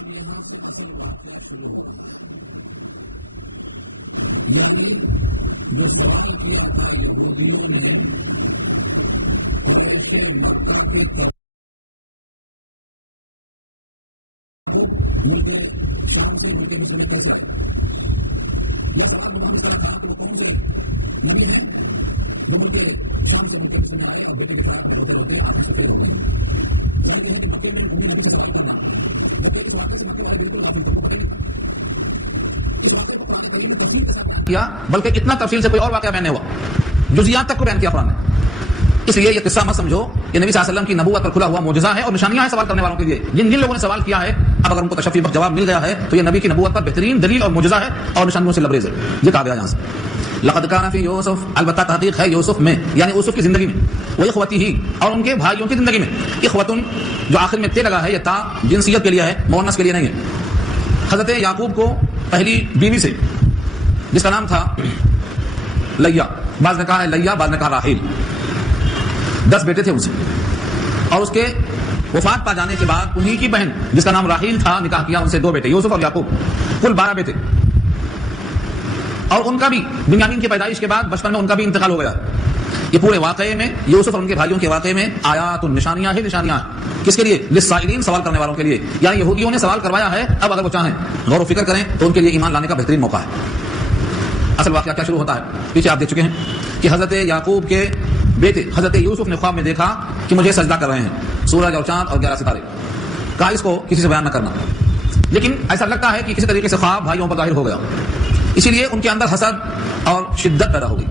اب یہاں سے اصل واقعہ شروع ہو رہا ہے، یعنی جو سوال کیا تھا یہودیوں نے قریش مکہ کے ملک شام سے ملک میں کیسے آتا یہ سوال ہم کا شام کو کون سے نبی ہیں جو ملک شام سے ملک میں آئے اور بیٹے کے خلاف روتے روتے آنکھوں سے ہو گئے، یعنی یہ ہے کہ مکے میں انہیں نبی سے سوال کرنا مکے کے واقعے کے مکے والے دل کو رابطے کرنا پڑے گا۔ اس واقعے کو قرآن کریم میں تفصیل کے ساتھ بیان کیا، بلکہ اتنا تفصیل سے کوئی اور واقعہ بیان نہیں ہوا، جزیات تک کو بیان کیا قرآن نے۔ اس لیے یہ قصہ مت سمجھو کہ نبی صلی اللہ علیہ وسلم کی نبوت پر کھلا ہوا معجزہ ہے اور نشانیاں ہیں سوال کرنے والوں کے لیے۔ جن لوگوں نے سوال کیا ہے اب اگر ان کو تشفی بخش جواب مل گیا ہے تو یہ نبی کی نبوت پر بہترین دلیل اور معجزہ ہے اور نشانیوں سے لبریز ہے۔ یہ کہا گیا یہاں سے لقد کان فی یوسف، البتہ تحقیق ہے یوسف میں، یعنی یوسف کی زندگی میں، وہ اخوتی ہی اور ان کے بھائیوں کی زندگی میں۔ اخوتن جو آخر میں تے لگا ہے، یہ تا جنسیت کے لیے ہے، مؤنث کے لیے نہیں ہے۔ حضرت یعقوب کو پہلی بیوی سے جس کا نام تھا لیا، بعض نے کہا ہے لیا، بعض نے کہا راحیل، 10 بیٹے تھے ان سے، اور اس کے وفات پا جانے کے بعد انہی کی بہن جس کا نام راحیل تھا نکاح کیا ان سے 2 بیٹے یوسف اور یعقوب، کل 12 بیٹے، اور ان کا بھی بنیامین کی پیدائش کے بعد بچپن میں ان کا بھی انتقال ہو گیا۔ یہ پورے واقعے میں یوسف اور ان کے بھائیوں کے واقعے میں آیات نشانیاں ہی نشانیاں ہیں۔ کس کے لیے؟ للسائلین، سوال کرنے والوں کے لیے، یعنی یہودیوں نے سوال کروایا ہے، اب اگر وہ چاہیں غور و فکر کریں تو ان کے لیے ایمان لانے کا بہترین موقع ہے۔ اصل واقعہ کیا شروع ہوتا ہے؟ پیچھے آپ دیکھ چکے ہیں کہ حضرت یعقوب کے بیٹے حضرت یوسف نے خواب میں دیکھا کہ مجھے سجدہ کر رہے ہیں سورج اور چاند اور 11 ستارے، کہا اس کو کسی سے بیان نہ کرنا، لیکن ایسا لگتا ہے کہ کسی طریقے سے خواب بھائیوں پر ظاہر ہو گیا، اسی لیے ان کے اندر حسد اور شدت پیدا ہو گئی۔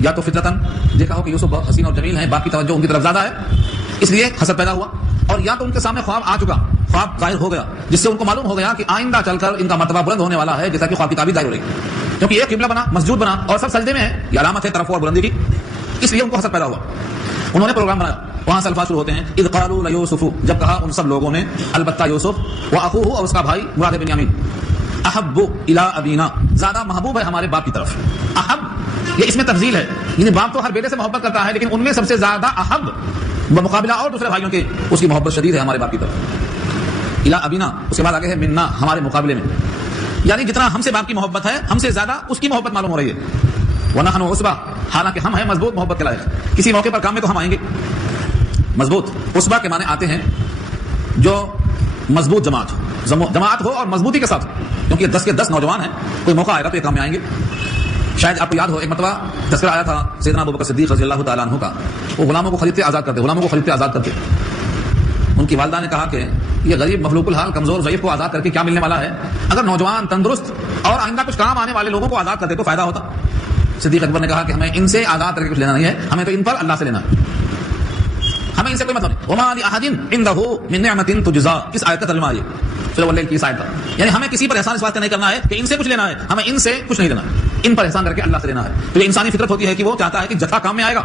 یا تو فطرتاً دیکھا ہو کہ یوسف بہت حسین اور جمیل ہیں، باقی توجہ ان کی طرف زیادہ ہے، اس لیے حسد پیدا ہوا، اور یا تو ان کے سامنے خواب آ چکا، خواب ظاہر ہو گیا جس سے ان کو معلوم ہو گیا کہ آئندہ چل کر ان کا مرتبہ بلند ہونے والا ہے، جیسا کہ خواب کی تعبیر ظاہر ہو رہی، کیونکہ یہ قبلہ بنا، مسجود بنا اور سب سجدے میں ہے، یہ علامت ہے طرف اور بلندی کی، اس لیے ان کو حسد پیدا ہوا۔ انہوں نے پروگرام بنایا، وہاں سے الفاظ شروع ہوتے ہیں اذ قالوا لیوسف، جب کہا ان سب لوگوں نے، البتہ یوسف واخوہ، اور اس کا بھائی مراد بنیامین، احب الی ابینا، زیادہ محبوب ہے ہمارے باپ کی طرف۔ احب یہ اس میں تفضیل ہے، یعنی باپ تو ہر بیٹے سے محبت کرتا ہے، لیکن ان میں سب سے زیادہ احب بمقابلہ اور دوسرے بھائیوں کے اس کی محبت شدید ہے ہمارے باپ کی طرف۔ الی ابینا، اس کے بعد آگے ہے منا، ہمارے مقابلے میں، یعنی جتنا ہم سے باپ کی محبت ہے ہم سے زیادہ اس کی محبت معلوم ہو رہی ہے۔ ونحن عصبہ، حالانکہ ہم ہیں مضبوط محبت کے لائق، کسی موقع پر کام میں تو ہم آئیں گے مضبوط۔ عصبہ کے معنی آتے ہیں جو مضبوط جماعت ہو اور مضبوطی کے ساتھ، کیونکہ 10 کے 10 نوجوان ہیں، کوئی موقع آئے گا تو یہ کام میں آئیں گے۔ شاید آپ کو یاد ہو ایک مرتبہ تذکرہ آیا تھا سیدنا ابوبکر صدیق رضی اللہ تعالیٰ عنہ کا، وہ غلاموں کو خریدتے آزاد کرتے، ان کی والدہ نے کہا کہ یہ غریب مخلوق الحال کمزور ضعیف کو آزاد کر کے کیا ملنے والا ہے، اگر نوجوان تندرست اور آئندہ کچھ کام آنے والے لوگوں کو آزاد کرتے تو فائدہ ہوتا۔ صدیق اکبر نے کہا کہ ہمیں ان سے آزاد کر کے کچھ لینا نہیں ہے، ہمیں تو ان پر اللہ سے لینا ہے، ہمیں ان سے کوئی مطلب نہیں۔ وما لأحد عنده من نعمة تجزى، کس آیت کا ترجمہ ہے یہ؟ سورہ واللیل کی اس آیت کا، یعنی ہمیں کسی پر احسان اس واسطے نہیں کرنا ہے کہ ان سے کچھ لینا ہے، ہمیں ان سے کچھ نہیں لینا ہے، ان پر احسان کر کے اللہ سے لینا ہے۔ تو یہ انسانی فطرت ہوتی ہے کہ وہ چاہتا ہے کہ جتھا کام میں آئے گا۔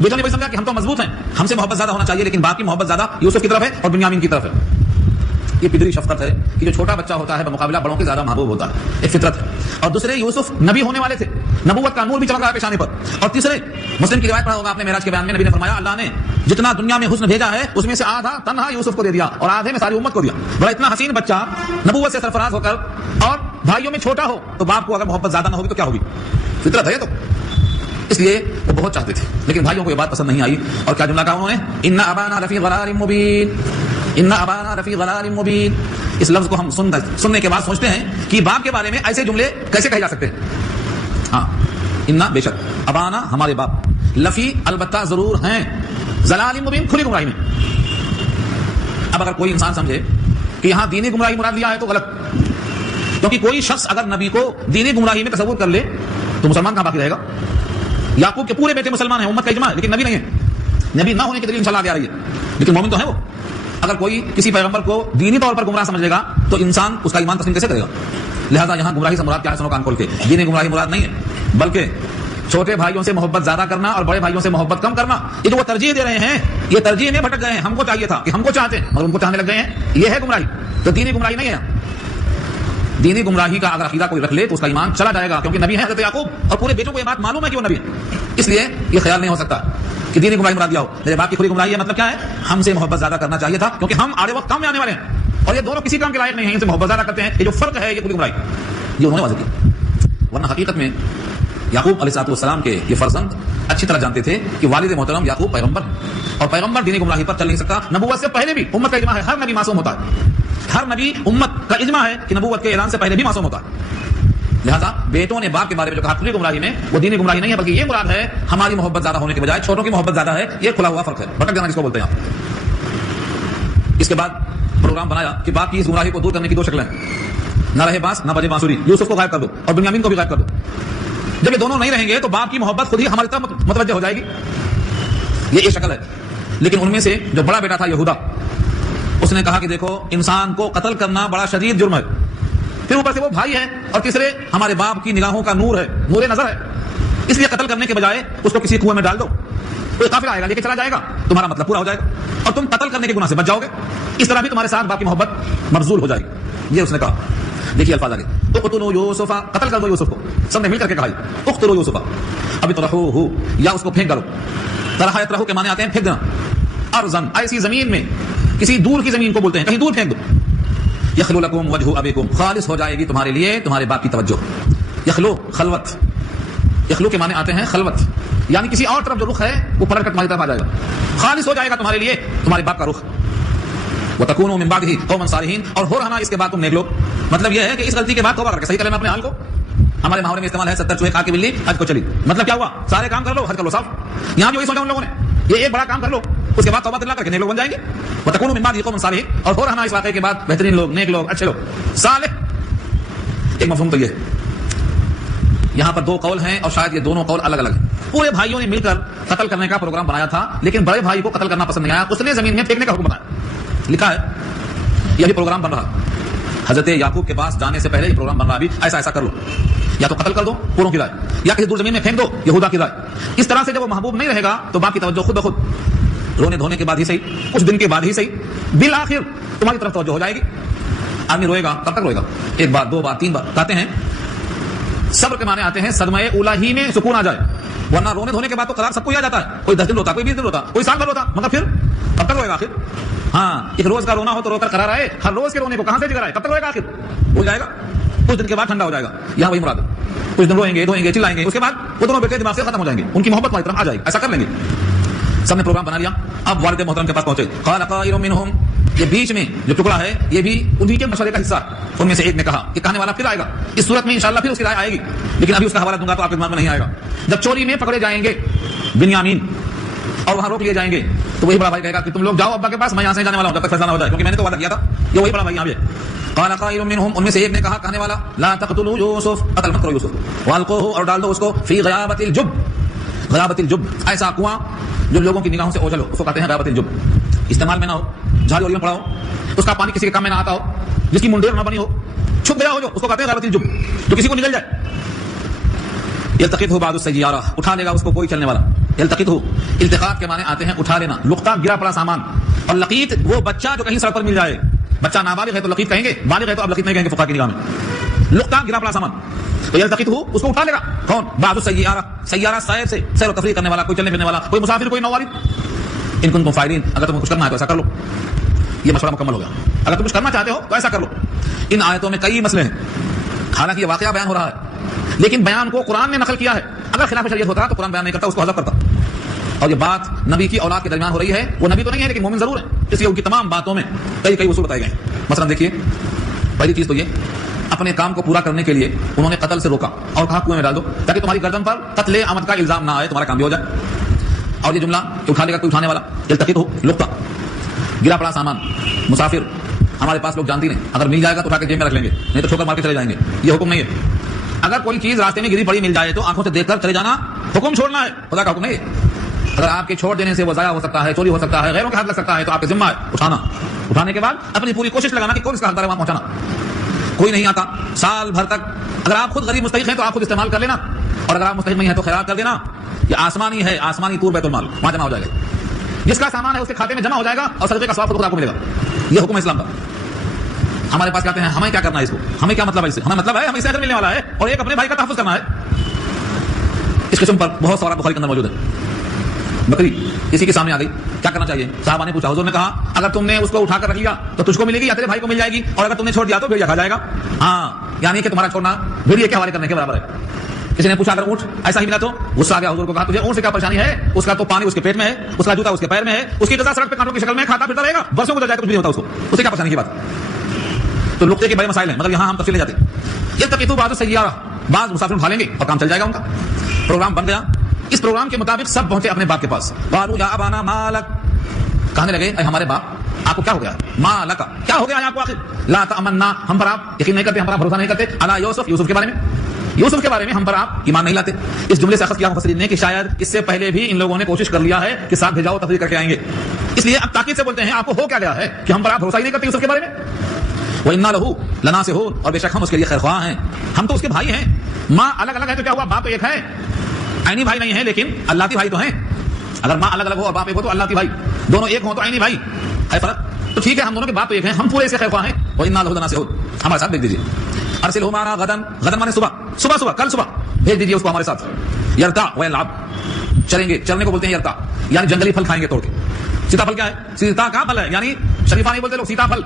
بیٹوں نے بھی سمجھا کہ ہم تو مضبوط ہیں، ہم سے محبت زیادہ ہونا چاہیے، لیکن باپ کی محبت زیادہ یوسف کی طرف ہے اور بنیامین کی طرف ہے۔ یہ پدری شفقت ہے کہ جو چھوٹا بچہ ہوتا ہے بمقابلہ بڑوں کے زیادہ محبوب ہوتا ہے، ایک فطرت ہے۔ اور دوسرے یوسف نبی ہونے والے تھے، نبوت کا نور بھی چمک رہا ہے پیشانے پر۔ اور تیسرے مسلم کی روایت پڑھا ہوگا آپ نے معراج کے بیان میں، نبی نے فرمایا اللہ نے جتنا دنیا میں حسن بھیجا ہے اس میں سے آدھا تنہا یوسف کو دے دیا اور آدھے میں ساری امت کو دیا۔ بڑا اتنا حسین بچہ نبوت سے سرفراز ہو کر اور بھائیوں میں چھوٹا ہو تو باپ کو اگر محبت زیادہ نہ ہوگی تو کیا ہوگی؟ فطرت ہے تو، اس لیے وہ بہت چاہتے تھے، لیکن بھائیوں کو یہ بات پسند نہیں آئی، اور کیا جملہ کہا انہوں نے؟ ان ابانا لفی ضلال مبین، ان ابانا لفی ضلال مبین۔ اس لفظ کو ہم سننے کے بعد سوچتے ہیں کہ باپ کے بارے میں ایسے جملے کیسے کہے جا سکتے ہیں؟ ہاں، انا بے شک، ابانا ہمارے باپ، لفی البتہ ضرور ہیں، ضلال مبین کھلی گمراہی میں۔ اب اگر کوئی انسان سمجھے کہ یہاں دینی گمراہی مراد لیا ہے تو غلط، کیونکہ کوئی شخص اگر نبی کو دینی گمراہی میں تصور کر لے تو مسلمان کہاں باقی رہے گا؟ یعقوب کے پورے بیٹے مسلمان ہیں، امت کا اجماع ہے، لیکن نبی نہیں ہے۔ نبی نہ ہونے کی دلیل انشاءاللہ آگے آ رہی ہے، لیکن مومن تو ہے وہ۔ اگر کوئی کسی پیغمبر کو دینی طور پر گمراہ سمجھ لے گا تو انسان اس کا ایمان تسلیم کیسے کرے گا؟ لہذا یہاں گمراہی سے مراد کیا ہے؟ سنو کان کھول کے، دینی گمراہی مراد نہیں ہے، بلکہ چھوٹے بھائیوں سے محبت زیادہ کرنا اور بڑے بھائیوں سے محبت کم کرنا، یہ جو وہ ترجیح دے رہے ہیں، یہ ترجیح میں بھٹک گئے ہیں۔ ہم کو چاہیے تھا کہ ہم کو چاہتے ہیں اور ان کو چاہنے لگ گئے ہیں، یہ ہے گمراہی۔ تو دینی گمراہی نہیں ہے، دینی گمراہی کا اگر عقیدہ کوئی رکھ لے تو اس کا ایمان چلا جائے گا، کیونکہ نبی ہے حضرت یعقوب اور پورے بیٹوں کو یہ بات معلوم ہے کہ وہ نبی ہے، اس لیے یہ خیال نہیں ہو سکتا کہ دینی گمراہی مراد دیا ہو۔ میرے باپ کی کھلی گمراہی ہے، مطلب کیا ہے؟ ہم سے محبت زیادہ کرنا چاہیے تھا، کیونکہ ہم آڑے وقت کام میں آنے والے ہیں۔ اور یہ دونوں کسی کام کے لائق نہیں ہیں، ان سے محبت زیادہ کرتے ہیں. یہ جو فرق ہے یہ کلی گمراہی یہ انہوں نے واضح کیا. ورنہ حقیقت میں یعقوب علیہ السلام کے یہ فرزند اچھی طرح جانتے تھے کہ والد محترم یعقوب پیغمبر ہیں، اور پیغمبر دین گمراہی پر چل نہیں سکتا. نبوت سے پہلے بھی امت کا اجماع ہے ہر نبی معصوم ہوتا ہے، ہر نبی امت کا اجماع ہے کہ نبوت کے اعلان سے پہلے بھی معصوم ہوتا ہے. لہذا بیٹوں نے باپ کے بارے میں جو کہا کلی گمراہی میں، وہ دینی گمراہی نہیں ہے، بلکہ یہ مراد ہے ہماری محبت زیادہ ہونے کے بجائے چھوٹوں کی محبت زیادہ ہے. یہ کھلا ہوا فرق ہے، بھٹک جانا جس کو بولتے ہیں آپ. اس کے بعد پروگرام بنایا کہ باپ کی اس گمراہی کو دور کرنے کی دو شکلیں ہیں، نہ رہے بانس نہ بجے بانسری. یوسف کو غائب کر دو اور بنیامین کو بھی غائب کر دو. جب یہ دونوں نہیں رہیں گے تو باپ کی محبت خود ہی ہماری طرف متوجہ ہو جائے گی. یہ ایک شکل ہے. لیکن ان میں سے جو بڑا بیٹا تھا یہودا، اس نے کہا کہ دیکھو انسان کو قتل کرنا بڑا شدید جرم ہے، پھر اوپر سے وہ بھائی ہے، اور تیسرے ہمارے باپ کی نگاہوں کا نور ہے، نور نظر ہے، اس لیے قتل کرنے کے بجائے اس کو کسی کنویں میں ڈال دو. کوئی قافلہ آئے گا لے کے چلا جائے گا، تمہارا مطلب پورا ہو جائے گا اور تم قتل کرنے کے گناہ سے بچ جاؤ گے. اس طرح بھی تمہارے ساتھ باپ کی محبت مبذول ہو جائے گی. یہ اس نے کہا. دیکھیے الفاظ آگے، اقتلوا یوسف، قتل کر دو یوسف کو. سب نے مل کر کے کہا اقتلوا یوسف، ابھی طرحوہ، یا اس کو پھینک ڈالو. طرح یطرحو کے معنی آتے ہیں پھینک دینا. ارضن، ایسی زمین میں، کسی دور کی زمین کو بولتے ہیں، کہیں دور پھینک دو. یخلو لکم وجہ ابیکم، خالص ہو جائے گی تمہارے لیے تمہارے باپ کی توجہ. یخلو خلوت، یخلو کے معنی آتے ہیں خلوت، یعنی کسی اور طرف جو رخ ہے وہ پلٹ کر تمہاری طرف آ جائے گا. خالص ہو جائے گا تمہارے لیے تمہارے باپ کا رخ. وتکونوا من بعدہ قوما صالحین، اور ہو رہنا اس کے بعد تم نیک لوگ. مطلب یہ ہے کہ اس غلطی کے بعد توبہ کر کے صحیح کریں اپنے حال کو. ہمارے محاورے میں استعمال ہے 70 چوہے کھا کے بلی حج کو چلی. مطلب کیا ہوا؟ سارے کام کر لو، حج کر لو صاف. یہاں بھی وہی سوچا ان لوگوں نے، یہ ایک بڑا کام کر لو، اس کے بعد توبہ اللہ کر کے نیک لوگ بن جائیں گے. وتکونوا من بعدہ قوما صالحین، اور ہو رہنا اس واقعے کے بعد بہترین لوگ، نیک لوگ، اچھے لوگ. صالح ایک مفہوم تو یہ ہے. یہاں پر دو قول ہیں اور شاید یہ دونوں قول الگ الگ ہیں. پورے بھائیوں نے مل کر قتل کرنے کا پروگرام بنایا تھا، لیکن بڑے بھائی کو قتل کرنا پسند نہیں آیا، اس نے زمین میں پھینکنے کا حکم بنایا. لکھا ہے یہ بھی پروگرام بن رہا. حضرت یعقوب کے پاس جانے سے پہلے یہ پروگرام بن رہا. ابھی ایسا ایسا کر لو، یا تو قتل کر دو پوروں کی رائے، یا کسی دور زمین میں پھینک دو یہودا کی رائے. اس طرح سے جب وہ محبوب نہیں رہے گا تو باپ کی توجہ خود بخود رونے دھونے کے بعد ہی صحیح، کچھ دن کے بعد ہی صحیح، بالآخر تمہاری طرف توجہ ہو جائے گی. آدمی روئے گا، کب تک روئے گا؟ ایک بار، دو بار، تین بار. کہتے ہیں صبر کے معنی آتے ہیں صدمہ اولا ہی میں سکون آ جائے، ورنہ رونے دھونے کے بعد تو قرار سب کو آ جاتا ہے. کوئی 10 دن روتا، کوئی 20 دن روتا، کوئی سال بھر روتا، مگر پھر کب تک روئے گا آخر؟ ہاں، ایک روز کا رونا ہو تو رو کر قرار آئے، ہر روز کے رونے کو کہاں سے جگہ آئے؟ کب تک روئے گا آخر؟ ہو جائے گا کچھ دن کے بعد ٹھنڈا ہو جائے گا. یہاں وہی مراد ہے. کچھ دن روئیں گے، دھوئیں گے، چلائیں گے، اس کے بعد وہ دونوں بیٹے دماغ سے ختم ہو جائیں گے، ان کی محبت ہماری طرف آ جائے گی. ایسا کر لیں گے. سب نے پروگرام بنا لیا. اب والد محترم کے پاس پہنچے. قال قائل منهم، یہ بیچ میں جو ٹکڑا ہے یہ بھی انہی کے مشورے کا حصہ. ان میں سے ایک نے کہا کہ کہنے والا پھر آئے گا، اس صورت میں انشاءاللہ پھر اس کی رائے آئے گی، لیکن ابھی اس کا حوالہ دوں گا تو آپ کے دماغ میں نہیں آئے گا. جب چوری میں پکڑے جائیں گے بنیامین اور وہاں روک لیے جائیں گے تو وہی بڑا بھائی کہے گا کہ تم لوگ جاؤ ابا کے پاس، میں یہاں سے جانے والا ہوں جب تک فیصلہ نہ ہو جائے، کیونکہ میں نے تو وعدہ کیا تھا. یہ وہی بڑا بھائی یہاں بھی ہے. قال قائل منهم، ان میں سے ایک نے کہا کہنے والا، لا تقتلوا یوسف، قتل مت کرو یوسف، والقوه، اور ڈال دو اس کو، فی غیابۃ الجب، غیابۃ الجب، ایسا کنواں جو لوگوں کی نگاہوں سے اوجھل ہو، اس کو کہتے ہیں غیابۃ الجب. استعمال میں نہ ہو، جھاڑی میں پڑا ہو، اس کا پانی کسی کے کام میں نہ آتا ہو، جس کی منڈیر نہ بنی ہو، چھپ گیا ہو جو، اس کو کہتے ہیں غیابۃ الجب، جو کسی کو نگل جائے. یلتقطہ بعض السیارہ، اٹھا لے گا اس کو کوئی چلنے والا. یلتقطہ، التقاط کے معنی آتے ہیں اٹھا لینا، لقطہ گرا پڑا سامان. اور لقیط وہ بچہ جو کہیں سڑک پر مل جائے. بچہ نابالغ ہے تو لقیط کہیں گے، بالغ ہے تو اب لقیط نہیں کہیں گے فقہا کی نگاہ میں. لقطہ گرا پڑا سامان تو یلتقطہ، اس کو اٹھا لے گا. کون؟ بعض السیارہ، سیارہ سیر سے سیر و تفریح کرنے والا، کوئی چلنے پھرنے والا، کوئی مسافر، کوئی نووارد. ان کنتم فاعلین، اگر تمہیں کچھ کرنا ہے تو ایسا کر لو. یہ مشورہ مکمل ہو گیا. اگر تم کچھ کرنا چاہتے ہو تو ایسا کر لو. ان آیتوں میں کئی مسئلے ہیں. حالانکہ یہ واقعہ بیان ہو رہا ہے، لیکن بیان کو قرآن نے نقل کیا ہے. اگر خلاف شریعت ہوتا تو قرآن بیان نہیں کرتا، اس کو حذف کرتا. اور یہ بات نبی کی اولاد کے درمیان ہو رہی ہے. وہ نبی تو نہیں ہے لیکن مومن ضرور ہے، اس لیے ان کی تمام باتوں میں کئی اصول بتائے گئے ہیں. مثلا دیکھیے، پہلی چیز تو یہ، اپنے کام کو پورا کرنے کے لیے انہوں نے قتل سے روکا اور کہا کنویں میں ڈال دو تاکہ تمہاری گردن پر قتل عمد کا الزام نہ آئے، تمہارا کام بھی ہو جائے. اور یہ جملہ کہ اٹھا لے گا کوئی اٹھانے والا، یلتقط ہو، لقطہ گرا پڑا سامان، مسافر. ہمارے پاس لوگ جانتی نہیں، اگر مل جائے گا تو اٹھا کے جیب میں رکھ لیں گے، نہیں تو ٹھوکر مار کے چلے جائیں گے. یہ حکم نہیں ہے. اگر کوئی چیز راستے میں گری پڑی مل جائے تو آنکھوں سے دیکھ کر چلے جانا، حکم چھوڑنا ہے، خدا کا حکم نہیں ہے. اگر آپ کے چھوڑ دینے سے وہ ضائع ہو سکتا ہے، چوری ہو سکتا ہے، غیروں کے ہاتھ لگ سکتا ہے، تو آپ کے ذمہ ہے اٹھانا. اٹھانے کے بعد اپنی پوری کوشش لگانا کہ کون اس کا حقدار ہے وہاں پہنچانا. کوئی نہیں آتا سال بھر تک. اگر آپ خود غریب مستحق ہیں تو آپ خود استعمال کر لینا، اور اگر آپ مستحق نہیں ہیں تو خیرات کر دینا. یہ آسمانی ہے، آسمانی طور بیت المال، وہاں جمع ہو جائے گا. جس کا سامان ہے اس کے کھاتے میں جمع ہو جائے گا اور صدقے کا ثواب خود آپ کو ملے گا. یہ حکم ہے اسلام کا. ہمارے پاس کہتے ہیں ہمیں کیا کرنا ہے اس کو، ہمیں کیا مطلب ہے اس سے؟ ہمیں مطلب ہے ہمیں اسے اجر ملنے والا ہے اور ایک اپنے بھائی کا تحفظ کرنا ہے. اس قسم پر بہت سارا بخاری کے اندر موجود ہے. بکری اسی کے سامنے آ گئی, کیا کرنا چاہیے؟ صحابہ نے پوچھا, حضور نے کہا اگر تم نے اس کو اٹھا کر رکھ لیا تو تجھ کو ملے گی یا تیرے بھائی کو مل جائے گی, اور اگر تم نے چھوڑ دیا تو بھیڑیا کھا جائے گا. ہاں, یعنی کہ تمہارا چھوڑنا بھیڑیے کے حوالے کرنے کے برابر ہے. کسی نے پوچھا اگر اونٹ ایسا ہی ملا تو غصہ آ گیا, حضور کو کہا تجھے اونٹ سے کیا پریشانی ہے؟ اس کا تو پانی اس کے پیٹ میں ہے, اس کا جوتا اس کے پیر میں ہے, اس کی غذا سڑک پہ کانٹوں کی شکل میں کھاتا پھرتا رہے گا, برسوں گزر جائے کچھ بھی نہیں ہوتا اس کو, اسے کیا پریشانی کی بات؟ تو نقطے کے بڑے مسائل ہیں, مگر یہاں ہم تفصیل لے جاتے ہیں. یہ تقیتو بعض سیارہ, بعض مسافر اٹھا لیں گے اور کام چل جائے گا ان کا. پروگرام بن گیا, اس پروگرام کے مطابق سب پہنچے اپنے باپ کے پاس. قالوا یا ابانا مالک, کہنے لگے اے ہمارے باپ آپ کو کیا ہو گیا؟ مالک, کیا ہو گیا آپ کو آخر؟ لا تأمنا, ہم پر آپ یقین نہیں کرتے, ہم پر آپ بھروسہ نہیں کرتے, علی یوسف, یوسف کے بارے میں, یوسف کے بارے میں ہم پر آپ ایمان نہیں لاتے. اس جملے سے اخذ کیا مفسرین نے کہ شاید اس سے پہلے بھی ان لوگوں نے کوشش کر لیا ہے کہ ساتھ بھیجاؤ تفریح کر کے آئیں گے, اس لیے اب تاکید سے بولتے ہیں آپ کو ہو کیا گیا ہے کہ ہم پر آپ بھروسہ ہی نہیں کرتے یوسف کے بارے میں. وَإِنَّا لَهُ لَنَاصِحُونَ, اور بے شک ہم اس کے لیے خیر خواہ ہیں, ہم تو اس کے بھائی ہیں. ماں الگ الگ ہے تو کیا ہوا, باپ تو ایک ہے, عینی بھائی نہیں ہے لیکن اللہ کے بھائی تو ہیں. اگر ماں الگ الگ ہو اور باپ ایک ہو تو اللہ کے بھائی, دونوں ایک ہوں تو عینی بھائی ہے فرق. تو ٹھیک ہے, ہم دونوں کے باپ تو ایک ہیں, ہم پورے اس کے خیر خواہ ہیں. وَإِنَّا لَهُ لَنَاصِحُونَ, ہمارے ساتھ بھیج دیجیے. ارسلہ معنا غدن, غدن مانے صبح, صبح صبح, کل صبح بھیج دیجیے اس کو ہمارے ساتھ. یرتا ویلعب, چلیں گے, چلنے کو بولتے ہیں یرتا, یعنی جنگلی پھل کھائیں گے توڑ کے. سیتا پھل کیا ہے؟ سیتا کا پھل ہے, یعنی شریفہ نہیں بولتے لوگ سیتا پھل,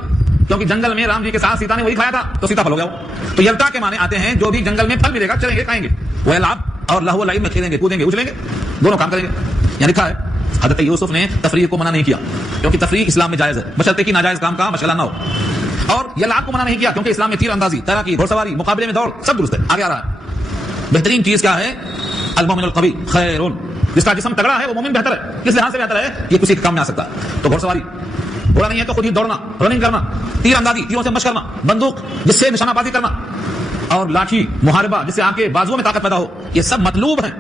کیونکہ جنگل میں رام جی کے ساتھ سیتا نے وہی کھایا تھا تو سیتا پھل ہو گیا. تو یرتا کے معنی آتے ہیں جو بھی جنگل میں پھل ملے گا چلیں گے کھائیں گے. ویلعب, اور لہو و لعب میں کھیلیں گے, کودیں گے, اچھلیں گے, دونوں کام کریں گے. یعنی لکھا ہے حضرت یوسف نے تفریح کو منع نہیں کیا کیونکہ تفریح اسلام میں جائز ہے, بشرطے کہ ناجائز کام کا مشغلہ نہ ہو. اور یلعب کو منع نہیں کیا کیونکہ اسلام میں تیر اندازی, تیراکی, گھوڑ سواری, مقابلے میں دوڑ سب درست ہے. آگے آ رہا ہے بہترین چیز کیا ہے؟ المؤمن القوی خیر, جس کا جسم تگڑا ہے وہ مومن بہتر ہے. کس لحاظ سے بہتر ہے؟ یہ کسی کے کام میں آ سکتا ہے. تو گھوڑ سواری, گھوڑا نہیں ہے تو خود ہی دوڑنا, رننگ کرنا, تیر اندازی, تیروں سے مشق کرنا, بندوق جس سے نشانہ بازی کرنا, اور لاٹھی محاربہ جس سے آپ کے بازوؤں میں طاقت پیدا ہو, یہ سب مطلوب ہیں.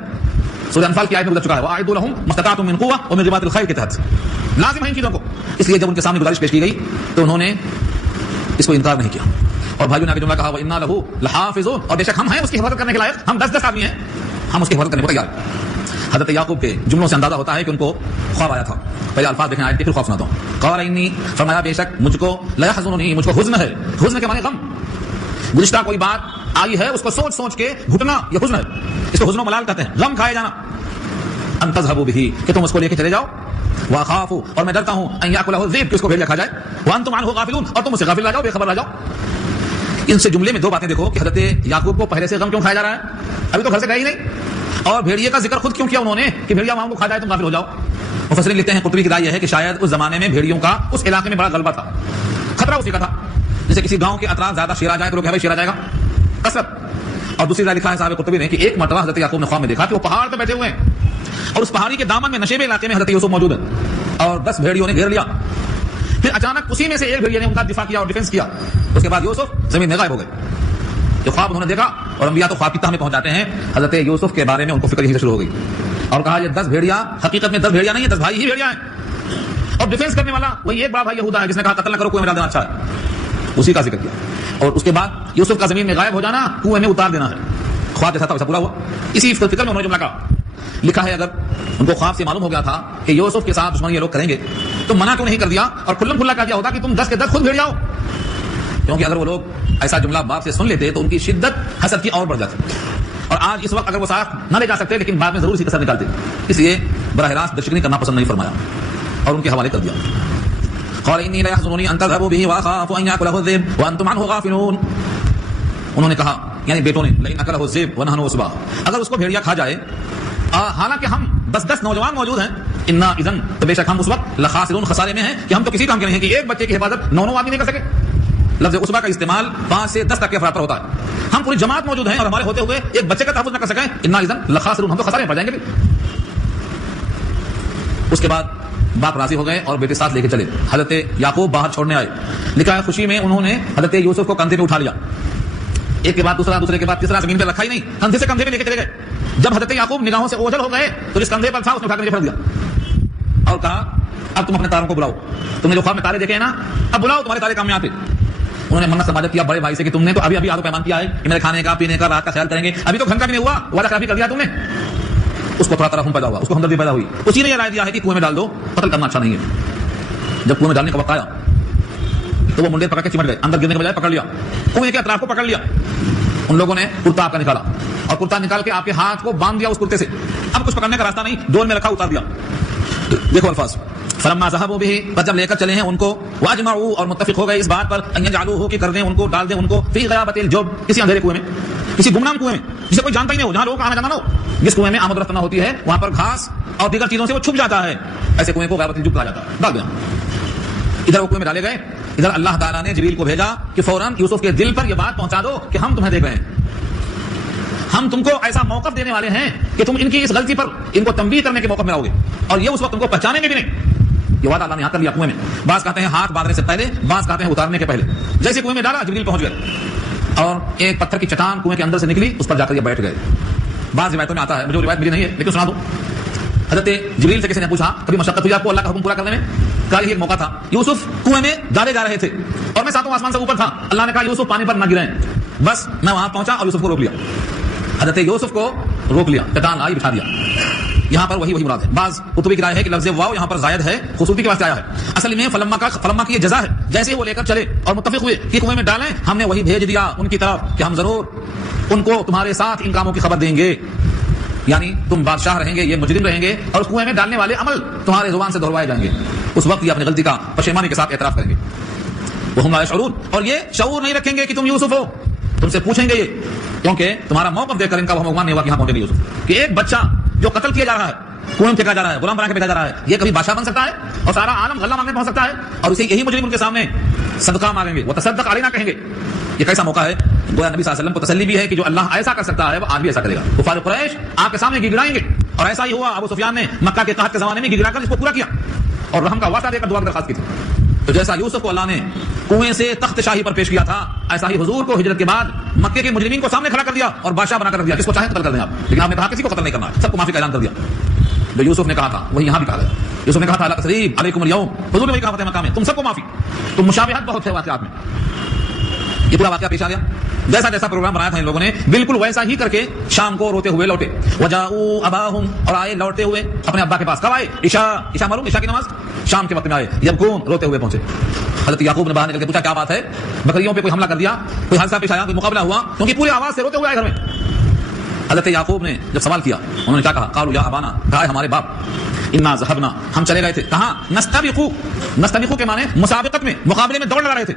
سورہ انفال کی آیت میں گزر چکا ہے, وَأَعِدُّوا لَهُم مَا اسْتَطَعْتُم مِّن قُوَّةٍ وَمِن رِّبَاطِ الْخَيْلِ کے تحت لازم ہے ان چیزوں کو. اس لیے جب ان کے سامنے گزارش پیش کی گئی تو انہوں نے اس کو انکار نہیں کیا. اور بھائیوں نے آگے جملہ کہا وَإِنَّا لَهُ لَحَافِظُونَ, اور بے شک ہم ہیں اس کی حفاظت کرنے کے لائق, ہم 10 آدمی ہیں, ہم اس کی حفاظت کرنے کو تیار ہیں. حضرت یعقوب کے جملوں سے اندازہ ہوتا ہے کہ ان کو خواب آیا تھا. پہلے الفاظ دیکھیں آیت کے, پھر خواب سناتا ہوں. قال انی, فرمایا بے شک مجھ کو, لَيَحْزُنُنِي, مجھ کو حزن ہے. حزن کے معنی غم, گزشتہ کوئی بات آئی ہے اس کو سوچ سوچ کے گھٹنا, یہ حزن ہے. اس کو حزن و ملال کہتے ہیں, غم کھائے جانا. ان تذهبوا به, کہ تم اس کو لے کے چلے جاؤ. واخاف, اور میں ڈرتا ہوں ان یاکلہ الذئب, کہ اس کو بھیڑیا کھا جائے. وانتم عنہ غافلون, اور تم اس سے غافل رہ جاؤ, بے خبر رہ جاؤ. ان سے جملے میں دو باتیں دیکھو کہ حضرت یعقوب کو پہلے سے غم کیوں کھایا جا رہا ہے, ابھی تو گھر سے گئے ہی نہیں, اور بھیڑیے کا ذکر خود کیوں کیا انہوں نے کہ بھیڑیا وہاں کو کھا جائے تم غافل ہو جاؤ. مفسرین لکھتے ہیں, قرطبی کی رائے ہے کہ شاید اس زمانے میں بھیڑیوں کا اس علاقے میں بڑا غلبہ تھا, خطرہ اسی کا تھا. جیسے کسی گاؤں کے اطراف زیادہ شیر آ جائے تو لوگ شیر آ جائے گا, کثرت. اور دوسری رائے لکھا ہے صاحب قرطبی نے کہ ایک مرتبہ حضرت یعقوب نے خواب میں دیکھا کہ وہ پہاڑ پہ بیٹھے ہوئے ہیں, اور اس پہاڑی کے دامن میں نشیبے علاقے میں حضرت یوسف موجود ہے, اور 10 بھیڑیوں نے گھیر لیا. پھر اچانک اسی میں سے ایک بھیڑیا نے ان کا دفاع کیا اور ڈیفینس کیا. اس کے بعد یوسف زمین میں غائب ہو گئے. جو خواب انہوں نے دیکھا, اور انبیاء تو خواب کی تہ میں پہنچ جاتے ہیں, حضرت یوسف کے بارے میں ان کو فکر یہی سے شروع ہو گئی, اور کہا یہ 10 بھیڑیا حقیقت میں 10 بھیڑیا نہیں ہے, 10 بھائی ہی بھیڑیا ہیں. اور ڈیفینس کرنے والا وہی ایک بڑا بھائی یہودا ہے جس نے کہا قتل نہ کرو, کنویں میں ڈال دینا اچھا ہے, اسی کا ذکر کیا. اور اس کے بعد یوسف کا زمین میں غائب ہو جانا, کنویں میں اتار دینا ہے. خواب جیسا تھا ویسا پورا ہوا. اسی فکر میں انہوں نے جملہ کہا. لکھا ہے اگر ان کو خواب سے معلوم ہو گیا تھا کہ یوسف کے ساتھ دشمنی یہ لوگ کریں گے تو منع کیوں نہیں کر دیا اور کھلم کھلا کہہ دیا ہوتا کہ تم 10 کے 10 خود بھیڑ جاؤ. کیونکہ اگر وہ لوگ ایسا جملہ باپ سے سن لیتے تو ان کی شدت حسد کی اور بڑھ جاتی, اور آج اس وقت اگر وہ ساتھ نہ لے جا سکتے لیکن بعد میں ضرور اسی کسر نکالتے. اس لیے براہ راست دشکنی کرنا پسند نہیں فرمایا اور ان کے حوالے کر دیا. قال انی لا يحزنني ان تذهبوا به واخاف ان ياكله الذئب وانتم عنه غافلون. انہوں نے کہا, یعنی بیٹوں نے, لئن اكله الذئب ونحن عصبة, اگر اس کو بھیڑیا کھا جائے حالانکہ ہم 10 نوجوان موجود ہیں, انا اذن, تو بے شک ہم اس وقت لخاسرون, خسارے میں ہیں کہ ہم تو کسی کام کے نہیں ہیں کہ ایک بچے کی حفاظت 9 آدمی نہیں کر سکے. لفظ عصبہ کا استعمال 5 سے 10 تک کے افراد پر ہوتا ہے. ہم پوری جماعت موجود ہیں اور ہمارے ہوتے ہوئے ایک بچے کا تحفظ نہ کر سکیں, انا اذن لخاسرون, ہم تو خسارے میں پڑ جائیں گے. اس کے بعد باپ راضی ہو گئے اور بیٹے ساتھ لے کے چلے. حضرت یعقوب باہر چھوڑنے آئے. لکھا ہے خوشی میں انہوں نے حضرت یوسف کو کندھے پہ اٹھا لیا, ایک کے بعد دوسرا, دوسرے کے بعد تیسرا, زمین پہ رکھا ہی نہیں, کندھے سے کندھے پہ لے کے چلے گئے. جب حضرت یعقوب نگاہوں سے اوجھل ہو گئے تو جس کندھے پر تھا اس نے اٹھا کر مجھے پھینک دیا اور کہا اب تم اپنے تاروں کو بلاؤ, تم نے جو خواب میں تارے دیکھے ہیں نا, اب بلاؤ, تمہارے تارے کام میں آتے. انہوں نے منت سماجت کیا بڑے بھائی سے کہ تم نے تو ابھی آدھو پیمان کیا ہے کہ میرے کھانے کا, پینے کا, رات کا خیال کریں گے, ابھی تو گھر کا بھی نہیں ہوا, وعدہ خلافی کر دیا تم نے. اس کو تھوڑا ترحم پیدا ہوا, اس کو ہمدردی پیدا ہوئی. اسی نے یہ رائے دیا ہے کہ کنویں میں ڈال دو, قتل کرنا اچھا نہیں ہے. جب کنویں میں ڈالنے کا وقت آیا تو وہ منڈے پکڑ کے چمٹ گئے, اندر گرنے کے بجائے پکڑ لیا, کنویں کے اطراف کو پکڑ لیا. ان لوگوں نے کرتا آپ کا نکالا اور کرتا نکال کے آپ کے ہاتھ کو باندھ دیا اس کرتے سے. اب کچھ پکڑنے کا راستہ نہیں, ڈول میں رکھا, اتار دیا. دیکھو الفاظ، فلما ذهبوا به، بس جب لے کر چلے ہیں ان کو، واجمعوا اور متفق ہو گئے اس بات پر، ان يجعلوه کہ کر دیں ان کو، ڈال دیں ان کو، فی غیابۃ الجب، کسی اندھیرے کنویں میں، کسی گمنام کنویں میں جسے کوئی جانتا ہی نہیں ہو، جہاں لوگوں کا آنا جانا نہ ہو، جس کنویں میں آمد و رفت نہ ہوتی ہے، وہاں پر گھاس اور دیگر چیزوں سے وہ چھپ جاتا ہے، ایسے کنویں کو غیابۃ الجب کہا جاتا ہے، ڈال دیں۔ ادھر وہ کنویں میں ڈالے گئے، ادھر اللہ تعالیٰ نے جبریل کو بھیجا کہ فوراً یوسف کے دل پر یہ بات پہنچا دو کہ ہم تمہیں دیکھ رہے ہیں، ہم تم کو ایسا موقف دینے والے ہیں کہ تم ان کی اس غلطی پر ان کو تنبیہ کرنے کے موقع میں آؤ گے، اور یہ اس وقت تم کو پہچانیں گے بھی نہیں۔ یہ وعدہ اللہ نے یہاں کر لیا کنویں میں، بعض کہتے ہیں ہاتھ باندھنے سے پہلے، بعض کہتے ہیں اتارنے کے پہلے، جیسے کنویں میں ڈالا جبریل پہنچ گئے اور ایک پتھر کی چٹان کنویں کے اندر سے نکلی، اس پر جا کر یہ بیٹھ گئے۔ بعض روایتوں میں آتا ہے، مجھے روایت ملی نہیں ہے لیکن سنا دوں، حضرت جبریل سے کسی نے پوچھا کبھی مشقت ہوئی آپ کو اللہ کا حکم پورا کرنے میں؟ کہا یہ ایک موقع تھا، یوسف کنویں میں ڈالے جا رہے تھے اور میں ساتوں آسمان سے اوپر تھا، اللہ نے کہا یوسف پانی پر نہ گریں، بس میں وہاں پہنچا اور یوسف کو روک لیا، حضرت یوسف کو روک لیا، چٹان لائی بٹھا دیا۔ یہاں پر وہی مراد ہے، بعض کتبی کی رائے ہے کہ لفظ واو یہاں پر زائد ہے، خوبصورتی کے واسطے آیا ہے، اصل میں فلما کی یہ جزا ہے، جیسے ہی وہ لے کر چلے اور متفق ہوئے کہ کنویں میں ڈالیں، ہم نے وہی بھیج دیا ان کی طرف کہ ہم ضرور ان کو تمہارے ساتھ ان کاموں کی خبر دیں گے، یعنی تم بادشاہ رہیں گے، یہ مجرم رہیں گے، اور اس کنویں میں ڈالنے والے عمل تمہارے زبان سے دہروائے جائیں گے، اس وقت یہ اپنی غلطی کا پشیمانی کے ساتھ اعتراف کریں گے، وہم لا یشعرون، اور یہ شعور نہیں رکھیں گے کہ تم یوسف ہو، تم سے پوچھیں گے یہ، کیونکہ تمہارا موقف دیکھ کر ان کا وہ گمان نہیں ہوا کہ یہاں پہنچے گے یوسف، کہ ایک بچہ جو قتل کیا جا رہا ہے، کنویں میں پھینکا جا رہا ہے، غلام بنا کے بھیجا جا رہا ہے، یہ کبھی بادشاہ بن سکتا ہے اور سارا عالم غلہ مانگنے پہنچ سکتا ہے، اور اسے یہی مجرم ان کے سامنے صدقہ مانگیں گے، وہ تصدق علینا کہیں گے، یہ کیسا موقع ہے؟ گویا نبی صلی اللہ علیہ وسلم کو تسلی بھی ہے کہ جو اللہ ایسا کر سکتا ہے وہ آج بھی ایسا کرے گا۔ کفار قریش آپ کے سامنے گڑگڑائیں گے، اور ایسا ہی ہوا، ابو سفیان نے مکہ کے قحط کے زمانے میں گڑگڑا کر اس کو پورا کیا اور رحم کا وعدہ دے کر دعا کی درخواست کی تھی۔ تو جیسا یوسف کو اللہ نے کنویں سے تخت شاہی پر پیش کیا تھا، ایسا ہی حضور کو ہجرت کے بعد مکے کے مجرمین کو سامنے کھڑا کر دیا اور بادشاہ بنا کر دیا، جس کو چاہے قتل کر دیں آپ، لیکن آپ نے کہا کسی کو قتل نہیں کرنا، سب کو معافی کا اعلان کر دیا۔ جو یوسف نے کہا تھا وہی یہاں بھی کہا گیا، یوسف نے کہا تھا لا تثریب علیکم اليوم، حضور نے وہی کہا تھا مکہ میں، تم سب کو معافی، تم مشابہت بہت ہے واقعات میں۔ یہ پورا واقعہ پیش آ گیا، جیسا جیسا پروگرام بنایا تھا ان لوگوں نے بالکل ویسا ہی کر کے شام کو روتے ہوئے لوٹے، وجاؤوا اباہم، اور آئے لوٹتے ہوئے اپنے ابا کے پاس، کب آئے؟ عشاء معلوم، عشاء کی نماز شام کے وقت میں آئے، یبکون، روتے ہوئے پہنچے۔ حضرت یعقوب نے باہر نکل کے پوچھا کیا بات ہے، بکریوں پہ کوئی حملہ کر دیا، کوئی حادثہ پیش آیا، کوئی مقابلہ ہوا؟ کیونکہ پوری آواز سے روتے ہوئے آئے گھر میں۔ حضرت یعقوب نے جب سوال کیا انہوں نے کیا کہا؟ قالوا یا ابانا، کہا ہے ہمارے باپ، انا ذهبنا، ہم چلے گئے تھے، کہاں؟ نستبقو کے معنی مسابقت میں، مقابلے میں دوڑ لگا رہے تھے،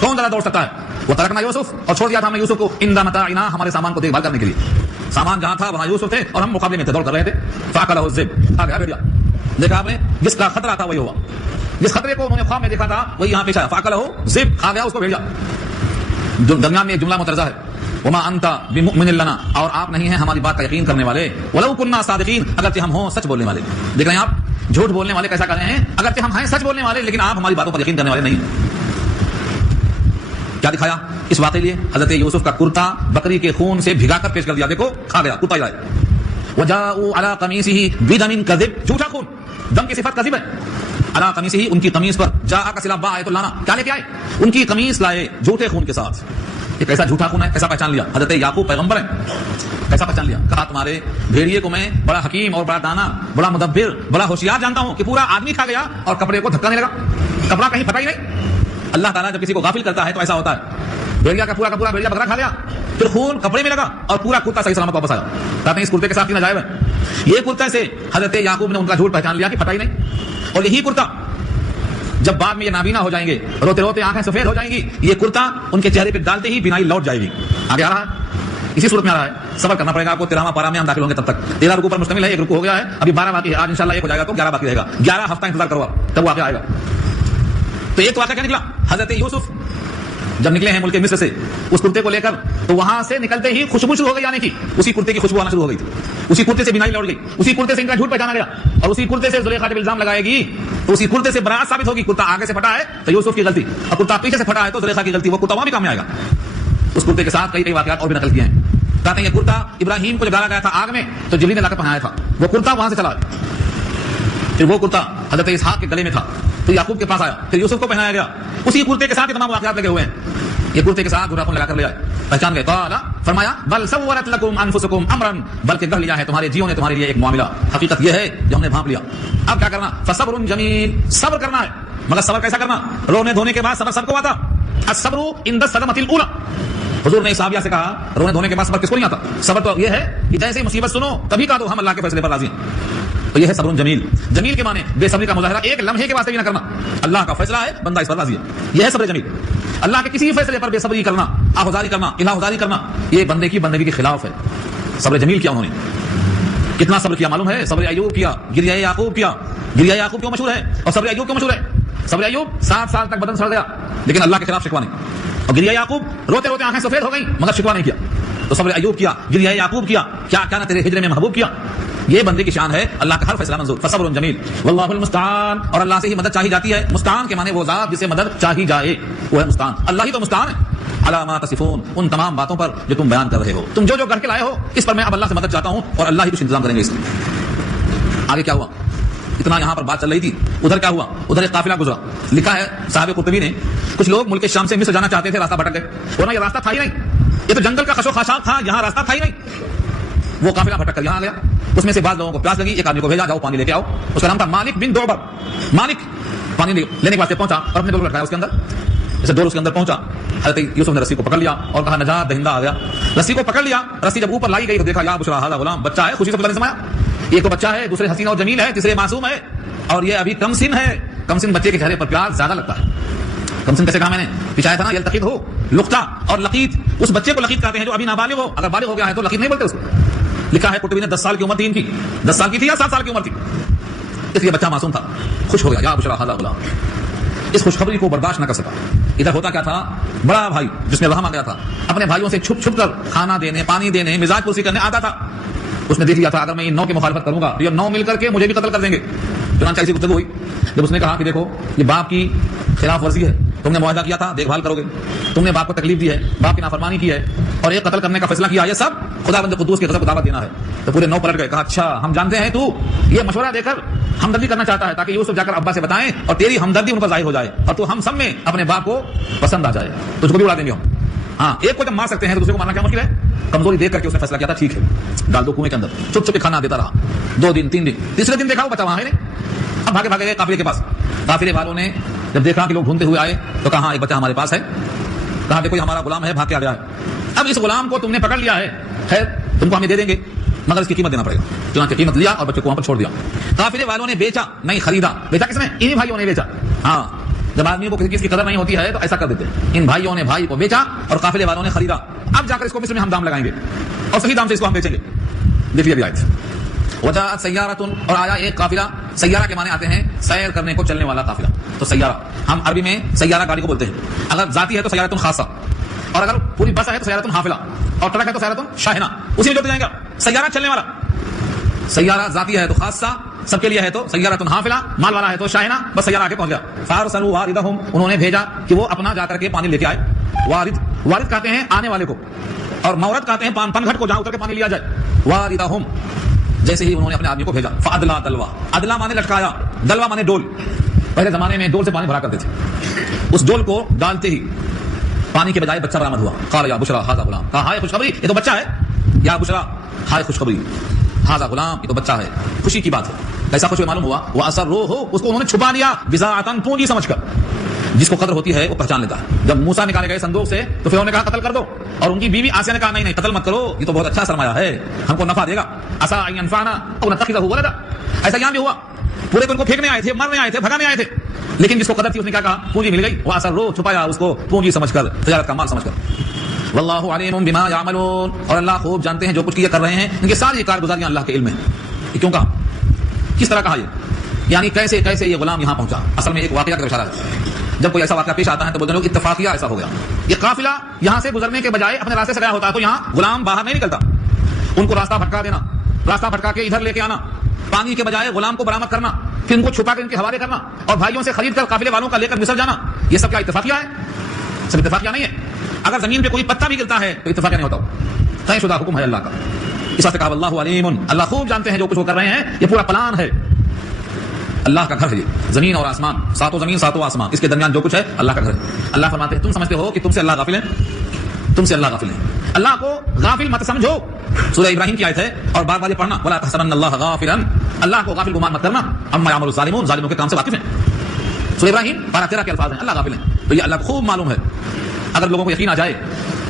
کون زیادہ دوڑ سکتا ہے؟ وترکنا یوسف، اور چھوڑ دیا تھا ہم نے یوسف کو، عند متاعنا، ہمارے سامان کو دیکھ بھال کرنے کے لیے، سامان جہاں تھا وہاں یوسف تھے اور ہم مقابلے میں تھے، دوڑ کر رہے تھے، فاکلہ الذئب، آ گیا بھیڑیا، دیکھا آپ نے جس کا خطرہ تھا وہی ہوا، جس خطرے کو انہوں نے خواب میں دیکھا تھا وہی یہاں پیش آیا، فاکلہ الذئب، کھا گیا اس کو بھیڑیا۔ درمیان میں ایک جملہ مترجہ ہے، وما انت بمؤمن لنا، اور آپ نہیں ہیں ہماری بات کا یقین کرنے والے، ولو كنا صادقین، اگرچہ ہم ہوں سچ بولنے والے۔ دیکھ رہے ہیں آپ جھوٹ بولنے والے کیسا کر رہے ہیں، اگرچہ ہم ہیں سچ بولنے والے لیکن آپ ہماری باتوں پر یقین کرنے والے نہیں ہیں۔ کیا دکھایا اس واقعے لیے؟ حضرت یوسف کا کرتا بکری کے خون سے بھگا کر پیش کر دیا، دیکھو کھا گیا، کتا جائے۔ وجاءوا على قميصه بدم كذب، جھوٹا خون، دم کی صفت کذب ہے، على قميصه، ان کی قمیص پر، جاء کا صلہ با آیت اللانا، کیا لے کے آئے؟ ان کی قمیص لائے جھوٹے خون کے ساتھ۔ یہ کیسا جھوٹا خون ہے، کیسا پہچان لیا؟ حضرت یعقوب پیغمبر ہیں، کیسا پہچان لیا؟ کہا تمہارے بھیڑیے کو میں بڑا حکیم اور بڑا دانا، بڑا مدبر، بڑا ہوشیار جانتا ہوں کہ پورا آدمی کھا گیا اور کپڑے کو دھکا نہیں لگا، کپڑا کہیں پھٹا ہی نہیں۔ اللہ تعالیٰ جب کسی کو غافل کرتا ہے تو ایسا ہوتا ہے، بھیڑیا کا پورا بھیڑیا بکرا کھا لیا، پھر خون کپڑے میں لگا اور پورا کرتا صحیح سلامت واپس آیا۔ کہتے ہیں اس کرتے کے ساتھ نہ جائے، یہ کرتے سے حضرت یعقوب نے ان کا جھوٹ پہچان لیا کہ پھٹا ہی نہیں، اور یہی کرتا جب بعد میں یہ نابینا ہو جائیں گے، روتے روتے آنکھیں سفید ہو جائیں گی، یہ کرتا ان کے چہرے پہ ڈالتے ہی بینائی لوٹ جائے گی۔ آگے آ رہا ہے، اسی صورت میں آ رہا ہے، صبر کرنا پڑے گا آپ کو، 13واں پارہ میں ہم داخل ہوں گے، تب تک 13 رکوع پر مشتمل ہے، ایک رکوع ہو گیا ہے، ابھی 12 باقی ہے، آج انشاءاللہ ایک ہو جائے گا تو 11 باقی رہے گا، 11 ہفتہ انتظار کرو آپ، تب واقعہ آئے گا۔ تو ایک واقعہ کیا نکلا؟ حضرت یوسف جب نکلے ہیں ملک مصر سے اس کرتے کو لے کر، تو وہاں سے نکلتے ہی خوشبو شروع ہو گئی آنے کی، اسی کرتے کی خوشبو آنا شروع ہو گئی تھی، اسی کرتے سے بینائی لوٹ گئی، اسی کرتے سے ان کا جھوٹ پہچانا گیا، اور اسی کرتے سے زلیخا جب الزام لگائے گی تو اسی کرتے سے براءت ثابت ہوگی۔ کرتا آگے سے پھٹا ہے تو یوسف کی غلطی، اور کرتا پیچھے سے پھٹا ہے تو زلیخا کی غلطی، وہ کرتا وہاں بھی کام میں آئے گا۔ اس کرتے کے ساتھ کئی واقعات اور بھی نقل کیے ہیں۔ کہتے ہیں یہ کرتا ابراہیم کو جب ڈالا گیا تھا آگ میں تو جبریل نے لا کر پہنایا تھا، وہ کرتا وہاں سے چلا، پھر وہ کرتا حضرت اسحاق کے گلے میں تھا، پھر یعقوب کے پاس آیا، پھر یوسف کو پہنایا گیا، اسی کرتے کے ساتھ تمام واقعات لگے ہوئے ہیں۔ یہ کرتے کے ساتھ جھوٹا خون لگا کر لے آئے، پہچان گئے، قال، فرمایا بل سولت لکم انفسکم امرا، بلکہ گڑھ لیا ہے تمہارے جیوں نے تمہارے لیے ایک معاملہ، حقیقت یہ ہے جو ہم نے بھانپ لیا، اب کیا کرنا؟ فصبر جمیل، صبر کرنا ہے، مگر صبر کیسا کرنا؟ رونے دھونے کے بعد صبر سب کو آتا، الصبر عند الصدمۃ الاولى، حضور نے صحابیہ سے کہا رونے دھونے کے بعد صبر کس کو نہیں آتا؟ صبر تو یہ ہے کہ جیسے مصیبت سنو تبھی کہا دو ہم اللہ کے فیصلے پر راضی ہیں۔ تو تو یہ ہے صبر جمیل. جمیل کے معنی بے صبری کا مظاہرہ ایک لمحے کے واسطے بھی نہ کرنا. اللہ کا فیصلہ ہے, بندہ اس پر راضی ہے, یہ ہے صبر جمیل. اللہ کے کسی فیصلے پر بے صبری کرنا, آہوزاری کرنا, الہوزاری کرنا, یہ بندے کی بندگی کے خلاف ہے. صبر جمیل کیا انہوں نے, کتنا صبر کیا معلوم ہے. صبر ایوب کیا, گریہ یعقوب کیا. گریہ یعقوب کیوں مشہور ہے اور صبر ایوب کیوں مشہور ہے؟ صبر ایوب 7 سال تک بدن سڑ گیا لیکن اللہ کے خلاف شکوہ نہیں, اور گریہ یعقوب روتے روتے آنکھیں سفید ہو گئی مگر شکوہ نہیں کیا. تو صبر ایوب کیا, گریہ یعقوب کیا, کیا نہ تیرے ہجرے میں محبوب کیا. یہ بندے کی شان ہے, اللہ کا ہر فیصلہ منظور. فصبر جمیل واللہ المستعان, اور اللہ سے ہی مدد چاہی جاتی ہے. مستعان کے معنی وہ ذات جسے مدد چاہی جائے وہ ہے مستعان. اللہ ہی تو مستعان ہے. علی ما تصفون, ان تمام باتوں پر جو تم بیان کر رہے ہو, تم جو کر کے لائے ہو اس پر میں اب اللہ سے مدد چاہتا ہوں اور اللہ ہی کچھ انتظام کریں گے. اس میں آگے کیا ہوا, اتنا یہاں پر بات چل رہی تھی, ادھر کیا ہوا, ادھر ایک قافلہ گزرا. لکھا ہے صاحب قرطبی نے, کچھ لوگ ملک شام سے مصر جانا چاہتے تھے, راستہ بھٹک گئے, ورنہ یہ راستہ تھا ہی نہیں, یہ تو جنگل کا خشو خاشاک تھا, یہاں راستہ تھا ہی نہیں. وہ قافلہ بھٹک کر یہاں آ گیا. اس میں سے بعض لوگوں کو پیاس لگی, ایک آدمی کو بھیجا, جاؤ پانی لے کے آؤ. اس کا نام تھا مالک بن دوبر. مالک پانی لینے کے واسطے پہنچا اور اپنے ڈول لٹکایا اس کے اندر. جیسے ڈول اس کے اندر پہنچا, حضرت یوسف نے رسی کو پکڑ لیا اور کہا نجات دہندہ آ گیا. رسی کو پکڑ لیا, رسی جب اوپر لائی گئی تو دیکھا یا بشرا ھذا غلام, بچہ ہے. خوشی سے پتہ نہیں سمایا, ایک تو بچہ ہے, دوسرے حسین اور جمیل ہے, تیسرے معصوم ہے, اور یہ ابھی کم سن ہے. کم سن بچے کے چہرے پر پیار زیادہ لگتا ہے. کم سن کیسے کہا میں نے, پیچھے آیا تھا نا یلتقط ہو, لقطہ اور لقیط, اس بچے کو لقیط کہتے ہیں جو ابھی نابالغ ہو. اگر بالغ ہو گیا ہے تو لقیط نہیں بولتے اس کو. لکھا ہے قرطبی نے 10 سال کی عمر تھی ان کی, 10 سال کی تھی یا 7 سال کی عمر تھی, اس لیے بچہ معصوم تھا. خوش ہو گیا, یا بشرا ھذا غلام. اس خوشخبری کو برداشت نہ کر سکا. ادھر ہوتا کیا تھا, بڑا بھائی جس میں رحم آ گیا تھا, اپنے بھائیوں سے چھپ چھپ کر کھانا دینے, پانی دینے, مزاج پرسی کرنے آتا تھا. اس نے دیکھ لیا تھا اگر میں ان 9 کی مخالفت کروں گا یہ 9 مل کر کے مجھے بھی قتل کر دیں گے. چنانچہ ایسی گفتگو ہوئی. جب اس نے کہا کہ دیکھو یہ باپ کی خلاف ورزی ہے, تم نے معاہدہ کیا تھا دیکھ بھال کرو گے, تم نے باپ کو تکلیف دی ہے, باپ کی نافرمانی کی ہے, اور ایک قتل کرنے کا فیصلہ کیا, یہ سب خدا بند قدوس کے غضب کو دعوت دینا ہے. تو پورے 9 پلٹ گئے. کہا اچھا ہم جانتے ہیں تو یہ مشورہ دے کر ہمدردی کرنا چاہتا ہے تاکہ یوسف جا کر ابا سے بتائیں اور تیری ہمدردی ان پر ظاہر ہو جائے اور تو ہم سب میں اپنے باپ کو پسند آ جائے, تجھ کو بھی اڑا دیں گے ہم. ہاں ایک کو جب مار سکتے ہیں تو دوسرے کو مارنا کیا مشکل ہے. کمزوری دیکھ کر کے اس نے فیصلہ کیا تھا, ٹھیک ہے ڈال دو کنویں کے اندر. چھپ چھپ کے کھانا دیتا رہا 2 دن 3 دن. تیسرے دن دیکھا وہ بچا وہاں ہے نہیں. اب بھاگے بھاگے گئے قافلے کے پاس. قافلے والوں نے جب دیکھا کہ لوگ ڈھونڈتے ہوئے آئے تو کہا ایک بچہ ہمارے پاس ہے. کہا دیکھو یہ ہمارا غلام ہے, بھاگ کے آ گیا ہے. اب اس غلام کو تم نے پکڑ لیا ہے, خیر تم کو ہمیں دے دیں گے مگر اس کی قیمت دینا پڑے گا. چنانچہ قیمت لیا اور بچے کو وہاں پر چھوڑ دیا. قافلے والوں نے بیچا نہیں خریدا. بیچا کس نے, انہی بھائیوں نے بیچا. ہاں جب آدمی کو کسی چیز کی قدر نہیں ہوتی ہے تو ایسا کر دیتے ہیں. ان بھائیوں نے بھائی کو بیچا اور قافلے والوں نے خریدا. اب جا کر اس کو مصر میں ہم دام لگائیں گے اور صحیح دام سے اس کو ہم بیچیں گے. دیکھ لیا آیت. وجاءت سیارۃ, اور آیا ایک قافلہ. سیارہ کے معنی آتے ہیں سیر کرنے کو چلنے والا قافلہ. تو سیارہ ہم عربی میں سیارہ گاڑی کو بولتے ہیں. اگر ذاتی ہے تو سیارۃ خاصہ, اور اگر پوری بس ہے تو سیارۃ حافلہ, اور ٹرک ہے تو سیارۃ شاہنہ. اسی میں جوڑتے جائیں گا. سیارہ چلنے والا, سیارہ ذاتی ہے تو خاصہ, سب کے لیے ہے تو سیارۃ حافلہ, مال والا ہے تو شاہنہ. بس سیارہ آگے پہنچ گیا. فارسلوا واردہم, انہوں نے بھیجا کہ وہ اپنا جا کر کے پانی لے کے آئے. وارد کہتے ہیں آنے والے کو, اور مورد کہتے ہیں پن گھٹ کو جہاں اتر کے پانی لیا جائے. واردہم, جیسے ہی انہوں نے اپنے آدمی کو بھیجا. فادلا دلوا, ادلا مانے لٹکایا, دلوا مانے ڈول. پہلے زمانے میں ڈول سے پانی بھرا کرتے تھے. اس ڈول کو ڈالتے ہی پانی کے بجائے بچہ برآمد ہوا. قال یا بشرا ھذا غلام, کہا ہائے خوشخبری یہ تو بچہ ہے. یا بشرا, ہائے خوشخبری, ھذا غلام یہ تو بچہ ہے. خوشی کی بات ہے. کیسا خوش معلوم ہوا, وہ اسرروہ, اس کو انہوں نے چھپا لیا, بضاعۃ پونجی سمجھ کر. جس کو قدر ہوتی ہے وہ پہچان لیتا ہے. جب موسیٰ نکالے گئے صندوق سے تو فرعون نے کہا قتل کر دو, اور ان کی بیوی آسیہ نے کہا نہیں قتل مت کرو, یہ تو بہت اچھا سرمایہ ہے, ہم کو نفع دے گا. عسیٰ ان ینفعنا او نتخذہ ولدا. ایسا یہاں بھی ہوا. پورے کو ان کو پھینکنے آئے تھے, مارنے آئے تھے, بھگانے آئے تھے, لیکن جس کو قدر تھی اس نے کیا کہا, پونجی مل گئی. وہ اسرروہ, چھپایا اس کو پونجی سمجھ کر, تجارت کا مال سمجھ کر. واللہ علیم بما یعملون, اور اللہ خوب جانتے ہیں جو کچھ یہ کر رہے ہیں. ان کی ساری کارگزاریاں اللہ کے علم میں. یہ کیوں کہا, کس طرح کہا, یہ یعنی کیسے کیسے یہ غلام یہاں پہنچا. اصل میں ایک واقعہ کا اشارہ ہے. جب کوئی ایسا واقعہ پیش آتا ہے تو بولتے ہیں اتفاقیہ ایسا ہو گیا. یہ قافلہ یہاں سے گزرنے کے بجائے اپنے راستے سے گیا ہوتا ہے تو یہاں غلام باہر نہیں نکلتا. ان کو راستہ بھٹکا دینا, راستہ بھٹکا کے ادھر لے کے آنا, پانی کے بجائے غلام کو برآمد کرنا, پھر ان کو چھپا کر ان کے حوالے کرنا, اور بھائیوں سے خرید کر قافلے والوں کا لے کر مصر جانا. یہ سب کیا اتفاقیہ ہے؟ سب اتفاقیہ نہیں ہے. اگر زمین پہ کوئی پتا بھی گرتا ہے تو اتفاقیہ نہیں ہوتا. طے شدہ حکم ہے اللہ کا. اس واسطے کہا اللہ علیم, اللہ خوب جانتے ہیں جو کچھ وہ کر رہے ہیں. یہ پورا پلان ہے, اللہ کا گھر ہے. یہ زمین اور آسمان, ساتوں زمین ساتوں آسمان, اس کے درمیان جو کچھ ہے اللہ کا گھر ہے. اللہ فرماتے ہیں تم سمجھتے ہو کہ تم سے اللہ غافل ہے, تم سے اللہ غافل ہے. اللہ کو غافل مت سمجھو. سورہ ابراہیم کی آیت ہے, اور بار بار یہ پڑھنا, ولا تحسبن اللہ غافلا, اللہ کو غافل گمان مت کرنا, اما یعمل الظالمون, ظالموں کے کام سے واقف ہیں. سورہ ابراہیم 12-13 کے الفاظ ہیں, اللہ غافل ہے. تو یہ اللہ کو خوب معلوم ہے. اگر لوگوں کو یقین آ جائے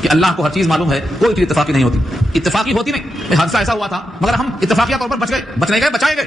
کہ اللہ کو ہر چیز معلوم ہے, کوئی چیز اتفاقی نہیں ہوتی. اتفاقی ہوتی نہیں. حادثہ ایسا ہوا تھا مگر ہم اتفاقیہ طور پر بچ گئے, بچنے گئے, بچائے گئے.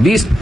20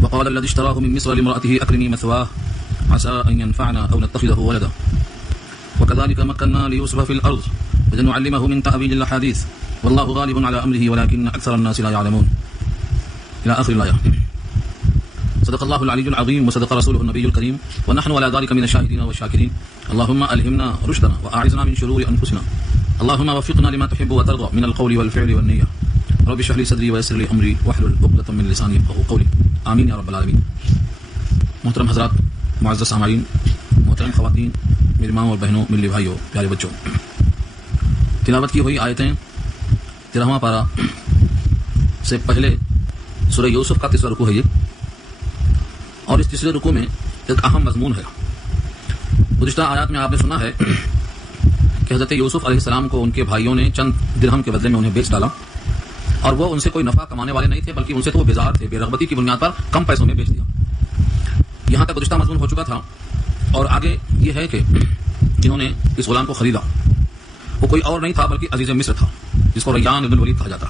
وقال الذي اشتراه من مصر لامرأته أكرمي مثواه عسى أن ينفعنا أو نتخذه ولدا وكذلك مكنا ليوسف في الأرض ولنعلمه من تأويل الأحاديث والله غالب على أمره ولكن أكثر الناس لا يعلمون إلى آخر الآية. صدق الله العلي العظيم وصدق رسوله النبي الكريم ونحن على ذلك من الشاهدين والشاكرين. اللهم ألهمنا رشدنا وأعذنا من شرور أنفسنا. اللهم وفقنا لما تحب وترضى من القول والفعل والنية. رب اشرح لي صدري ويسر لي أمري واحلل عقدة من لساني يفقهوا قولي. آمین یا رب العالمین. محترم حضرات، معزز سامعین، محترم خواتین، میری ماں اور بہنوں، میرے بھائیوں، پیارے بچوں، تلاوت کی ہوئی آیتیں 13واں پارہ سے پہلے سورہ یوسف کا تیسرا رکوع ہے یہ، اور اس تیسرے رکوع میں ایک اہم مضمون ہے. گزشتہ آیات میں آپ نے سنا ہے کہ حضرت یوسف علیہ السلام کو ان کے بھائیوں نے چند درہم کے بدلے میں انہیں بیچ ڈالا، اور وہ ان سے کوئی نفع کمانے والے نہیں تھے، بلکہ ان سے تو وہ بیزار تھے، بے رغبتی کی بنیاد پر کم پیسوں میں بیچ دیا. یہاں تک گزشتہ مضمون ہو چکا تھا، اور آگے یہ ہے کہ جنہوں نے اس غلام کو خریدا وہ کوئی اور نہیں تھا بلکہ عزیز مصر تھا، جس کو ریان ابن الولید کہا جاتا.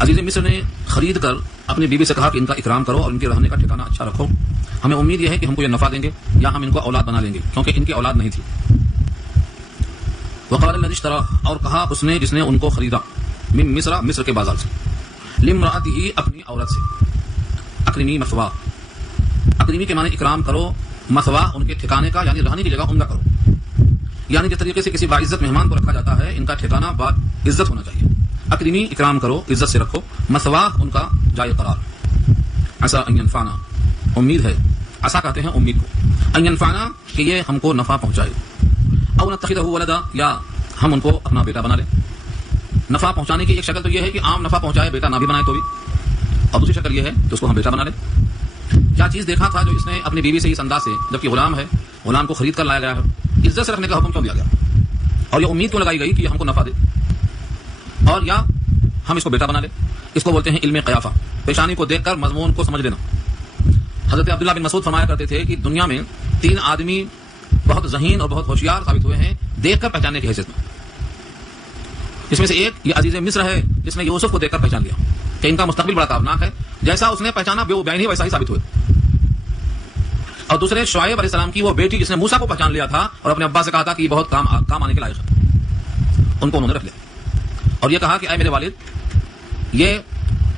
عزیز مصر نے خرید کر اپنی بیوی سے کہا کہ ان کا اکرام کرو اور ان کے رہنے کا ٹھکانہ اچھا رکھو، ہمیں امید یہ ہے کہ ہم کو یہ نفع دیں گے یا ہم ان کو اولاد بنا لیں گے، کیونکہ ان کی اولاد نہیں تھی. وقال الذي اشترى، اور کہا اس نے جس نے ان کو خریدا، من مصر، مصر کے بازار سے، لامرأته، اپنی عورت سے، اکرمی مثوا، اکرمی کے معنی اکرام کرو، مثوا ان کے ٹھکانے کا یعنی رہنے کی جگہ عمدہ کرو، یعنی جس طریقے سے کسی باعزت مہمان کو رکھا جاتا ہے ان کا ٹھکانہ عزت ہونا چاہیے. اکرمی اکرام کرو، عزت سے رکھو، مثوا ان کا جائے قرار. عسى ان ينفعنا، امید ہے، عسى کہتے ہیں امید کو، ان ينفعنا کہ یہ ہم کو نفع پہنچائے، او نتخذه ولدا، یا ہم ان کو اپنا بیٹا بنا لیں. نفع پہنچانے کی ایک شکل تو یہ ہے کہ عام نفع پہنچائے، بیٹا نہ بھی بنائے تو بھی، اور دوسری شکل یہ ہے کہ اس کو ہم بیٹا بنا لیں۔ کیا چیز دیکھا تھا جو اس نے اپنی بیوی سے اس انداز سے، جبکہ غلام ہے، غلام کو خرید کر لایا گیا ہے، عزت سے رکھنے کا حکم کیوں دیا گیا، اور یہ امید کیوں لگائی گئی کہ یہ ہم کو نفع دے، اور یا ہم اس کو بیٹا بنا لیں؟ اس کو بولتے ہیں علم قیافہ، پیشانی کو دیکھ کر مضمون کو سمجھ لینا۔ حضرت عبداللہ بن مسعود فرمایا کرتے تھے کہ دنیا میں 3 آدمی بہت ذہین اور بہت ہوشیار ثابت ہوئے ہیں دیکھ کر پہچاننے کی حیثیت میں۔ اس میں سے ایک یہ عزیز مصر ہے جس نے یوسف کو دیکھ کر پہچان لیا کہ ان کا مستقبل بڑا تابناک ہے، جیسا اس نے پہچانا بے بین ہی ویسا ہی ثابت ہوئے۔ اور دوسرے شعیب علیہ السلام کی وہ بیٹی جس نے موسیٰ کو پہچان لیا تھا اور اپنے ابا سے کہا تھا کہ یہ بہت کام آنے کے لائق ہے، ان کو انہوں نے رکھ لیا اور یہ کہا کہ اے میرے والد، یہ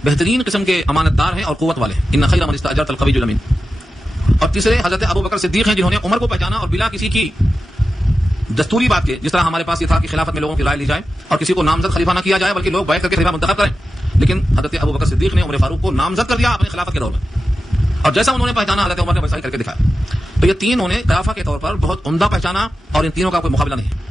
بہترین قسم کے امانت دار ہیں اور قوت والے ہیں، ان خیر من استاجرت القوی الامین۔ اور تیسرے حضرت ابو بکر صدیق ہیں جنہوں نے عمر کو پہچانا اور بلا کسی کی دستوری بات کے، جس طرح ہمارے پاس یہ تھا کہ خلافت میں لوگوں کی رائے لی جائے اور کسی کو نامزد خلیفہ نہ کیا جائے بلکہ لوگ بیعت کر کے خلیفہ منتخب کریں، لیکن حضرت ابو بکر صدیق نے عمر فاروق کو نامزد کر دیا اپنے خلافت کے دور میں، اور جیسا انہوں نے پہچانا حضرت عمر نے ویسا ہی کر کے دکھایا۔ تو یہ 3 انہوں نے قیافہ کے طور پر بہت عمدہ پہچانا، اور ان تینوں کا کوئی مقابلہ نہیں ہے۔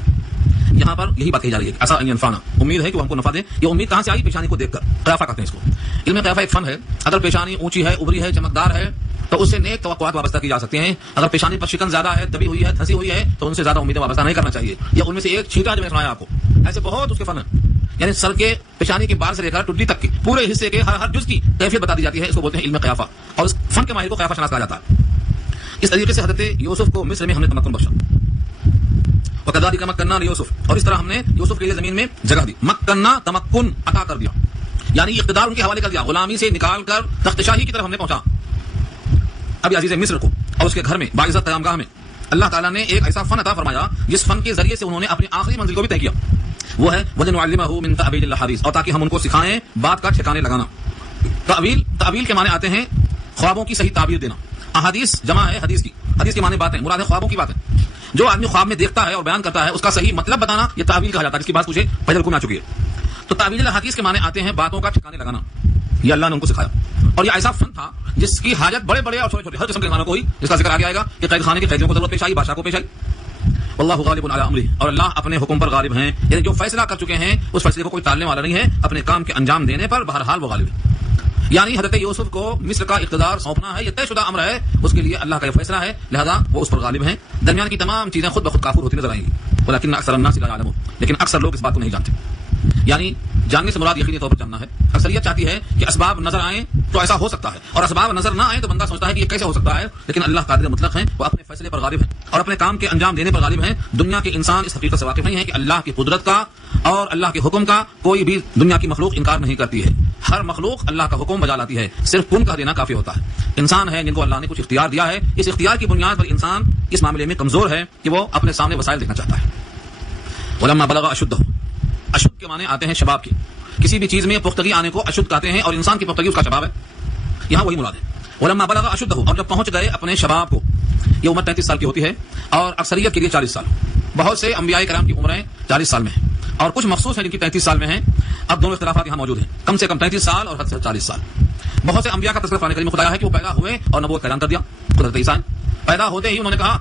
یہاں پر یہی بات کہی جا رہی ہے کہ عسیٰ ان ینفعنا، امید ہے کہ وہ ہم کو نفع دے۔ یہ امید کہاں سے آئی؟ پیشانی کو دیکھ کر، قیافہ کہتے ہیں اس کو۔ علم قیافہ ایک فن ہے، اگر پیشانی اونچی ہے، ابری ہے، چمکدار ہے تو اس سے نیک توقعات وابستہ کی جا سکتی ہیں، اگر پیشانی پر شکن زیادہ ہے، دبی ہوئی ہے، دھسی ہوئی ہے تو ان سے زیادہ امیدیں وابستہ نہیں کرنا چاہیے۔ یا ان میں سے ایک چھینٹا جو میں نے سنایا آپ کو، ایسے بہت اس کے فن ہیں، یعنی سر کے پیشانی کے بال سے لے کر ٹڈی تک کی پورے حصے کے ہر جز کی کیفیت بتا دی جاتی ہے، اس کو بولتے ہیں علم قیافہ، اور اس فن کے ماہر کو قیافہ شناس کہا جاتا ہے۔ اس طریقے سے حضرت یوسف کو مصر میں ہم نے تمکن بخشا، وَكَذَلِكَ مَكَّنَّا لِيُوسُفَ، اور اس طرح ہم نے یوسف کے لیے زمین میں جگہ دی، مکنا تمکن عطا کر دیا، یعنی اقتدار ان کے حوالے کر دیا، غلامی سے نکال کر تخت شاہی کی طرف ہم نے پہنچا۔ اب عزیز مصر کو اور اس کے گھر میں باعزت قیام گاہ میں اللہ تعالیٰ نے ایک ایسا فن عطا فرمایا جس فن کے ذریعے سے انہوں نے اپنی آخری منزل کو بھی طے کیا، وہ ہے وَلِنُعَلِّمَهُ مِن تَأْوِيلِ الْأَحَادِيثِ، اور تاکہ ہم ان کو سکھائیں بات کا ٹھکانے لگانا۔ تعویل کے معنی آتے ہیں خوابوں کی صحیح تعبیر دینا، احادیث جمع ہے حدیث کی، حدیث کے معنی باتیں، مراد ہے خوابوں کی باتیں، جو آدمی خواب میں دیکھتا ہے اور بیان کرتا ہے اس کا صحیح مطلب بتانا، یہ تعویل کہا جاتا ہے، جس کی بات مجھے پہلے رکو میں آ چکی ہے۔ تو تعویل الحدیث کے معنی آتے ہیں باتوں کا ٹھکانے لگانا، یہ اللہ نے ان کو سکھایا، اور یہ ایسا فن تھا جس کی حاجت بڑے بڑے اور چھوٹے چھوٹے ہر قسم کے انسانوں کو ہوئی، جس کا ذکر آگے آئے گا کہ قید خانے کے قیدیوں کو ضرورت پیش آئی، بادشاہ کو پیش آئی۔ واللہ غالب علی امرہ، اور اللہ اپنے حکم پر غالب ہیں، یعنی جو فیصلہ کر چکے ہیں اس فیصلے کو کوئی ٹالنے والا نہیں ہے، اپنے کام کے انجام دینے پر بہرحال وہ غالب ہے۔ یعنی حضرت یوسف کو مصر کا اقتدار سونپنا ہے، یہ طے شدہ امر ہے، اس کے لیے اللہ کا یہ فیصلہ ہے، لہذا وہ اس پر غالب ہیں۔ درمیان کی تمام چیزیں خود بخود کافر ہوتی نظر آئیں گی، ولکن اکثر الناس لا یعلمون، لیکن اکثر لوگ اس بات کو نہیں جانتے۔ یعنی جاننے سے مراد یقینی طور پر جاننا ہے۔ اکثریت چاہتی ہے کہ اسباب نظر آئیں تو ایسا ہو سکتا ہے، اور اسباب نظر نہ آئیں تو بندہ سوچتا ہے کہ یہ کیسے ہو سکتا ہے، لیکن اللہ قادر مطلق ہیں، وہ اپنے فیصلے پر غالب ہیں اور اپنے کام کے انجام دینے پر غالب ہیں۔ دنیا کے انسان اس حقیقت سے واقف نہیں ہے کہ اللہ کی قدرت کا اور اللہ کے حکم کا کوئی بھی دنیا کی مخلوق انکار نہیں کرتی ہے، ہر مخلوق اللہ کا حکم بجا لاتی ہے، صرف کن کہہ دینا کافی ہوتا ہے۔ انسان ہے جن کو اللہ نے کچھ اختیار دیا ہے، اس اختیار کی بنیاد پر انسان اس معاملے میں کمزور ہے کہ وہ اپنے سامنے وسائل دیکھنا چاہتا ہے۔ ولما بلغ اشدہ، اشد کے معنی آتے ہیں شباب کی، کسی بھی چیز میں پختگی آنے کو اشد کہتے ہیں، اور انسان کی پختگی اس کا شباب ہے، یہاں وہی مراد ہے۔ ولما بلغ اشدہ، اور جب پہنچ گئے اپنے شباب کو، یہ عمر 33 سال کی ہوتی ہے اور اکثریت کے لیے 40 سال، بہت سے انبیاء کرام کی عمریں 40 سال میں ہیں اور کچھ مخصوص ہیں جن کی 33 سال میں ہیں۔ اب دونوں اختلافات یہاں موجود ہیں، کم سے کم 33 سال اور حد سے 40 سال۔ بہت سے انبیاء کا تذکرہ قرآن کریم میں خدایا ہے کہ وہ پیدا ہوئے اور نبوت کا اعلان کر دیا۔ حضرت عیسیٰ پیدا ہوتے ہی انہوں نے کہا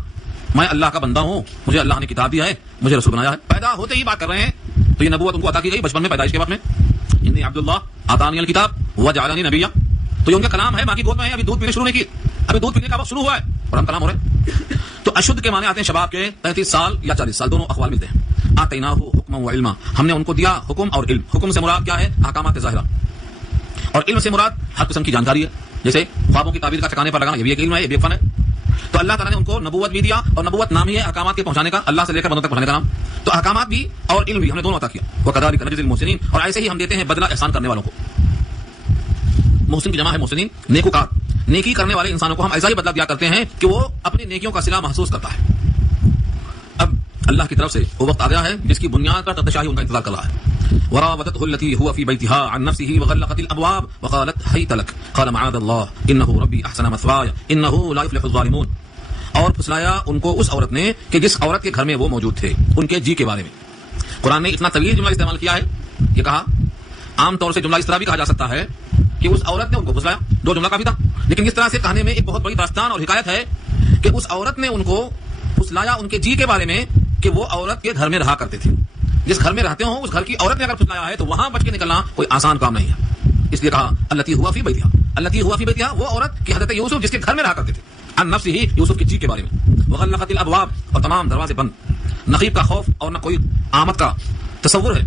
میں اللہ کا بندہ ہوں، مجھے اللہ نے کتاب دیا ہے، مجھے رسول بنایا ہے، پیدا ہوتے ہی بات کر رہے ہیں، تو یہ نبوت ان کو عطا کی گئی بچپن میں، پیدائش کے وقت میں، انی عبداللہ آتانی الکتاب وجعلنی نبیا، تو یہ ان کا کلام ہے، باقی گود میں ہے، ابھی دودھ پینے شروع نہیں کی، ابھی دودھ پینے کا وقت شروع ہوا ہے اور ہم کلام ہو رہے ہیں۔ تو اشد کے معنی آتے ہیں شباب کے، 33 سال یا 40 سال، دونوں اقوال ملتے ہیں۔ آتیناہ حکما و علما، ہم نے ان کو دیا حکم اور علم۔ حکم سے مراد کیا ہے؟ احکامات ظاہرہ، اور علم سے مراد ہر قسم کی جانکاری ہے، جیسے خوابوں کی تعبیر کا ٹھکانے پر لگانا، یہ بھی ایک علم ہے، یہ بھی ایک فن ہے۔ تو اللہ تعالیٰ نے ان کو نبوت بھی دیا، اور نبوت نام ہی ہے احکامات کے پہنچانے کا، اللہ سے لے کر بندوں تک پہنچانے کا نام، تو احکامات بھی اور علم بھی ہم نے دونوں عطا کیا۔ وَكَذَلِكَ نَجْزِي الْمُحْسِنِينَ، اور ایسے ہی ہم دیتے ہیں بدلہ احسان کرنے والوں کو۔ محسن کی جمع ہے محسنین، نیکوکار، نیکی کرنے والے انسانوں کو ہم ایسا ہی بدلہ دیا کرتے ہیں کہ وہ اپنی نیکیوں کا صلہ محسوس کرتا ہے۔ اب اللہ کی طرف سے وہ وقت آ گیا ہے جس کی بنیاد پر تخت شاہی ان کا انتظار کر رہا ہے۔ وراودته التي هو في بيتها عن نفسه وغلقت الابواب وقالت هيت لك قال معاذ الله انه ربي احسن مثواي انه لا يفلح الظالمون، اور پھسلایا ان کو اس عورت نے کہ جس عورت کے گھر میں وہ موجود تھے، ان کے جی کے بارے میں۔ قرآن نے اتنا طویل جملہ استعمال کیا ہے، یہ کہا عام طور سے جملہ اس طرح بھی کہا جا سکتا ہے کہ اس عورت نے ان کو پھسلایا، دو جملہ کافی تھا، لیکن اس طرح سے کہنے میں ایک بہت بڑی داستان اور حکایت ہے کہ اس عورت نے ان کو پھسلایا ان کے جی کے بارے میں کہ وہ عورت کے گھر میں رہا کرتے تھے، جس گھر میں رہتے ہوں اس گھر کی عورت نے اگر پھسلایا ہے تو وہاں بچ کے نکلنا کوئی آسان کام نہیں ہے. اس لیے کہا التی ہوا فی بیتہا, التی ہوا فی بیتہا وہ عورت کہ حضرت یوسف جس کے گھر میں رہا کرتے تھے, عن نفسہ یوسف کی چیز کے بارے میں, وغلقت الابواب اور تمام دروازے بند, نقیب کا خوف اور نہ کوئی آمد کا تصور ہے.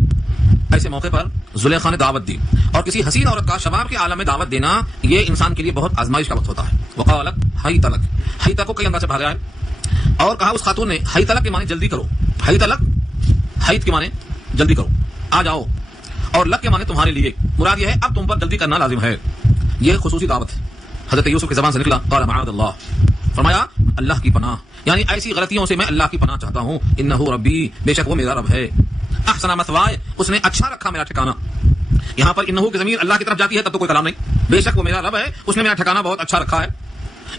ایسے موقع پر زلیخا نے دعوت دی, اور کسی حسین عورت کا شباب کے عالم میں دعوت دینا یہ انسان کے لیے بہت آزمائش کا وقت ہوتا ہے. وقالت حیت لک, حیت کو کئی انداز سے پڑھا گیا ہے, اور کہا اس خاتون نے حیت لک کے معنی جلدی کرو, حیت لک حیت کے معنی جلدی کرو, آ جاؤ, اور لک کے معنی تمہارے لیے, مراد یہ ہے اب تم پر جلدی کرنا لازم ہے. یہ خصوصی دعوت ہے. حضرت یوسف کی زبان سے نکلا قال معاذ اللہ, فرمایا اللہ کی پناہ, یعنی ایسی غلطیوں سے میں اللہ کی پناہ چاہتا ہوں. انہ ربی, بے شک وہ میرا رب ہے. احسن مثوائے, اس نے اچھا رکھا میرا ٹھکانہ. یہاں پر انہ کی ضمیر اللہ کی طرف جاتی ہے تب تو کوئی کلام نہیں. بے شک وہ میرا رب ہے, اس نے میرا ٹھکانہ بہت اچھا رکھا ہے.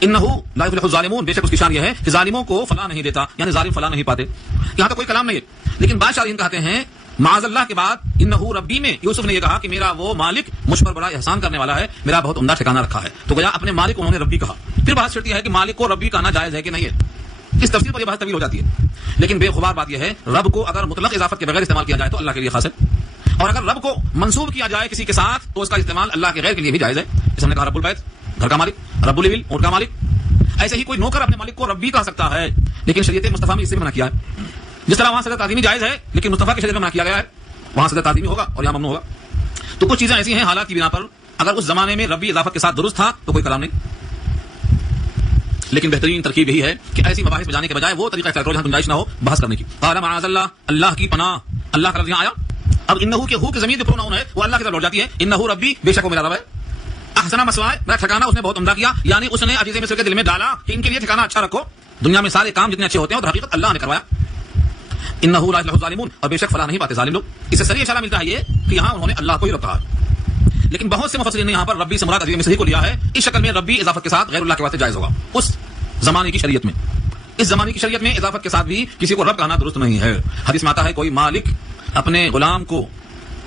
انہ لا یفلح الظالمون, بے شک اس کی شان یہ ہے کہ ظالموں کو فلاح نہیں دیتا, یعنی ظالم فلاح نہیں پاتے. یہاں تو کوئی کلام نہیں ہے, لیکن بادشاہ کہتے ہیں معاذ اللہ کے بعد انہ ربی میں یوسف نے یہ کہا کہ میرا وہ مالک مجھ پر بڑا احسان کرنے والا ہے, میرا بہت عمدہ ٹھکانہ رکھا ہے. تو گویا اپنے مالک انہوں نے ربی کہا. پھر بات چھڑتی ہے کہ مالک کو ربی کہنا جائز ہے کہ نہیں ہے. اس تفسیر پر یہ بات طویل ہو جاتی ہے, لیکن بے خبر بات یہ ہے رب کو اگر مطلق اضافت کے بغیر استعمال کیا جائے تو اللہ کے لیے خاص ہے, اور اگر رب کو منسوب کیا جائے کسی کے ساتھ تو اس کا استعمال اللہ کے غیر کے لیے بھی جائز ہے. جس ہم نے کہا رب البیت, گھر کا مالک, رب الابل, اونٹ کا مالک. ایسے ہی کوئی نوکر اپنے مالک کو ربی کہہ سکتا ہے, لیکن شریعت مصطفیٰ میں اس سے منع کیا ہے. جس طرح وہاں صدر تعظیمی جائز ہے لیکن مصطفیٰ کی شریعت میں منع کیا گیا ہے, وہاں صدر تعظیمی ہوگا اور یہاں ممنوع ہوگا. تو کچھ چیزیں ایسی ہیں حالات کی بنا پر اگر اس زمانے میں ربی اضافت کے ساتھ درست تھا تو کوئی کلام نہیں, لیکن بہترین ترکیب یہی ہے کہ ایسی مباحث بجانے کے بجائے وہ طریقہ اختیار کرو جہاں گنجائش نہ ہو بحث کرنے کی. قال معاذ اللہ, اللہ کی پناہ, اللہ کا لفظ یہاں آیا. اب انہ کے ہو کی زمین جو پروناؤن ہے وہ اللہ کی طرف لوٹ جاتی ہے. انہ ربی, بے شک وہ میرا رب ہے. احسن مثوائے, میرا ٹھکانہ اس نے بہت عمدہ کیا, یعنی اس نے عزیز مصر کے دل میں ڈالا کہ ان کے لیے ٹھکانہ اچھا رکھو. دنیا میں سارے کام جتنے اچھے ہوتے ہیں اور حقیقت اللہ نے کروایا. انہ لا یفلح الظالمون, اور بے شک فلاح نہیں پاتے ظالم لوگ. اس سے صریح اشارہ ملتا ہے یہ کہ یہاں انہوں نے اللہ کو ہی رب کہا. لیکن بہت سے مفسرین نے یہاں پر ربی سے مراد عزیز مصری کو لیا ہے. اس شکل میں ربی اضافت کے ساتھ غیر اللہ کے واسطے جائز ہوگا اس زمانے کی شریعت میں. اس زمانے کی شریعت میں اضافت کے ساتھ بھی کسی کو رب کہنا درست نہیں ہے. حدیث میں آتا ہے کوئی مالک اپنے غلام کو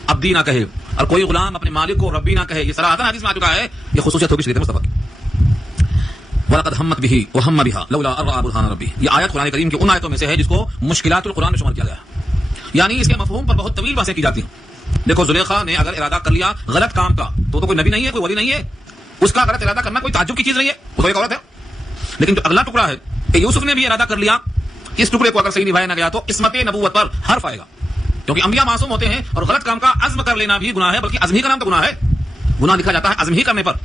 عبدی نہ کہے اور کوئی غلام اپنے مالک کو ربی نہ کہے. یہ صراحتاً حدیث میں آ چکا ہے, یہ خصوصیت ہوگی شریعت مصطفیٰ کی. وَلَقَدْ هَمَّتْ بِهِ وَهَمَّ بِهَا لَوْلَا أَن رَأَىٰ بُرْهَانَ رَبِّهِ. یہ آیت قرآن کریم کی ان آیتوں میں سے ہے جس کو مشکلات القرآن میں شمار کیا گیا ہے, یعنی اس کے مفہوم پر بہت طویل بحثیں کی جاتی ہیں. دیکھو زلیخا نے اگر ارادہ کر لیا غلط کام کا تو کوئی نبی نہیں ہے, کوئی ولی نہیں ہے. اس کا غلط ارادہ کرنا کوئی تعجب کی چیز نہیں ہے, وہ تو ایک عورت ہے. لیکن جو اگلا ٹکڑا ہے کہ یوسف نے بھی ارادہ کر لیا, اس ٹکڑے کو اگر صحیح نبھایا نہ گیا تو عصمت نبوت پر حرف آئے گا, کیونکہ انبیاء معصوم ہوتے ہیں اور غلط کام کا عزم کر لینا بھی گناہ ہے, بلکہ عزم ہی کا نام تو گناہ ہے. گناہ لکھا جاتا ہے عزم ہی کرنے پر.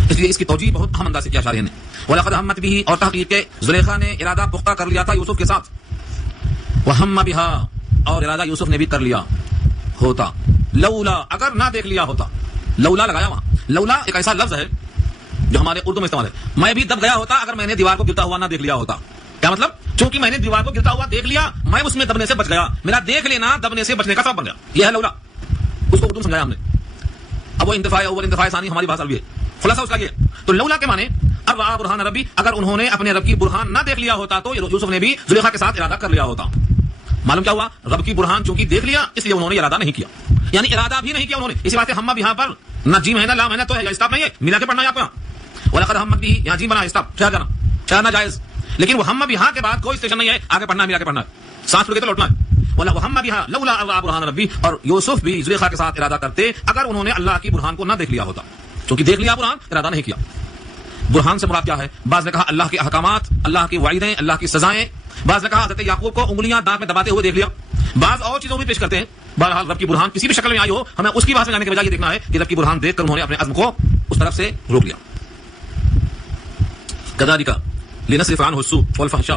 اس لیے اس کی توجیہ بہت اہم انداز سے کیا شارح نے. وَلَقَدْ هَمَّتْ بِهِ, اور تحقیق کے زلیخا نے ارادہ پختہ کر لیا تھا یوسف کے ساتھ. وَهَمَّ بِهَا, اور ارادہ یوسف نے بھی کر لیا ہوتا. لولا, اگر نہ دیکھ لیا ہوتا. لولا لگایا وہاں. لولا ایک ایسا لفظ ہے جو ہمارے اردو میں استعمال ہے. میں بھی دب گیا ہوتا اگر میں نے دیوار کو گرتا ہوا نہ دیکھ لیا ہوتا. کیا مطلب؟ چونکہ میں نے دیوار کو گرتا ہوا دیکھ لیا, میں اس میں دبنے سے بچ گیا. میرا دیکھ لینا دبنے سے بچنے کا سبب بن گیا. یہ ہے لولا. اس کو اردو سمجھایا ہم نے. اب وہ انتفاع اول انتفاع ثانی ہماری بات بھی ہے. خلاصہ اس کا یہ. تو لولا کے معنی ارآ برہان ربی, اگر انہوں نے اپنے رب کی برہان نہ دیکھ لیا ہوتا تو یوسف نے بھی زلیخا کے ساتھ ارادہ کر لیا ہوتا. معلوم کیا ہوا؟ رب کی برہان چونکہ دیکھ لیا اس لیے انہوں نے ارادہ نہیں کیا, یعنی ارادہ بھی نہیں کیا انہوں نے. اسی بات سے ہم یہاں پر نہ جیم ہے نہ لام ہے نہ تو ہے, اسٹاپ نہیں ہے, ملا کے پڑھنا ہے آپ کو. وَلَقَدْ هَمَّتْ بِهِ, یہاں جیم بنا اسٹاپ, چلا جانا چلنا جائز, لیکن وہ ہم یہاں کے بعد کوئی اسٹیشن نہیں ہے, آگے پڑھنا ملا کے پڑھنا ہے, سانس چھوڑ کے تو لوٹنا ہے. وَهَمَّ بِهَا لَوْلَا أَن رَأَىٰ بُرْهَانَ رَبِّهِ, اور یوسف بھی زلیخا کے ساتھ ارادہ کرتے اگر انہوں نے اللہ کی برہان کو نہ دیکھ لیا ہوتا. کیونکہ دیکھ لیا برہان, ارادہ نہیں کیا. برہان سے مراد کیا ہے؟ بعض نے کہا اللہ کے احکامات, اللہ کی وعیدیں, اللہ کی سزائیں. بعض نے کہا حضرت یعقوب کو انگلیاں دانت میں دباتے ہوئے دیکھ لیا. بعض اور چیزوں بھی پیش کرتے ہیں. بہرحال رب کی برہان کسی بھی شکل میں آئی ہو, ہمیں اس کی بات میں جانے کے بجائے یہ دیکھنا ہے کہ رب کی برہان دیکھ کر انہوں نے اپنے عزم کو اس طرف سے روک لیا. کذالک لنصرف عنہ السوء والفحشاء,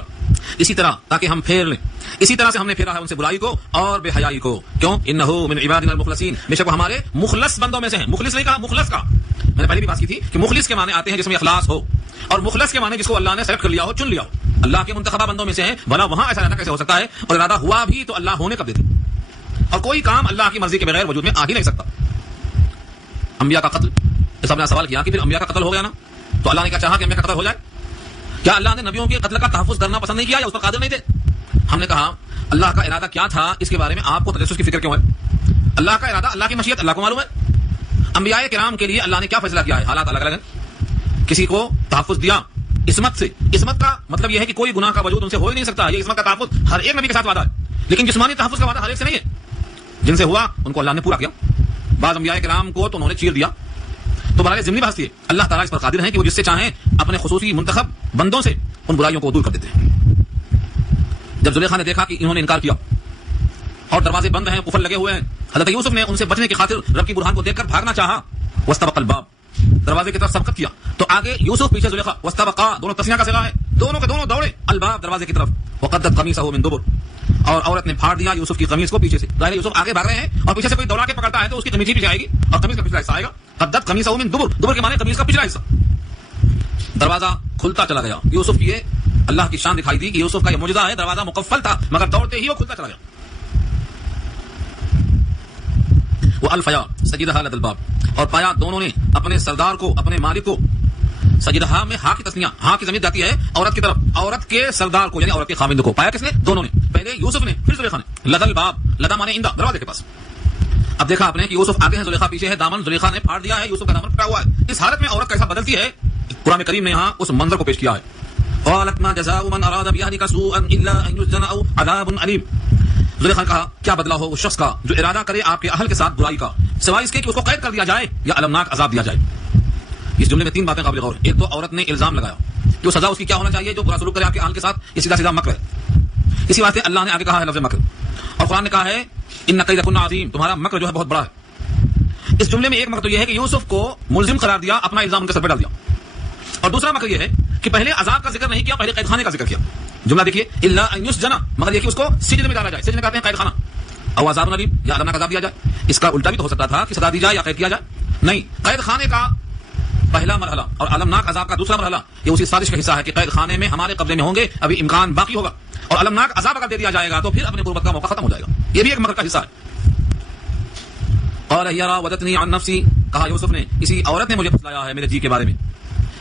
اسی طرح تاکہ ہم پھیر لیں, اسی طرح سے ہم نے پھیرا ہے ان سے برائی کو اور بے حیائی کو. کیوں؟ انہ من عبادنا المخلصین, بے شک وہ ہمارے مخلص بندوں میں سے ہیں. مخلص نہیں کہا, مخلص کا. میں نے پہلے بھی بات کی تھی کہ مخلص کے معنی آتے ہیں جس میں اخلاص ہو, اور مخلص کے معنی جس کو اللہ نے سلیکٹ کر لیا ہو, چن لیا ہو. اللہ کے منتخبہ بندوں میں سے ہیں, بھلا وہاں ایسا ارادہ کیسے ہو سکتا ہے؟ اور ارادہ ہوا بھی تو اللہ ہونے کب دیتے, اور کوئی کام اللہ کی مرضی کے بغیر وجود میں آ ہی نہیں سکتا. انبیاء کا قتل, سب نے سوال کیا کہ پھر انبیاء کا قتل ہو گیا نا, تو اللہ نے کیا چاہا کہ انبیاء کا قتل ہو جائے؟ کیا اللہ نے نبیوں کے قتل کا تحفظ کرنا پسند نہیں کیا یا اس پر قادر نہیں تھے؟ ہم نے کہا اللہ کا ارادہ کیا تھا اس کے بارے میں آپ کو تجسس کی فکر کیوں ہے؟ اللہ کا ارادہ, اللہ کی مشیت اللہ کو معلوم ہے. انبیاء کرام کے لیے اللہ نے کیا فیصلہ کیا ہے؟ حالات الگ الگ ہیں. کسی کو تحفظ دیا عصمت سے. عصمت کا مطلب یہ ہے کہ کوئی گناہ کا وجود ان سے ہو ہی نہیں سکتا. یہ عصمت کا تحفظ ہر ایک نبی کے ساتھ وعدہ ہے. لیکن جسمانی تحفظ کا وعدہ ہر ایک سے نہیں ہے. جن سے ہوا ان کو اللہ نے پورا کیا. بعض انبیاء کرام کو تو انہوں نے چیر دیا. تو برائے ضمنی بحث یہ اللہ تعالیٰ اس پر قادر ہیں کہ وہ جس سے چاہیں اپنے خصوصی منتخب بندوں سے ان برائیوں کو دور کر دیتے ہیں. جب زلیخا نے دیکھا کہ انہوں نے انکار کیا اور دروازے بند ہیں, قفل لگے ہوئے ہیں, حضرت یوسف نے ان سے بچنے کی خاطر رب کی برہان کو دیکھ کر بھاگنا چاہا. واستبق الباب, دروازے کی طرف سبقت کیا تو آگے یوسف پیچھے زلیخا. واستبقا دونوں تسنیہ کا صیغہ ہے, دونوں کے دونوں دوڑے. الباب دروازے کی طرف. وقدت قمیصہ من دبر, اور عورت نے پھاڑ دیا یوسف کی قمیص کو پیچھے سے. ظاہر یوسف آگے بھاگ رہے ہیں اور پیچھے سے کوئی دوڑا کے پکڑتا ہے تو اس کی قمیص ہی پیچھے آئے گی اور قمیص کا پچھلا حصہ آئے گا. قدت قمیصہ من دبر, دبر کے معنی قمیص کا پچھلا حصہ. دروازہ کھلتا چلا گیا. یوسف کی اللہ کی شان دکھائی دی کہ یوسف کا یہ معجزہ ہے. دروازہ مقفل تھا مگر دوڑتے ہی وہ کھلتا چلا گیا. وہ الفیا سجدہ لد الباب, اور پایا دونوں نے اپنے سردار کو, اپنے مالک کو. سجدہ میں ہا کی تسنیہ, ہا کی ضمیر جاتی ہے عورت کی طرف. عورت کے سردار کو یعنی عورت کے خاوند کو پایا کس نے؟ دونوں نے. پہلے یوسف نے پھر زلیخا نے. لد الباب, لدا مانے اندہ, دروازے کے پاس. اب دیکھا آپ نے کہ یوسف آگے ہیں, زلیخا پیچھے ہے. دامن زلیخا نے پھاڑ دیا ہے, یوسف کا دامن پھٹا ہوا ہے. اس حالت میں عورت کیسا بدلتی ہے قرآن کریم نے یہاں اس منظر کو پیش کیا ہے. قالت ما جزاء من اراد باهلك سوءا الا ان يسجن او عذاب الیم. زلیخا نے کہا کیا بدلہ ہو اس شخص کا جو ارادہ کرے آپ کے اہل کے ساتھ برائی کا, سوائے اس کے کہ اس کو قید کر دیا جائے یا المناک عذاب دیا جائے. اس جملے میں تین باتیں قابل غور. ایک تو عورت نے الزام لگایا کہ سزا اس کی کیا ہونا چاہیے جو برا سلوک کرے آپ کے اہل کے ساتھ, یہ سیدھا سیدھا مکر ہے. اسی واسطے اللہ نے آگے کہا ہے لفظ مکر, اور قرآن نے کہا ہے ان کیدکن عظیم, تمہارا مکر جو ہے بہت بڑا ہے. اس جملے میں ایک مکر تو یہ ہے کہ یوسف کو ملزم قرار دیا, اپنا الزام ان کے سر پہ ڈال دیا. اور دوسرا مکر یہ ہے کہ پہلے عذاب کا ذکر نہیں کیا, پہلے قید خانے کا ذکر کیا. جملہ دیکھیے الا ان یسجن, مگر یہ کہ اس کو سجن میں ڈالا جائے. سجن کہتے ہیں قید خانہ. او عذاب الیم, یا المناک عذاب دیا جائے. اس کا الٹا بھی تو ہو سکتا تھا کہ سزا دی جائے یا قید کیا جائے. نہیں, قید خانے کا پہلا مرحلہ اور المناک عذاب کا دوسرا مرحلہ یہ اسی سازش کا حصہ ہے کہ قید خانے میں ہمارے قبضے میں ہوں گے, ابھی امکان باقی ہوگا. اور المناک عذاب اگر دے دیا جائے گا تو پھر اپنے غربت کا موقع ختم ہو جائے گا. یہ بھی ایک مکر کا حصہ ہے. قال هي راودتني عن نفسي, کہا یوسف نے اسی عورت نے مجھے پھسلایا ہے میرے جی کے بارے میں.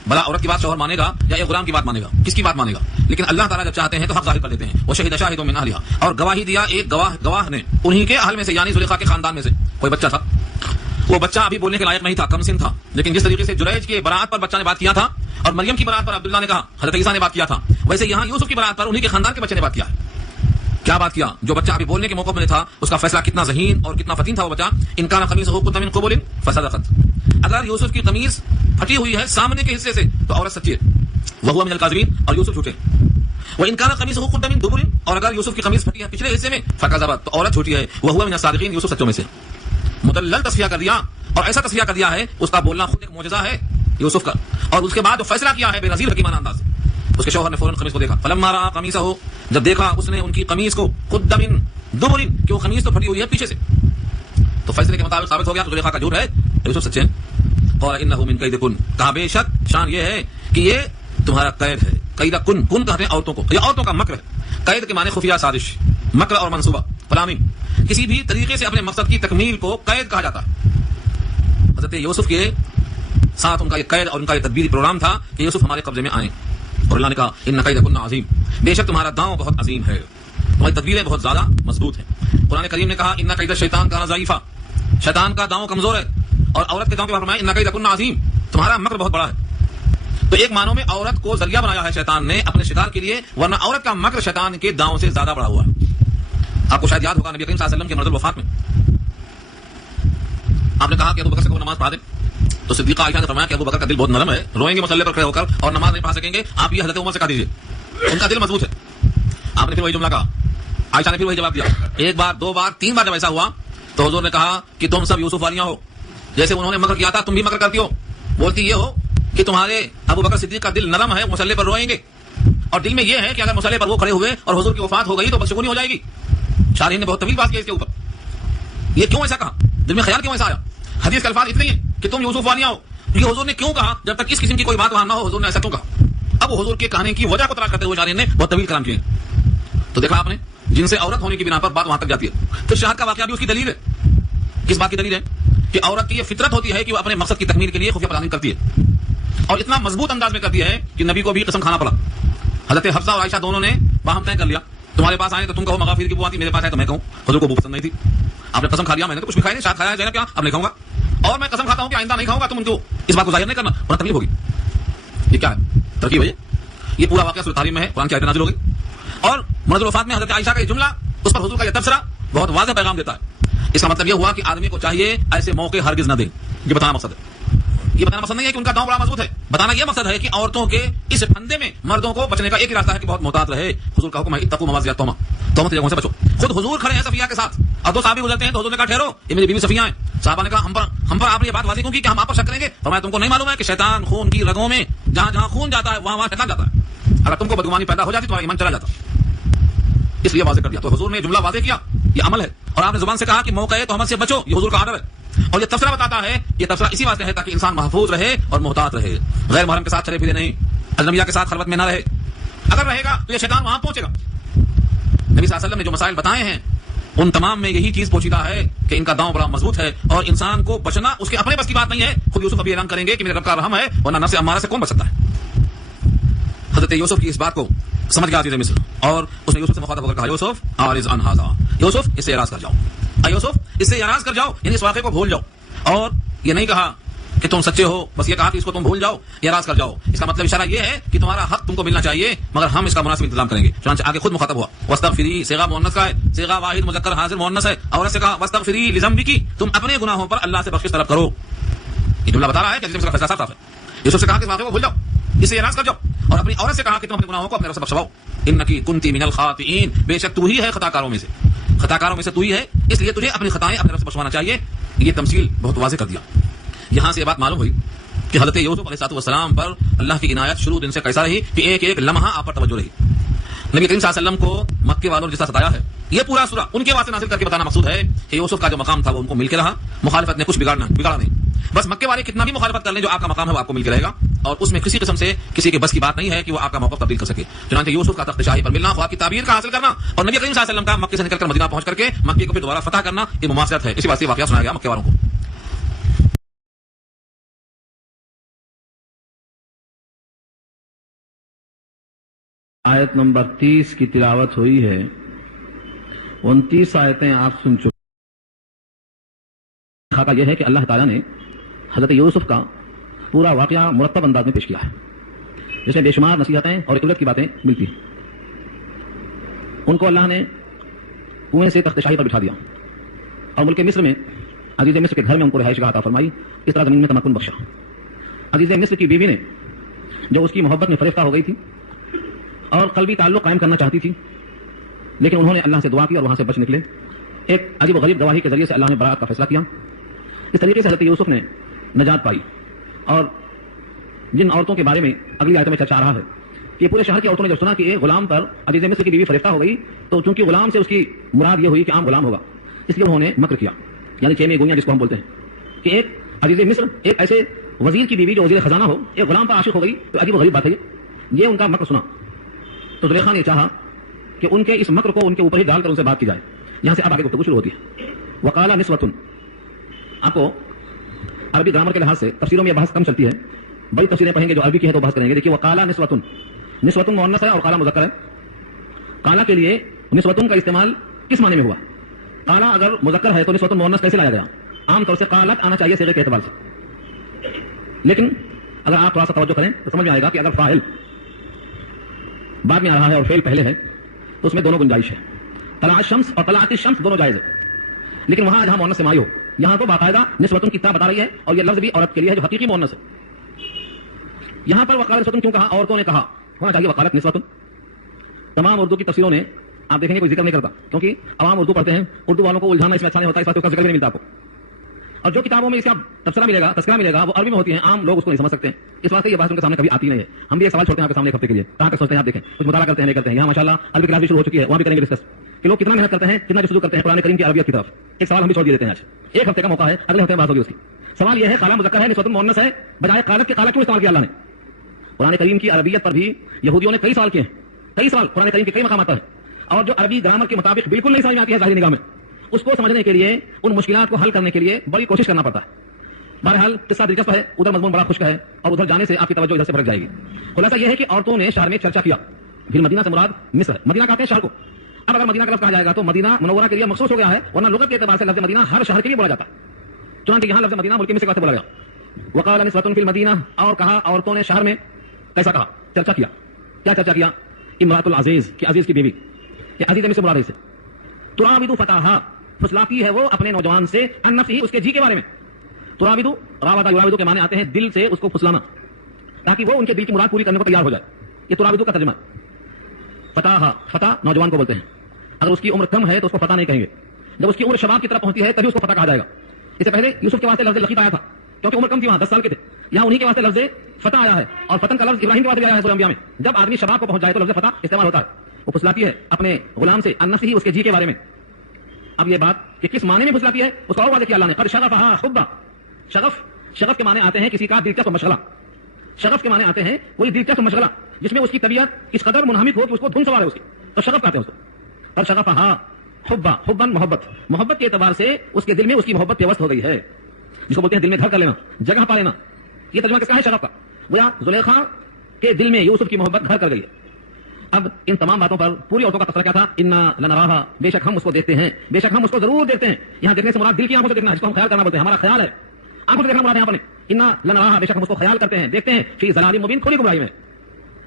بھلا عورت کی بات شوہر مانے گا یا ایک غلام کی بات مانے گا؟ کس کی بات مانے گا؟ لیکن اللہ تعالیٰ جب چاہتے ہیں تو حق ظاہر کر دیتے ہیں. وہ شہید شاہد من اہلھا, اور گواہی دیا ایک گواہ نے انہی کے اہل میں سے, یعنی زلیخا کے خاندان میں سے. کوئی بچہ تھا, وہ بچہ ابھی بولنے کے لائق نہیں تھا, کم سن تھا. لیکن جس طریقے سے جریج کے برات پر بچہ نے بات کیا تھا اور مریم کی برات پر عبداللہ نے کہا, حضرت عیسیٰ نے بات کیا تھا, ویسے یہاں یوسف کی برات پر انہی کے خاندان کے بچے نے بات کیا ہے. کیا بات کیا؟ جو بچہ ابھی بولنے کے موقع میں تھا اس کا فیصلہ کتنا ذہین اور کتنا فتین تھا وہ بچہ. ان کان قمیصہ قد من قبل فصدقت, اگر یوسف کی قمیص پھٹی ہوئی ہے سامنے کے حصے سے تو عورت سچی ہے. وهو من الكاذبین, اور یوسف جھوٹے. وان کان قمیصہ قد من دبر, اور اگر یوسف کی قمیص پھٹی ہے پچھلے حصے میں فکذبت, تو عورت جھوٹی ہے. وهو من الصادقین, یوسف سچوں میں سے. مدلل تصفیہ کر دیا, اور ایسا تصفیہ کر دیا ہے اس کا بولنا خود ایک معجزہ ہے یوسف کا. اور اس کے بعد جو فیصلہ کیا ہے بے نظیر حکیمانہ انداز سے. اس کے شوہر نے فوراً قمیص کو دیکھا. فلما رأى قمیصہ, جب دیکھا اس نے ان کی قمیص کو, قد من دبر, کہ وہ قمیص تو پھٹی ہوئی ہے پیچھے سے, تو فیصلے کے مطابق ثابت ہو گیا کہ زلیخا کا جھوٹ ہے, یوسف سچے ہیں. قال انه من کیدکن, کہا بے شک شان یہ ہے کہ یہ تمہارا قید ہے. کیدکن, کن کہتے ہیں عورتوں کو, یہ عورتوں کا مکر ہے. قید کے معنی خفیہ سازش, مکر اور منصوبہ, پلاننگ. کسی بھی طریقے سے اپنے مقصد کی تکمیل کو قید کہا جاتا ہے. حضرت یوسف کے ساتھ ان کا یہ قید اور ان کا یہ تدبیری پروگرام تھا کہ یوسف ہمارے قبضے میں آئیں. اور اللہ نے کہا ان کیدکن عظیم, بے شک تمہارا داؤں بہت عظیم ہے, تمہاری تدبیریں بہت زیادہ مضبوط ہیں. قرآن کریم نے کہا ان کید الشیطان کان ضعیفا, شیطان کا داؤں کمزور ہے. اور عورت کے داؤں کے بارے میں ان کیدکن عظیم, تمہارا مکر بہت بڑا ہے. تو ایک معنوں میں عورت کو ذریعہ بنایا ہے شیطان نے اپنے شکار کے لیے, ورنہ عورت کا مکر شیطان کے داؤں سے زیادہ بڑا ہوا ہے. آپ کو شاید یاد ہوگا نبی کریم صلی اللہ علیہ وسلم کے مرض الوفات میں آپ نے کہا کہ ابوبکر سے کو نماز پڑھا دیں, تو صدیقہ عائشہ نے فرمایا کہ ابوبکر کا دل بہت نرم ہے, روئیں گے مسلح پر کھڑے ہو کر اور نماز نہیں پڑھا سکیں گے, آپ یہ حضرت عمر سے کہا دیجیے, ان کا دل مضبوط ہے. آپ نے پھر وہی جملہ کہا, عائشہ نے پھر وہی جواب دیا. ایک بار, دو بار, تین بار جب ایسا ہوا تو حضور نے کہا کہ تم سب یوسف والیاں ہو, جیسے انہوں نے مکر کیا تھا تم بھی مکر کرتی ہو. بولتی یہ ہو کہ تمہارے ابوبکر صدیق کا دل نرم ہے, مسلح پر روئیں گے, اور دل میں یہ ہے کہ اگر مسلح پر وہ کھڑے ہوئے اور حضور کی وفات ہو گئی تو بدشگونی ہو جائے گی. شارحین نے بہت طویل بات کی اس کے اوپر, یہ کیوں ایسا کہا, دل میں خیال کیوں ایسا آیا. حدیث کے الفاظ اتنے ہیں کہ تم یوسف والیاں ہو, یہ حضور نے کیوں کہا جب تک اس قسم کی کوئی بات وہاں نہ ہو, حضور نے ایسا کیوں کہا. اب حضور کے کہنے کی وجہ کو تلاش کرتے ہوئے شارحین نے بہت طویل کلام کیے. تو دیکھا آپ نے جن سے عورت ہونے کی بنا پر بات وہاں تک جاتی ہے. پھر شہاد کا واقعہ بھی اس کی دلیل ہے. کس بات کی دلیل ہے؟ کہ عورت کی یہ فطرت ہوتی ہے کہ وہ اپنے مقصد کی تکمیل کے لیے خفیہ پلاننگ کرتی ہے, اور اتنا مضبوط انداز میں کرتی ہے کہ نبی کو بھی قسم کھانا پڑا. حضرت حفصہ اور عائشہ دونوں نے باہم طے کر لیا, تمہارے پاس آئے تو تم کہو مغافیر کی بو آتی, میرے پاس آئے تو میں کہوں حضور کو بو پسند نہیں تھی. آپ نے قسم کھا لیا, میں نے تو کچھ بھی کھایا نہیں, شاید کھایا ہے زینب کیا, اب نہیں کھاؤں گا, اور میں قسم کھاتا ہوں کہ آئندہ نہیں کھاؤں گا. تم ان کو اس بات کو ظاہر نہیں کرنا, ورنہ تکلیف ہوگی. یہ کیا ہے ترکیب ہے؟ یہ پورا واقعہ سورۃ تحریم میں ہے, قرآن کی آیت نازل ہو گئی. اور مرض الوفات میں حضرت عائشہ کا یہ جملہ اس پر حضور کا یہ تبصرہ بہت واضح پیغام دیتا ہے۔ اس کا مطلب یہ ہوا کہ آدمی کو چاہیے ایسے موقع ہرگز نہ دے۔ یہ بتانا مقصد ہے، یہ بتانا مقصد نہیں ہے کہ ان کا داؤں بڑا مضبوط ہے، بتانا یہ مقصد ہے کہ عورتوں کے اس پھندے میں مردوں کو بچنے کا ایک ہی راستہ ہے کہ بہت محتاط رہے۔ حضور کا حکم ہے اتقوا مواضع التہمہ، تہمت کی جگہوں سے بچو۔ خود حضور کھڑے ہیں صفیہ کے ساتھ اور 2 صحابی گزرتے ہیں تو حضور نے کہا ٹھہرو، یہ میری بیوی صفیہ ہیں۔ صحابہ نے کہا ہم پر آپ نے یہ بات واضح کیوں کی کہ ہم آپ پر شک کریں گے؟ فرمایا تم کو نہیں معلوم ہے کہ شیطان خون کی رگوں میں جہاں جہاں خون جاتا ہے وہاں شیطان جاتا ہے، اگر تم کو بدگمانی پیدا ہو جاتی تمہارا ایمان چلا جاتا، اس لیے واضح کر دیا۔ تو حضور نے جملہ واضح کیا، یہ عمل ہے، اور آپ نے زبان سے کہا کہ موقع تہمت سے بچو، یہ حضور کا آرڈر ہے، اور یہ تبصرہ بتاتا ہے، یہ تبصرہ اسی واسطے ہے تاکہ انسان محفوظ رہے اور محتاط رہے، غیر محرم کے ساتھ چلے پھرے نہیں، اجنبیہ کے ساتھ خلوت میں نہ رہے، اگر رہے گا تو یہ شیطان وہاں پہنچے گا۔ نبی صلی اللہ علیہ وسلم نے جو مسائل بتائے ہیں ان تمام میں یہی چیز پوشیدہ ہے کہ ان کا داؤں بڑا مضبوط ہے اور انسان کو بچنا اس کے اپنے بس کی بات نہیں ہے۔ خود یوسف ابھی اعلان کریں گے کہ میرے رب کا رحم ہے ورنہ نفس امارہ سے کون بچ سکتا ہے۔ حضرت یوسف کی اس بات کو سمجھ گیا عزیز مصر، اور اس نے یوسف سے مخاطب ہو کر کہا یوسف اعرض عن ھذا، یوسف اس سے اعراض کر جاؤ، اے یوسف اس سے اعراض کر جاؤ، یعنی اس واقعے کو بھول جاؤ، اور یہ نہیں کہا کہ تم سچے ہو، بس یہ کہا کہ اس کو تم بھول جاؤ، اعراض کر جاؤ۔ اس کا مطلب اشارہ یہ ہے کہ تمہارا حق تم کو ملنا چاہیے مگر ہم اس کا مناسب انتظام کریں گے۔ چنانچہ آگے خود مخاطب ہوا واستغفری، صیغہ مؤنث کا ہے، صیغہ واحد مذکر حاضر مؤنث ہے، اور اس سے کہا واستغفری لذنبکی، تم اپنے گناہوں پر اللہ سے بخشش طلب کرو۔ یہ جملہ بتا رہا ہے کہ اس کا فیصلہ صاف ہے۔ یوسف سے کہا کہ اس واقعے کو بھول جاؤ، اس سے اعراض کر جاؤ، اور اپنی عورت سے کہا کہ تم اپنے گناہوں کو اپنے رب سے بخشواؤ۔ انکی کنتی من الخاطئین، بے شک تو ہی ہے خطا کاروں میں سے، خطا کاروں میں سے تو ہی ہے، اس لیے تجھے اپنی خطائیں اپنے رب سے بخشوانا چاہیے۔ یہ تمثیل بہت واضح کر دیا۔ یہاں سے یہ بات معلوم ہوئی کہ حضرت یوسف علیہ السلام پر اللہ کی عنایت شروع دن سے کیسا رہی کہ ایک ایک لمحہ آپ پر توجہ رہی۔ نبی کریم صلی اللہ علیہ وسلم کو مکے والوں نے جس طرح ستایا ہے، یہ پورا سورہ ان کے واسطے نازل کر کے بتانا مقصود ہے کہ یوسف کا جو مقام تھا وہ ان کو مل کے رہا، مخالفت نے کچھ بگاڑا نہیں، بس مکے والے کتنا بھی مخالفت کر لیں جو آپ کا مقام ہے وہ آپ کو مل کے رہے گا، اور اس میں کسی قسم سے کسی کے بس کی بات نہیں ہے کہ وہ آپ کا موقف تبدیل کر سکے۔ چنانچہ یوسف کا تخت شاہی پر ملنا، خواہ کی تعبیر کا حاصل کرنا، اور نبی کریم صلی اللہ علیہ وسلم کا مکے سے نکل کر مدینہ پہنچ کر کے مکے کو پھر دوبارہ فتح کرنا، یہ مماثلت ہے۔ اسی واسطے واقعہ سنایا گیا مکے والوں کو۔ آیت نمبر 30 کی تلاوت ہوئی ہے، 29 آیتیں آپ سن چکے۔ خاکہ یہ ہے کہ اللہ تعالیٰ نے حضرت یوسف کا پورا واقعہ مرتب انداز میں پیش کیا ہے، جس میں بے شمار نصیحتیں اور عبرت کی باتیں ملتی ہیں۔ ان کو اللہ نے کنویں سے تخت شاہی پر بٹھا دیا، اور ملک مصر میں عزیز مصر کے گھر میں ان کو رہائش گاہ عطا فرمائی، اس طرح زمین میں تمکن بخشا۔ عزیز مصر کی بیوی نے جو اس کی محبت میں فریفتہ ہو گئی تھی اور قلبی تعلق قائم کرنا چاہتی تھی، لیکن انہوں نے اللہ سے دعا کی اور وہاں سے بچ نکلے۔ ایک عجیب و غریب گواہی کے ذریعے سے اللہ نے برات کا فیصلہ کیا۔ اس طریقے سے حضرت یوسف نے نجات پائی، اور جن عورتوں کے بارے میں اگلی آیت میں چرچا آ رہا ہے کہ پورے شہر کی عورتوں نے جب سنا کہ ایک غلام پر عزیز مصر کی بیوی فریفتہ ہو گئی، تو چونکہ غلام سے اس کی مراد یہ ہوئی کہ عام غلام ہوگا، اس لیے انہوں نے مکر کیا، یعنی چیمے گوئیاں جس کو ہم بولتے ہیں، کہ ایک عزیز مصر ایک ایسے وزیر کی بیوی جو وزیر خزانہ ہو ایک غلام پر عاشق ہو گئی، تو عجیب و غریب بات ہے یہ ان کا مکر سنا۔ تو زلیخا نے چاہا کہ ان کے اس مکر کو ان کے اوپر ہی ڈال کر ان سے بات کی جائے۔ یہاں سے اب آگے گفتگو شروع ہوتی ہے۔ وقال نسوۃ، آپ کو عربی گرامر کے لحاظ سے تفسیروں میں یہ بحث کم چلتی ہے، بڑی تفسیریں پڑھیں گے جو عربی کی ہے تو بحث کریں گے۔ دیکھیے وقال نسوۃ، نسوۃ مؤنث ہے اور قال مذکر ہے۔ قال کے لیے نسوۃ کا استعمال کس معنی میں ہوا؟ قال اگر مذکر ہے تو نسوۃ مؤنث کیسے لایا گیا؟ عام طور سے قالت آنا چاہیے صیغے کے اعتبار سے، لیکن اگر آپ تھوڑا سا توجہ کریں تو سمجھ میں آئے گا کہ اگر فاعل بعد میں آ رہا ہے اور فعل پہلے ہے تو اس میں دونوں گنجائش ہے۔ طلع الشمس اور طلعت الشمس دونوں جائز ہے، لیکن وہاں جہاں مؤنث سمائی ہو یہاں تو باقاعدہ نسوۃ کی طرح بتا رہی ہے، اور یہ لفظ بھی عورت کے لیے ہے جو حقیقی مؤنث ہے۔ یہاں پر وقال نسوۃ کیوں کہا؟ عورتوں نے کہا، ہونا چاہیے وقالت نسوۃ۔ تمام اردو کی تفسیروں نے آپ دیکھیں گے کوئی ذکر نہیں کرتا، کیونکہ عوام اردو پڑھتے ہیں، اردو والوں کو الجھانا اس میں اچھا نہیں ہوتا، اس بات کا ذکر بھی نہیں ملتا آپ کو، اور جو کتابوں میں اس کا تبصرہ ملے گا تذکرہ ملے گا وہ عربی میں ہوتی ہیں، عام لوگ اس کو نہیں سمجھ سکتے ہیں، اس واسطے یہ بات ان کے سامنے کبھی آتی نہیں ہے۔ ہم بھی ایک سوال چھوڑتے ہیں آپ کے سامنے ایک ہفتے کے لیے، کہاں تک سوچتے ہیں آپ دیکھیں، کچھ مطالعہ کرتے ہیں نہیں کرتے ہیں۔ یہاں ماشاءاللہ عربی کلاس بھی شروع ہو چکی ہے، وہاں بھی کریں گے ڈسکس کہ لوگ کتنا محنت کرتے ہیں، کتنا جستجو کرتے ہیں قرآن کریم کی عربیت کی طرف۔ ایک سوال ہم بھی چھوڑ دیتے ہیں، آج ایک ہفتے کا موقع ہے، اگلے ہفتے میں بات ہوگی اس کی۔ سوال یہ ہے قال مذکر ہے نسوۃ مؤنث ہے، بجائے قالت کے قال کیوں استعمال کیا اللہ نے؟ قرآن کریم کی عربیت پر بھی یہودیوں نے کئی سوال کیے ہیں، کئی سوال قرآن کریم کے کئی مقامات پر، اور جو عربی گرامر کے مطابق بالکل نہیں سمجھ میں آتی ہے ظاہری نگاہ میں، اس کو سمجھنے کے لیے ان مشکلات کو حل کرنے کے لیے بڑی کوشش کرنا پڑتا ہے۔ بہرحال قصہ دلچسپ ہے، ادھر مضمون بڑا خشک ہے، اور ادھر جانے سے آپ کی توجہ ادھر سے بھٹک جائے گی۔ خلاصہ یہ ہے کہ عورتوں نے شہر میں چرچا کیا، پھر مدینہ سے مراد مصر ہے، مدینہ کہتے ہیں شہر کو۔ اب اگر مدینہ کا لفظ کہا جائے گا تو مدینہ منورہ کے لیے مخصوص ہو گیا ہے، ورنہ لغت کے اعتبار سے لفظ مدینہ ہر شہر کے لیے بولا جاتا ہے، چنانچہ یہاں لفظ مدینہ ملک مصر سے بولا گیا۔ وقال نسوۃ فی المدینہ، اور کہا عورتوں نے شہر میں، کیسا کہا؟ چرچا کیا۔ کیا چرچا کیا؟ امرأۃ العزیز، کہ عزیز کی بیوی، کہ عزیز مصر مراد ہے، تراودو فتاہا، پھسلاتی ہے وہ اپنے نوجوان سے، عن نفسہ، اس کے جی کے بارے میں. تراودو، راودا یراودو کے معنی آتے ہیں دل سے اس کو پھسلانا، تاکہ وہ ان کے دل کی مراد پوری کرنے کو تیار ہو جائے. یہ تراودو کا ترجمہ ہے. فتاہا، فتح نوجوان کو بولتے ہیں. اگر اس کی عمر کم ہے تو اس کو فتح نہیں کہیں گے. جب اس کی عمر شباب کی طرف پہنچتی ہے تبھی اس کو فتح کہا جائے گا. اس سے پہلے یوسف کے واسطے لفظ لقیط آیا تھا کیونکہ عمر کم تھی، وہاں 10 سال کے تھے. یہاں انہی کے واسطے لفظ فتح آیا ہے، اور فتن کا لفظ ابراہیم کے واسطے بھی آیا ہے سورہ انبیاء میں. جب آدمی شباب کو پہنچ جائے تو لفظ فتح استعمال ہوتا ہے. وہ پھسلاتی ہے اپنے غلام سے، عن نفسہ، اس کے جی کے بارے میں. اب یہ بات کہ کس معنی میں پھسلاتی ہے اس کا اور واضح کیا اللہ نے. قد شغفہا حبا. شغف کے معنی آتے ہیں کسی کا دلچسپ مشغلہ. شغف کے معنی آتے ہیں کوئی دلچسپ مشغلہ جس میں اس کی طبیعت اس قدر منہمک ہو کہ اس کو دھن سوار ہے اس کی، تو شغف کہتے ہیں اس کو. قد شغفہا حبا، حبا محبت کے اعتبار سے اس کے دل میں اس کی محبت پیوست ہو گئی ہے، جس کو بولتے ہیں دل میں گھر کر لینا، جگہ پا لینا. یہ ترجمہ کس کا ہے؟ شغف کا. گویا زلیخا کے دل میں یوسف کی محبت گھر کر گئی ہے. اب ان تمام باتوں پر پوری عورتوں کا تذکرہ کیا تھا؟ انا لنراہا، بے شک ہم اس کو دیکھتے ہیں، بے شک ہم اس کو ضرور دیکھتے ہیں. یہاں دیکھنے سے مراد دل کی آنکھوں سے دیکھنا ہے، جس کو ہم خیال کرنا بولتے ہیں. ہمارا خیال ہے، آنکھوں سے دیکھنا مراد ہے یہاں پر. انا لنراہا، بے شک ہم اس کو خیال کرتے ہیں، دیکھتے ہیں. فی ضلال مبین، کھلی گمراہی میں.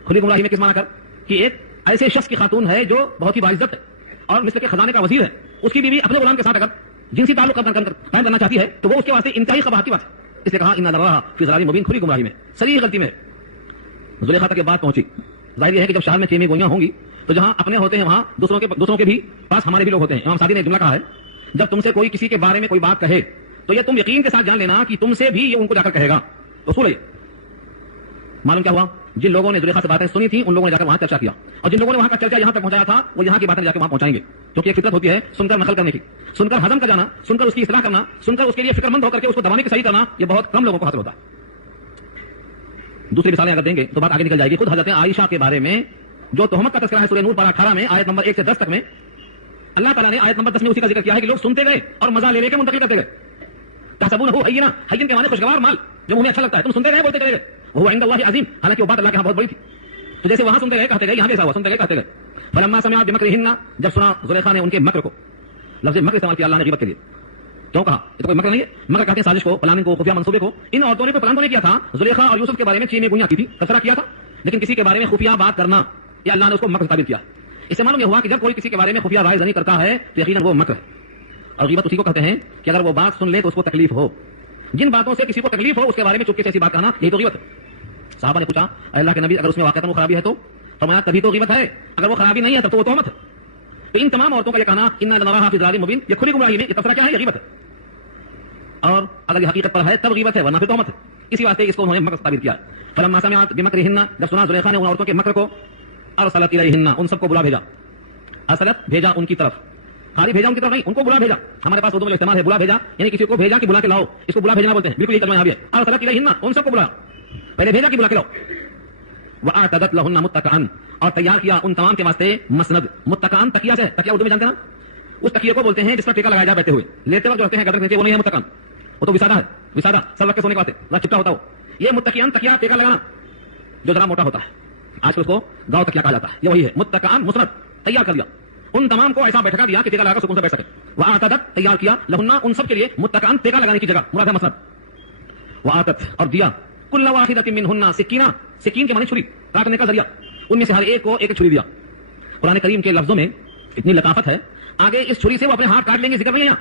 کھلی گمراہی میں کس معنی کر کہ ایک ایسے شخص کی خاتون ہے جو بہت ہی باعزت ہے اور مصر کے خزانے کا وزیر ہے. اس کی بیوی اپنے غلام کے ساتھ اگر جنسی تعلق قائم کرنا چاہتی ہے تو وہ اس کے واسطے انتہائی قباحتی بات ہے. اس لیے کہا انا لنراہا فی ضلال مبین، کھلی گمراہی میں، صریح غلطی میں. زلیخا تک یہ بات پہنچی. ظاہر یہ ہے کہ جب شہر میں چینی گوئیاں ہوں گی تو جہاں اپنے ہوتے ہیں وہاں دوسروں کے بھی پاس ہمارے بھی لوگ ہوتے ہیں. امام سعدی نے جملہ کہا ہے، جب تم سے کوئی کسی کے بارے میں کوئی بات کہے تو یہ تم یقین کے ساتھ جان لینا کہ تم سے بھی یہ ان کو جا کر کہے گا. اصول ہے. معلوم کیا ہوا؟ جن لوگوں نے زلیخا سے باتیں سنی تھی ان لوگوں نے جا کر وہاں چرچا کیا، اور جن لوگوں نے وہاں کا چرچا یہاں تک پہنچایا تھا وہ یہاں کی باتیں جا کے وہاں پہنچائیں گے. کیونکہ ایک فطرت ہوتی ہے سن کر نقل کرنے کی، سن کر ہضم کر جانا، سن کر اس کی اصلاح کرنا، سن کر اس کے لیے فکر مند ہو کر کے اس کو دبانے کی صحیح کرنا، یہ بہت کم لوگوں کو حاصل ہوتا ہے. دوسری مثالیں اگر دیں گے تو بات آگے نکل جائے گی. خود حضرت عائشہ کے بارے میں جو تہمت کا تذکرہ ہے سورہ نور پارہ 18 میں آیت نمبر 1 سے 10 تک میں، اللہ تعالیٰ نے آیت نمبر 10 میں اسی کا ذکر کیا ہے کہ لوگ سنتے گئے اور مزہ لے کے منتقل کرتے گئے. تحسبونہ ہینا، ہین کے معنی خوشگوار مال جو منہیں اچھا لگتا ہے، تم سنتے گئے بولتے چلے گئے. وہ عند اللہ عظیم، حالانکہ وہ بات اللہ کے ہاں بہت بڑی تھی. تو جیسے وہاں سنتے گئے کہتے گئے، یہاں بھی ایسا ہوا، سنتے گئے کہتے گئے. فلما سمعت بمکرہن، جب سنا زلیخا نے ان کے مکر کو. لفظ مکر استعمال کیا اللہ نے غیبت کے لیے. کیوں کہا؟ یہ تو کوئی مکر نہیں ہے. مکر کہتے ہیں سازش کو، پلاننگ کو، خفیہ منصوبے کو. ان عورتوں نے تو پلان تو نہیں کیا تھا، زلیخا اور یوسف کے بارے میں چینی گوئیاں کی تھی، تذکرہ کیا تھا، لیکن کسی کے بارے میں خفیہ بات کرنا یہ اللہ نے اس کو مکر ثابت کیا. اس سے معلوم یہ ہوا کہ جب کوئی کسی کے بارے میں خفیہ رائے زنی کرتا ہے تو یقیناً وہ مکر ہے. اور غیبت اسی کو کہتے ہیں کہ اگر وہ بات سن لے تو اس کو تکلیف ہو. جن باتوں سے کسی کو تکلیف ہو اس کے بارے میں چپکے سے ایسی بات کرنا، یہی تو غیبت ہے. صحابہ نے پوچھا اے اللہ کے نبی اگر اس میں واقعتاً وہ خرابی ہے تو؟ فرمایا تبھی تو غیبت ہے، اگر وہ خرابی نہیں ہے تب تو وہ تہمت ہے. تو ان تمام عورتوں کا یہ کہنا انا لنراہا فی ضلال مبین، یہ کھلی گمراہی میں، یہ تذکرہ کیا ہے؟ یہ غیبت ہے. اور اگر یہ حقیقت پر ہے تب غیبت ہے، ورنہ پھر تہمت ہے. اسی واسطے اس کو انہوں نے مکر ثابت کیا. فلما سمعت بمکرہن، جب سنا زلیخا نے ان عورتوں کے مکر کو، ارسلت الیہن، ان سب کو بلا بھیجا. ارسلت بھیجا ان کی طرف، خالی بھیجا ان کی طرف نہیں، ان کو بلا بھیجا. ہمارے پاس اردو میں استعمال ہے بلا بھیجا، یعنی کسی کو بھیجا کہ بلا کے لاؤ، اس کو بلا بھیجنا بولتے ہیں. بالکل یہ ترجمہ یہاں بھی ہے. ارسلت الیہن، ان سب کو بلا، پہلے بھیجا کہ بلا کے لاؤ. واعتدت لهن متکئا، اور تیار کیا ان تمام کے واسطے مسند. متکئا تکیہ سے، تکیہ اردو میں جانتے ہیں اس تکیے کو بولتے ہیں جس پر ٹیکا لگایا جائے بیٹھے ہوئے. لیتے وقت جو رہتے ہیں گردن کے نیچے وہ نہیں ہے متکئا، وہ تو وسادہ ہے. وسادہ سر رکھ کے سونے کے واسطے چپٹا ہوتا ہو. یہ متکئا تکیہ ٹیکا لگانا جو ذرا موٹا ہوتا ہے، آج کل اس کو گاؤں تکیہ کہا جاتا ہے. یہ وہی ہے متکئا مسند. تیار کر دیا ان تمام کو، ایسا بیٹھا دیا کہ ٹیکا لگا کر سکون سے بیٹھ سکے. واعتدت تیار کیا لہن ان سب کے لیے متکئا ٹیکا لگانے کی جگہ، مراد ہے مسند. وآتت اور دیا کل واحدۃ منہن سکینہ، سکین کے معنی چھری، کاٹنے کا ذریعہ. ان میں سے ہر ایک کو ایک چھری دیا. قرآن کریم کے لفظوں میں اتنی لطافت ہے، آگے اس چھری سے وہ اپنے ہاتھ کاٹ لیں گے، ذکر نہیں ہے،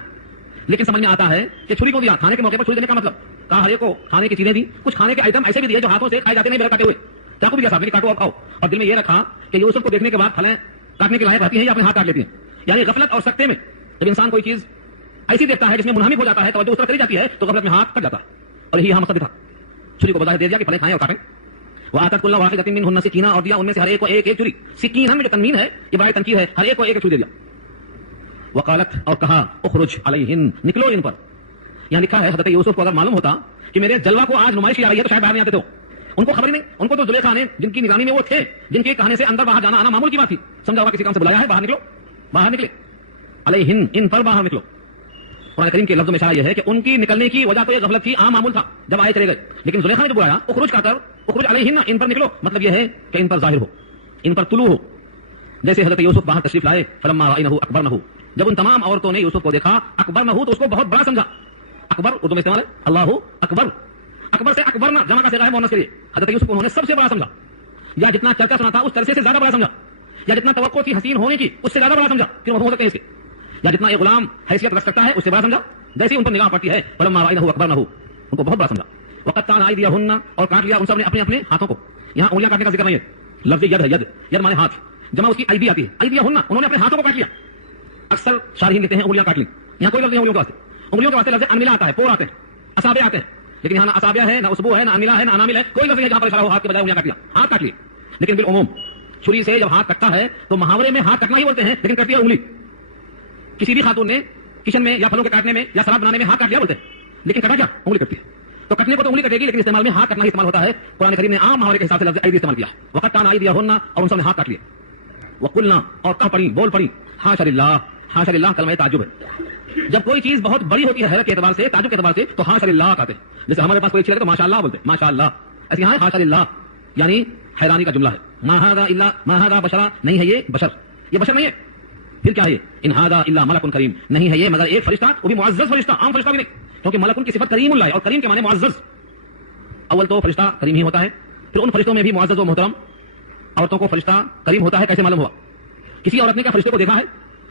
لیکن سمجھ میں آتا ہے کہ چھری کو دیا. کھانے کے موقع پر چھری دینے کا مطلب کہا ہر ایک کو کھانے کی چیزیں دی. کچھ کھانے کے آئٹم ایسے بھی دیے جو ہاتھوں سے کھائے جاتے نہیں بغیر کاٹے ہوئے. چاقو بھی دیا صاحب، کاٹو اب کھاؤ. اور دل میں یہ رکھا کہ یوسف کو دیکھنے کے بعد پھلیں کاٹنے کے لائق رہتی ہیں یا اپنے ہاتھ کاٹ لیتی ہیں. یعنی غفلت اور سکتے میں جب انسان کوئی چیز ایسی دیکھتا ہے جس میں منہمک ہو جاتا ہے، توجہ اس پر کری جاتی ہے، تو غفلت میں ہاتھ کٹ جاتا ہے. اور یہی یہاں مقصد تھا. چھری کو بظاہر دے دیا کہ پھلیں کھائیں اور کاٹیں. وآتت کل واحدۃ منہن سکینہ، اور دیا ان میں سے ہر ایک کو ایک ایک چھری. سکینہ میں جو تنوین ہے یہ برائے تنکیر ہے، ہر ایک کو ایک ایک چھری دے دیا. وقالت اور کہا اخرج علیہن، نکلو ان پر. یہاں لکھا ہے حضرت یوسف کو اگر معلوم ہوتا کہ میرے جلوہ کو آج نمائش کی آ رہی ہے تو شاید باہر نہیں آتے. تو ان کو خبر ہی نہیں. ان کو تو زلیخا نے جن کی نگرانی میں وہ تھے، جن کے کہنے سے اندر باہر جانا آنا معمول کی بات تھی، سمجھا ہوگا کسی کام سے بلایا ہے، باہر نکلو. باہر نکلے. علیہن، ان پر باہر نکلو. قرآن کریم کے لفظوں میں اشارہ یہ ہے کہ ان کی نکلنے کی وجہ تو یہ غفلت تھی، عام معمول تھا جب آئے چلے گئے. لیکن زلیخا نے جو بلایا اخرج کا کر، اخرج علیہن، ان پر نکلو، مطلب یہ ہے کہ ان پر ظاہر ہو، ان پر طلوع ہو. جیسے حضرت یوسف باہر تشریف لائے، فلما رأینہ اکبرنہ، جب ان تمام عورتوں نے یوسف کو دیکھا، اکبرنہ تو اس کو بہت بڑا سمجھا. اکبر اردو میں استعمال ہے اللہ اکبر. اکبر سے اکبرنا جمع کا صیغہ ہے مؤنث کے لیے. حضرت یوسف کو انہوں نے سب سے بڑا سمجھا، یا جتنا چرچا سنا تھا اس چرچے سے زیادہ بڑا سمجھا، یا جتنا توقع تھی حسین ہونے کی اس سے زیادہ بڑا سمجھا. پھر وہ ہو سکتے ہیں اس کے. یا جتنا ایک غلام حیثیت رکھ سکتا ہے اس سے بڑا سمجھا. جیسے ان پر نگاہ پڑتی ہے فلما رأینہ اکبرنہ، ان کو بہت بڑا سمجھا. وقطعن ایدیہن، اور کاٹ لیا ان سب نے اپنے اپنے ہاتھوں کو. یہاں انگلیاں کاٹنے کا ذکر نہیں ہے، لفظ ید ہے، ید مانے ہاتھ، جمع اس کی ایدی آتی ہے. ایدیہن، انہوں نے اپنے ہاتھوں کو کاٹ لیا. اکثر شارحین کہتے ہیں انگلیاں کاٹ لی، یہاں کوئی لفظ نہیں انگلیوں کے واسطے. انگلیوں کے واسطے لفظ انملہ آتا ہے، پور آتے ہیں، اصابع آتے ہیں، لیکن یہاں نہ اصابع ہے، نہ اسبوع ہے، نہ انملہ ہے، نہ انامل ہے، کوئی لفظ نہیں جہاں پر اشارہ ہو ہاتھ کے بجائے انگلیاں کاٹ لیا، ہاتھ کاٹ لیے. لیکن بالعموم چھری سے جب ہاتھ کٹتا ہے تو محاورے میں ہاتھ کٹنا ہی بولتے ہیں، لیکن کٹتی ہے انگلی. کسی بھی خاتون نے کچن میں یا پھلوں کے کاٹنے میں یا سلاد بنانے میں ہاتھ کاٹ لیا بولتے ہیں، لیکن کٹا کیا؟ انگلی کٹتی ہے. تو کٹنے کو تو انگلی کٹے گی، لیکن استعمال میں ہاتھ کٹنا ہی استعمال ہوتا ہے. قرآن کریم نے عام محاورے کے حساب سے لفظ ایدی استعمال کیا ہے. وقطعن ایدیہن، اور ان سب نے ہاتھ کاٹ لیے. وقلنا، اور کہہ پڑی، بول پڑی، حاشا للہ. حاشا للہ کلمہ تعجب ہے. جب کوئی چیز بہت بڑی ہوتی ہے حیرت کے اعتبار سے، تعجب کے اعتبار سے، تو حاشا للہ کہتے ہیں. جیسے ہمارے پاس کوئی چیز ہے تو ماشاء اللہ بولتے ہیں، ماشاء اللہ. ایسے یہاں حاشا للہ یعنی حیرانی کا جملہ ہے. ما ھذا الا ما ھذا بشرا، نہیں ہے یہ بشر، یہ بشر نہیں ہے. پھر کیا ہے؟ ان ھذا الا ملک کریم، نہیں ہے یہ مگر ایک فرشتہ، وہ بھی معزز فرشتہ، عام فرشتہ بھی نہیں، کیونکہ ملک کی صفت کریم اللہ ہے، اور کریم کے معنی معزز. اول تو فرشتہ کریم ہی ہوتا ہے، پھر ان فرشتوں میں بھی معزز و محترم. عورتوں کو فرشتہ کریم ہوتا ہے کیسے معلوم ہوا؟ کسی عورت نے کیا فرشتے کو دیکھا ہے؟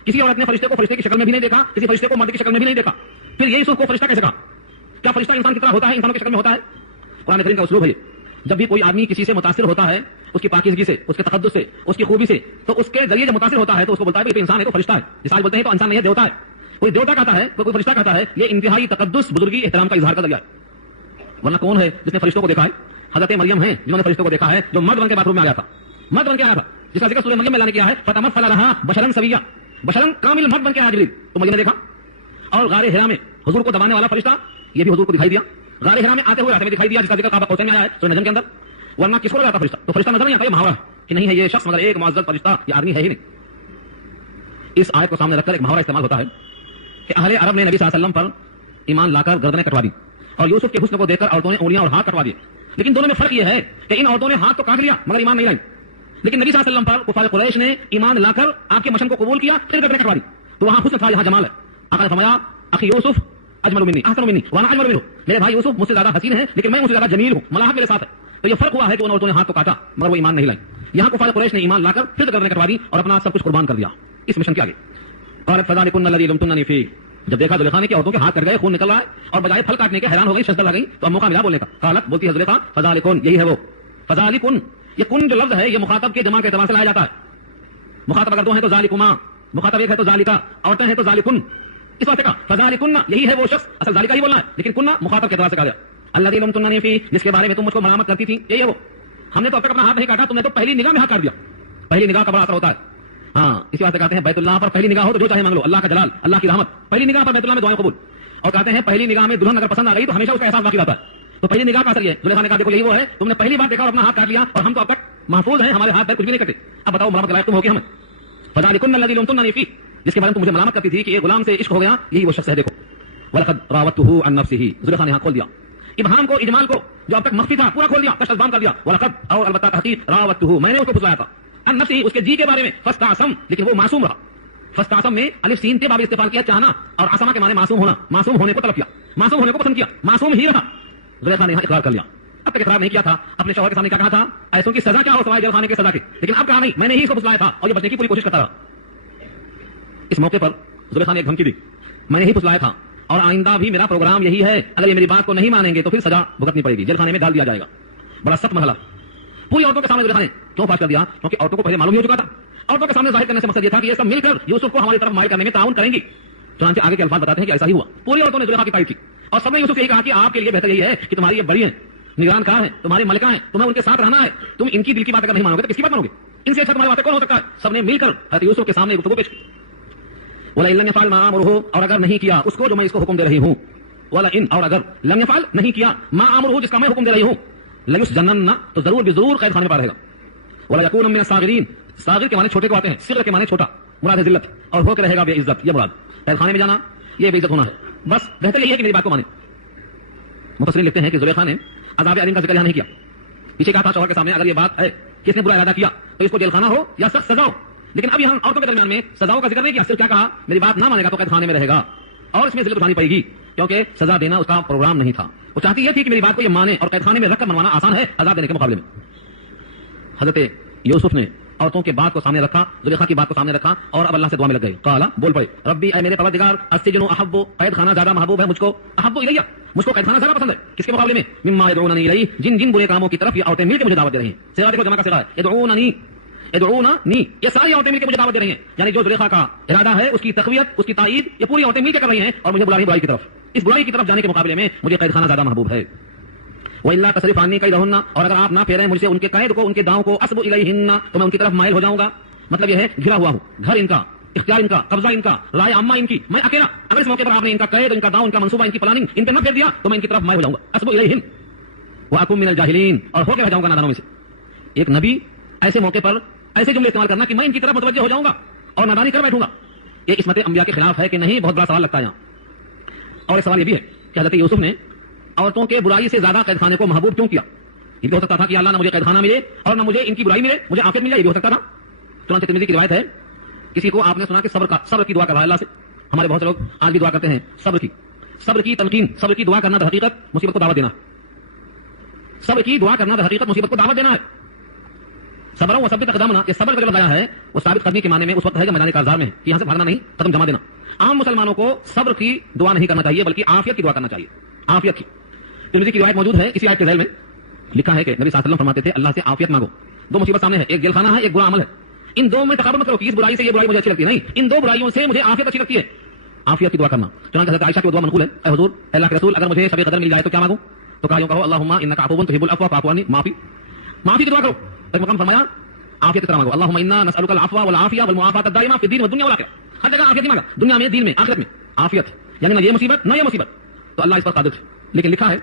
کسی عورت نے فرشتے کو فرشتے کی شکل میں بھی نہیں دیکھا، کسی فرشتے کو مرد کی شکل میں بھی نہیں دیکھا. پھر یہ یوسف کو فرشتہ کیسے کہا؟ کیا فرشتہ انسان کی طرح ہوتا ہے، انسانوں کی شکل میں ہوتا ہے؟ قرآن کریم کا اسلوب ہے یہ. جب بھی کوئی آدمی کسی سے متاثر ہوتا ہے، اس کی پاکیزگی سے، اس کے تقدس سے، اس کی خوبی سے، تو اس کے ذریعے جب متاثر ہوتا ہے تو اس کو بولتا ہے کہ انسان ہے تو فرشتہ ہے. مثال بولتے ہیں تو انسان نہیں ہے، دیوتا ہے. کوئی دیوتا کہتا ہے تو کوئی فرشتہ کہتا ہے. یہ انتہائی تقدس، بزرگی، احترام کا اظہار کا ذریعہ ہے. ورنہ کون ہے جس نے فرشتوں کو دیکھا ہے؟ حضرت مریم ہیں جنہوں نے فرشتوں کو دیکھا ہے، جو مرد بن کے باتھ روم میں آیا تھا، مرد بن کے آیا تھا، جس کا ذکر سورہ مریم میں اللہ نے کیا ہے، فتمثل لها بشرا سویا، بشرا کامل مرد بن کے آیا جبریل. تو مریم نے دیکھا. اور غار حرا میں حضور کو دبانے والا فرشتہ، یہ بھی حضور کو دکھائی دیا. غار حرا میں آتے ہوئے راستے میں دکھائی دیا، جس کا ذکر قاب قوسین میں آیا ہے سورہ نجم کے اندر. ورنہ کس کو لگا تھا فرشتہ؟ تو فرشتہ نظر نہیں آتا، یہ محاورہ ہے کہ نہیں ہے یہ شخص مگر ایک معزز فرشتہ، یہ آدمی ہے ہی نہیں. اس آیت کو سامنے رکھ کر ایک محاورہ استعمال ہوتا ہے کہ اہل عرب نے نبی صلی اللہ علیہ وسلم پر ایمان لا کر گردنیں کٹوا دی، اور یوسف کے حسن کو دیکھ کر عورتوں نے انگلیاں اور ہاتھ کٹوا دیے. لیکن دونوں میں فرق یہ ہے کہ ان عورتوں نے ہاتھ تو کاٹ لیا مگر ایمان نہیں لائی، لیکن نبی صلی اللہ علیہ وسلم پر کفار قریش نے ایمان لا کر آپ کے مشن کو قبول کیا، پھر گردنیں کٹوا دی. تو وہاں حسن تھا، یہاں جمال ہے. آقا نے فرمایا اخی یوسف اجمل منی احسن منی وانا اجمل منه، میرے بھائی یوسف مجھ سے زیادہ حسین ہے لیکن میں مجھ سے زیادہ جمیل ہوں، ملاحت میرے ساتھ ہے. تو یہ فرق ہوا ہے کہ ان عورتوں نے ہاتھ کو کاٹا مگر وہ ایمان نہیں لائی. یہاں کفار قریش نے ایمان لا کر پھر گردنیں کٹوا دی اور اپنا سب کچھ قربان کر دیا اس مشن کے آگے. قالت فذلكن الذي لمتنني فيه، جب دیکھا زلیخا نے کہ عورتوں کے ہاتھ کٹ گئے، خون نکل رہا ہے، اور بجائے پھل کاٹنے کے حیران ہو گئی، شزدہ لگ گئی، تو اب موقع ملا بولنے کا. قالت، بولتی ہے زلیخا، فذلكن، یہی ہے وہ. فذلكن، یہ کن جو لفظ ہے یہ مخاطب کے جمع کے اعتبار سے لایا جاتا ہے. مخاطب اگر دو ہیں تو ذالکما، مخاطب ایک ہے تو ذالکا، عورتیں ہیں تو ذالکن. اس واسطے کا فذلكن، یہی ہے وہ شخص، اصل ذالکا ہی بولنا ہے لیکن کنہ مخاطب کے اعتبار سے کہا گیا. الذي لمتنني فيه، جس کے بارے میں تم مجھ کو ملامت کرتی تھی، یہی ہے وہ. ہم نے تو اب تک اپنا ہاتھ نہیں کاٹا، تم نے تو پہلی نگاہ میں ہاتھ کاٹ دیا. پہلی نگاہ کا بڑا اثر ہوتا ہے. ہاں، اسی واسطے کہتے ہیں بیت اللہ پر پہلی نگاہ ہو تو جو چاہے مانگ لو، اللہ کا جلال، اللہ کی رحمت. پہلی نگاہ پر بیت اللہ میں دعائیں قبول. اور کہتے ہیں پہلی نگاہ میں دلہن اگر پسند آ گئی تو ہمیشہ اس کا احساس باقی رہتا ہے. تو پہلی نگاہ کا اثر یہ. زلیخا نے کہا دیکھو یہی وہ ہے، تم نے پہلی بار دیکھا اور اپنا ہاتھ کاٹ لیا، اور ہم تو اب تک محفوظ ہیں، ہمارے ہاتھ پیر کچھ بھی نہیں کٹے. اب بتاؤ ملامت کے لائق تم ہو گے ہمیں. فذلكن الذي لمتنني فيه، جس کے بارے میں تم مجھے ملامت کرتی تھی کہ یہ غلام سے عشق ہو گیا، یہی وہ شخص ہے. دیکھو ولقد راودته عن نفسه، زلیخا نے ہاں کھول دیا ابہام کو، اجمال کو، جو اب تک مخفی تھا پورا کھول دیا، کشف ازبام کر دیا. ولقد، اور البتہ تحقیق، راودته، میں نے اس کو پھسلایا تھا، عن نفسه، اس کے جی کے بارے میں. فاستعصم، لیکن وہ معصوم رہا. فاستعصم میں الف سین تے باب استفال کیا، چاہنا، اور عصمہ کے معنی معصوم ہونا، معصوم ہونے کو طلب کیا، معصوم ہونے کو پسند کیا، معصوم ہی رہا. زلیخا نے اقرار کر لیا. اب تک اقرار نہیں کیا تھا، اپنے شوہر کے سامنے کیا کہا تھا، ایسوں کی سزا کیا ہو سوائے جیل خانے کی سزا کی، لیکن اب کہا نہیں، میں نے ہی اس کو پھسلایا تھا اور یہ بچنے کی پوری کوشش کرتا رہا. اس موقع پر زلیخا نے ایک دھمکی دی، میں نے ہی پھسلایا تھا اور آئندہ بھی میرا پروگرام یہی ہے، اگر یہ میری بات کو نہیں مانیں گے تو پھر سزا بھگتنی پڑے گی، جیل خانے میں ڈال دیا جائے گا. بڑا سخت مرحلہ پوری عورتوں کے سامنے زلیخا نے کیوں پاس کر دیا؟ کیونکہ عورتوں کو پہلے معلوم ہی ہو چکا تھا. عورتوں کے سامنے ظاہر کرنے سے مقصد یہ تھا کہ یہ سب مل کر یوسف کو ہماری طرف مائل کرنے میں تعاون کریں گی. چنانچہ آگے کے الفاظ بتاتے ہیں کہ ایسا ہی ہوا. پوری عورتوں نے زلیخا کی تعریف کی اور سب نے یوسف یہی کہا کہ آپ کے لیے بہتر یہی ہے کہ تمہاری یہ بڑی ہیں، نگران کار ہیں، تمہاری ملکہ ہیں، تمہیں ان کے ساتھ رہنا ہے. تم ان کی دل کی بات اگر نہیں مانو گے تو کس کی بات مانو گے؟ ان سے اچھا تمہاری باتیں کون ہو سکتا ہے؟ سب نے مل کر حضرت یوسف کے سامنے گفتگو پیش کی. وَلَئِن لَمْ يَفْعَلْ مَا آمُرُهُ، اور اگر نہیں کیا اس کو جو میں اس کو حکم دے رہی ہوں. وَلَئِن، اور اگر لم يفعل، نہیں کیا، ما آمُرُهُ، جس کا میں حکم دے رہی ہوں، لَيُسْجَنَنَّ، تو ضرور ضرور قید خانے میں پڑا رہے گا. وَلَيَكُونَ مِنَ الصَّاغِرِينَ، صاغر کے معنی چھوٹے کو آتے ہیں، صغر کے معنی چھوٹا، مراد ہے ذلت، اور ہو کے رہے گا بے عزت. یہ مراد قید خانے میں جانا، یہ بے عزت ہونا ہے. بس بہتر یہ ہے کہ میری بات کو مانیں. مفسرین لکھتے ہیں کہ زلیخا نے عذاب علیم کا ذکر یہاں نہیں کیا. پیچھے کہا تھا شوہر کے سامنے اگر یہ بات ہے کہ اس نے برا ارادہ کیا تو اس کو جیل خانہ ہو یا سخت سزا ہو. لیکن اب یہاں عورتوں کے درمیان میں سزاؤں کا ذکر نہیں کیا، صرف کیا کہا، میری بات نہ مانے گا تو قید خانے میں رہے گا اور اس میں ذلت اٹھانی پڑے گی، کیونکہ سزا دینا اس کا پروگرام نہیں تھا. وہ چاہتی یہ تھی کہ میری بات کو یہ مانے، اور قید خانے میں رکھ کر منوانا آسان ہے عذاب دینے کے مقابلے میں. حضرت یوسف نے عورتوں کے بات کو سامنے رکھا, زلیخا کی بات کو سامنے رکھا, اور اب اللہ سے دعا میں لگ گئے. قال, بول پڑے, ربی, اے میرے پروردگار, السجن احب, قید خانہ زیادہ محبوب ہے مجھ کو, احب الیہ, مجھ کو قید خانہ زیادہ پسند ہے. کس کے مقابلے میں؟ مما یدعوننی الیہ, جن برے کاموں کی طرف یہ عورتیں مل کے مجھے دعوت دے رہی ہیں. صیغہ دیکھو, جمع کا صیغہ ہے, یدعوننی, یہ ساری عورتیں مل کے مجھے دعوت دے رہی ہیں. یعنی جو زلیخا کا ارادہ ہے, اس کی تقویت, اس کی تائید, یہ پوری عورتیں مل کے کر رہی ہیں اور مجھے بلا رہی ہیں برائی کی طرف. اس برائی کی طرف جانے کے مقابلے میں مجھے قید خانہ زیادہ محبوب ہے. وَإِلَّا تَصْرِفْ عَنِّي كَيْدَهُنَّ, اور اگر آپ نہ پھیریں مجھ سے ان کے قید کو, ان کے داؤں کو, أَصْبُ إِلَيْهِنَّ, تو میں ان کی طرف مائل ہو جاؤں گا. مطلب یہ ہے گھرا ہوا ہوں, گھر ان کا, اختیار ان کا, قبضہ ان کا, رائے عامہ ان کی, میں اکیلا. اگر اس موقع پر آپ نے ان کا قید, ان کا داؤں, ان کا منصوبہ, ان کی پلاننگ ان پہ نہ پھیر دیا تو میں ان کی طرف مائل ہو جاؤں گا. أَصْبُ إِلَيْهِمْ وَأَكُونُ مِنَ الْجَاهِلِينَ, اور ہو کے رہ جاؤں گا نادانوں میں سے. ایک نبی ایسے موقع پر ایسے جملے استعمال کرنا کہ میں ان کی طرف متوجہ ہو جاؤں گا اور نادانی کر بیٹھوں گا, یہ عصمت انبیاء کے خلاف ہے کہ نہیں؟ بہت بڑا سوال لگتا ہے یہاں. اور ایک سوال یہ بھی ہے کہ حضرت یوسف نے عورتوں کے برائی سے زیادہ قید خانے کو محبوب کیوں کیا؟ یہ بھی ہو سکتا تھا کہ اللہ نہ مجھے قید خانہ ملے اور نہ مجھے ان کی برائی ملے, مجھے عافیت مل جائے, یہ بھی ہو سکتا تھا. چنانچہ ترمذی کی روایت ہے, کسی کو آپ نے سنا کہ صبر کی دعا کر رہا ہے اللہ سے. ہمارے بہت سے لوگ آج بھی دعا کرتے ہیں صبر کی تلقین, صبر کی دعا کرنا در حقیقت مصیبت کو دعوت دینا. صبر کی دعا کرنا در حقیقت مصیبت کو دعوت دینا ہے. صبر و ثبت اقدامنا, یہ صبر کا جو لگایا ہے وہ ثابت قدمی کے معنی میں اس وقت ہے جب میدان کارزار میں ہے, یہاں سے بھاگنا نہیں, قدم جما دینا. عام مسلمانوں کو صبر کی دعا نہیں کرنا چاہیے بلکہ عافیت کی دعا کرنا چاہیے, عافیت کی. ترمذی کی روایت موجود ہے, اسی آیت کے ذیل میں لکھا ہے کہ نبی صلی اللہ علیہ وسلم فرماتے تھے اللہ سے عافیت مانگو. دو مصیبت سامنے ہے, ایک جیل خانہ ہے, ایک برا عمل ہے. ان دو میں تقابل مت کرو کہ اس برائی سے یہ برائی مجھے اچھی لگتی ہے, نہیں, ان دو برائیوں سے مجھے عافیت اچھی لگتی ہے. عافیت کی دعا کرنا. چنانچہ حضرت عائشہ کی دعا منقول ہے, اے حضور, اے اللہ کے رسول, اگر مجھے شب قدر مل جائے تو کیا مانگوں؟ تو کہا یوں کہو, اللہم انک عفو تحب العفو فاعف عنی, معافی کی دعا کرو. ایک مقام فرمایا عافیت کی طرح مانگو, اللہم انا نسألک العفو والعافیہ والمعافاۃ الدائمہ فی الدین والدنیا والآخرہ. ہر جگہ عافیت ہی مانگا, دنیا میں, دین میں, آخرت میں عافیت, یعنی نہ یہ مصیبت نہ یہ مصیبت, تو اللہ اس پر قادر ہے. لیکن لکھا ہے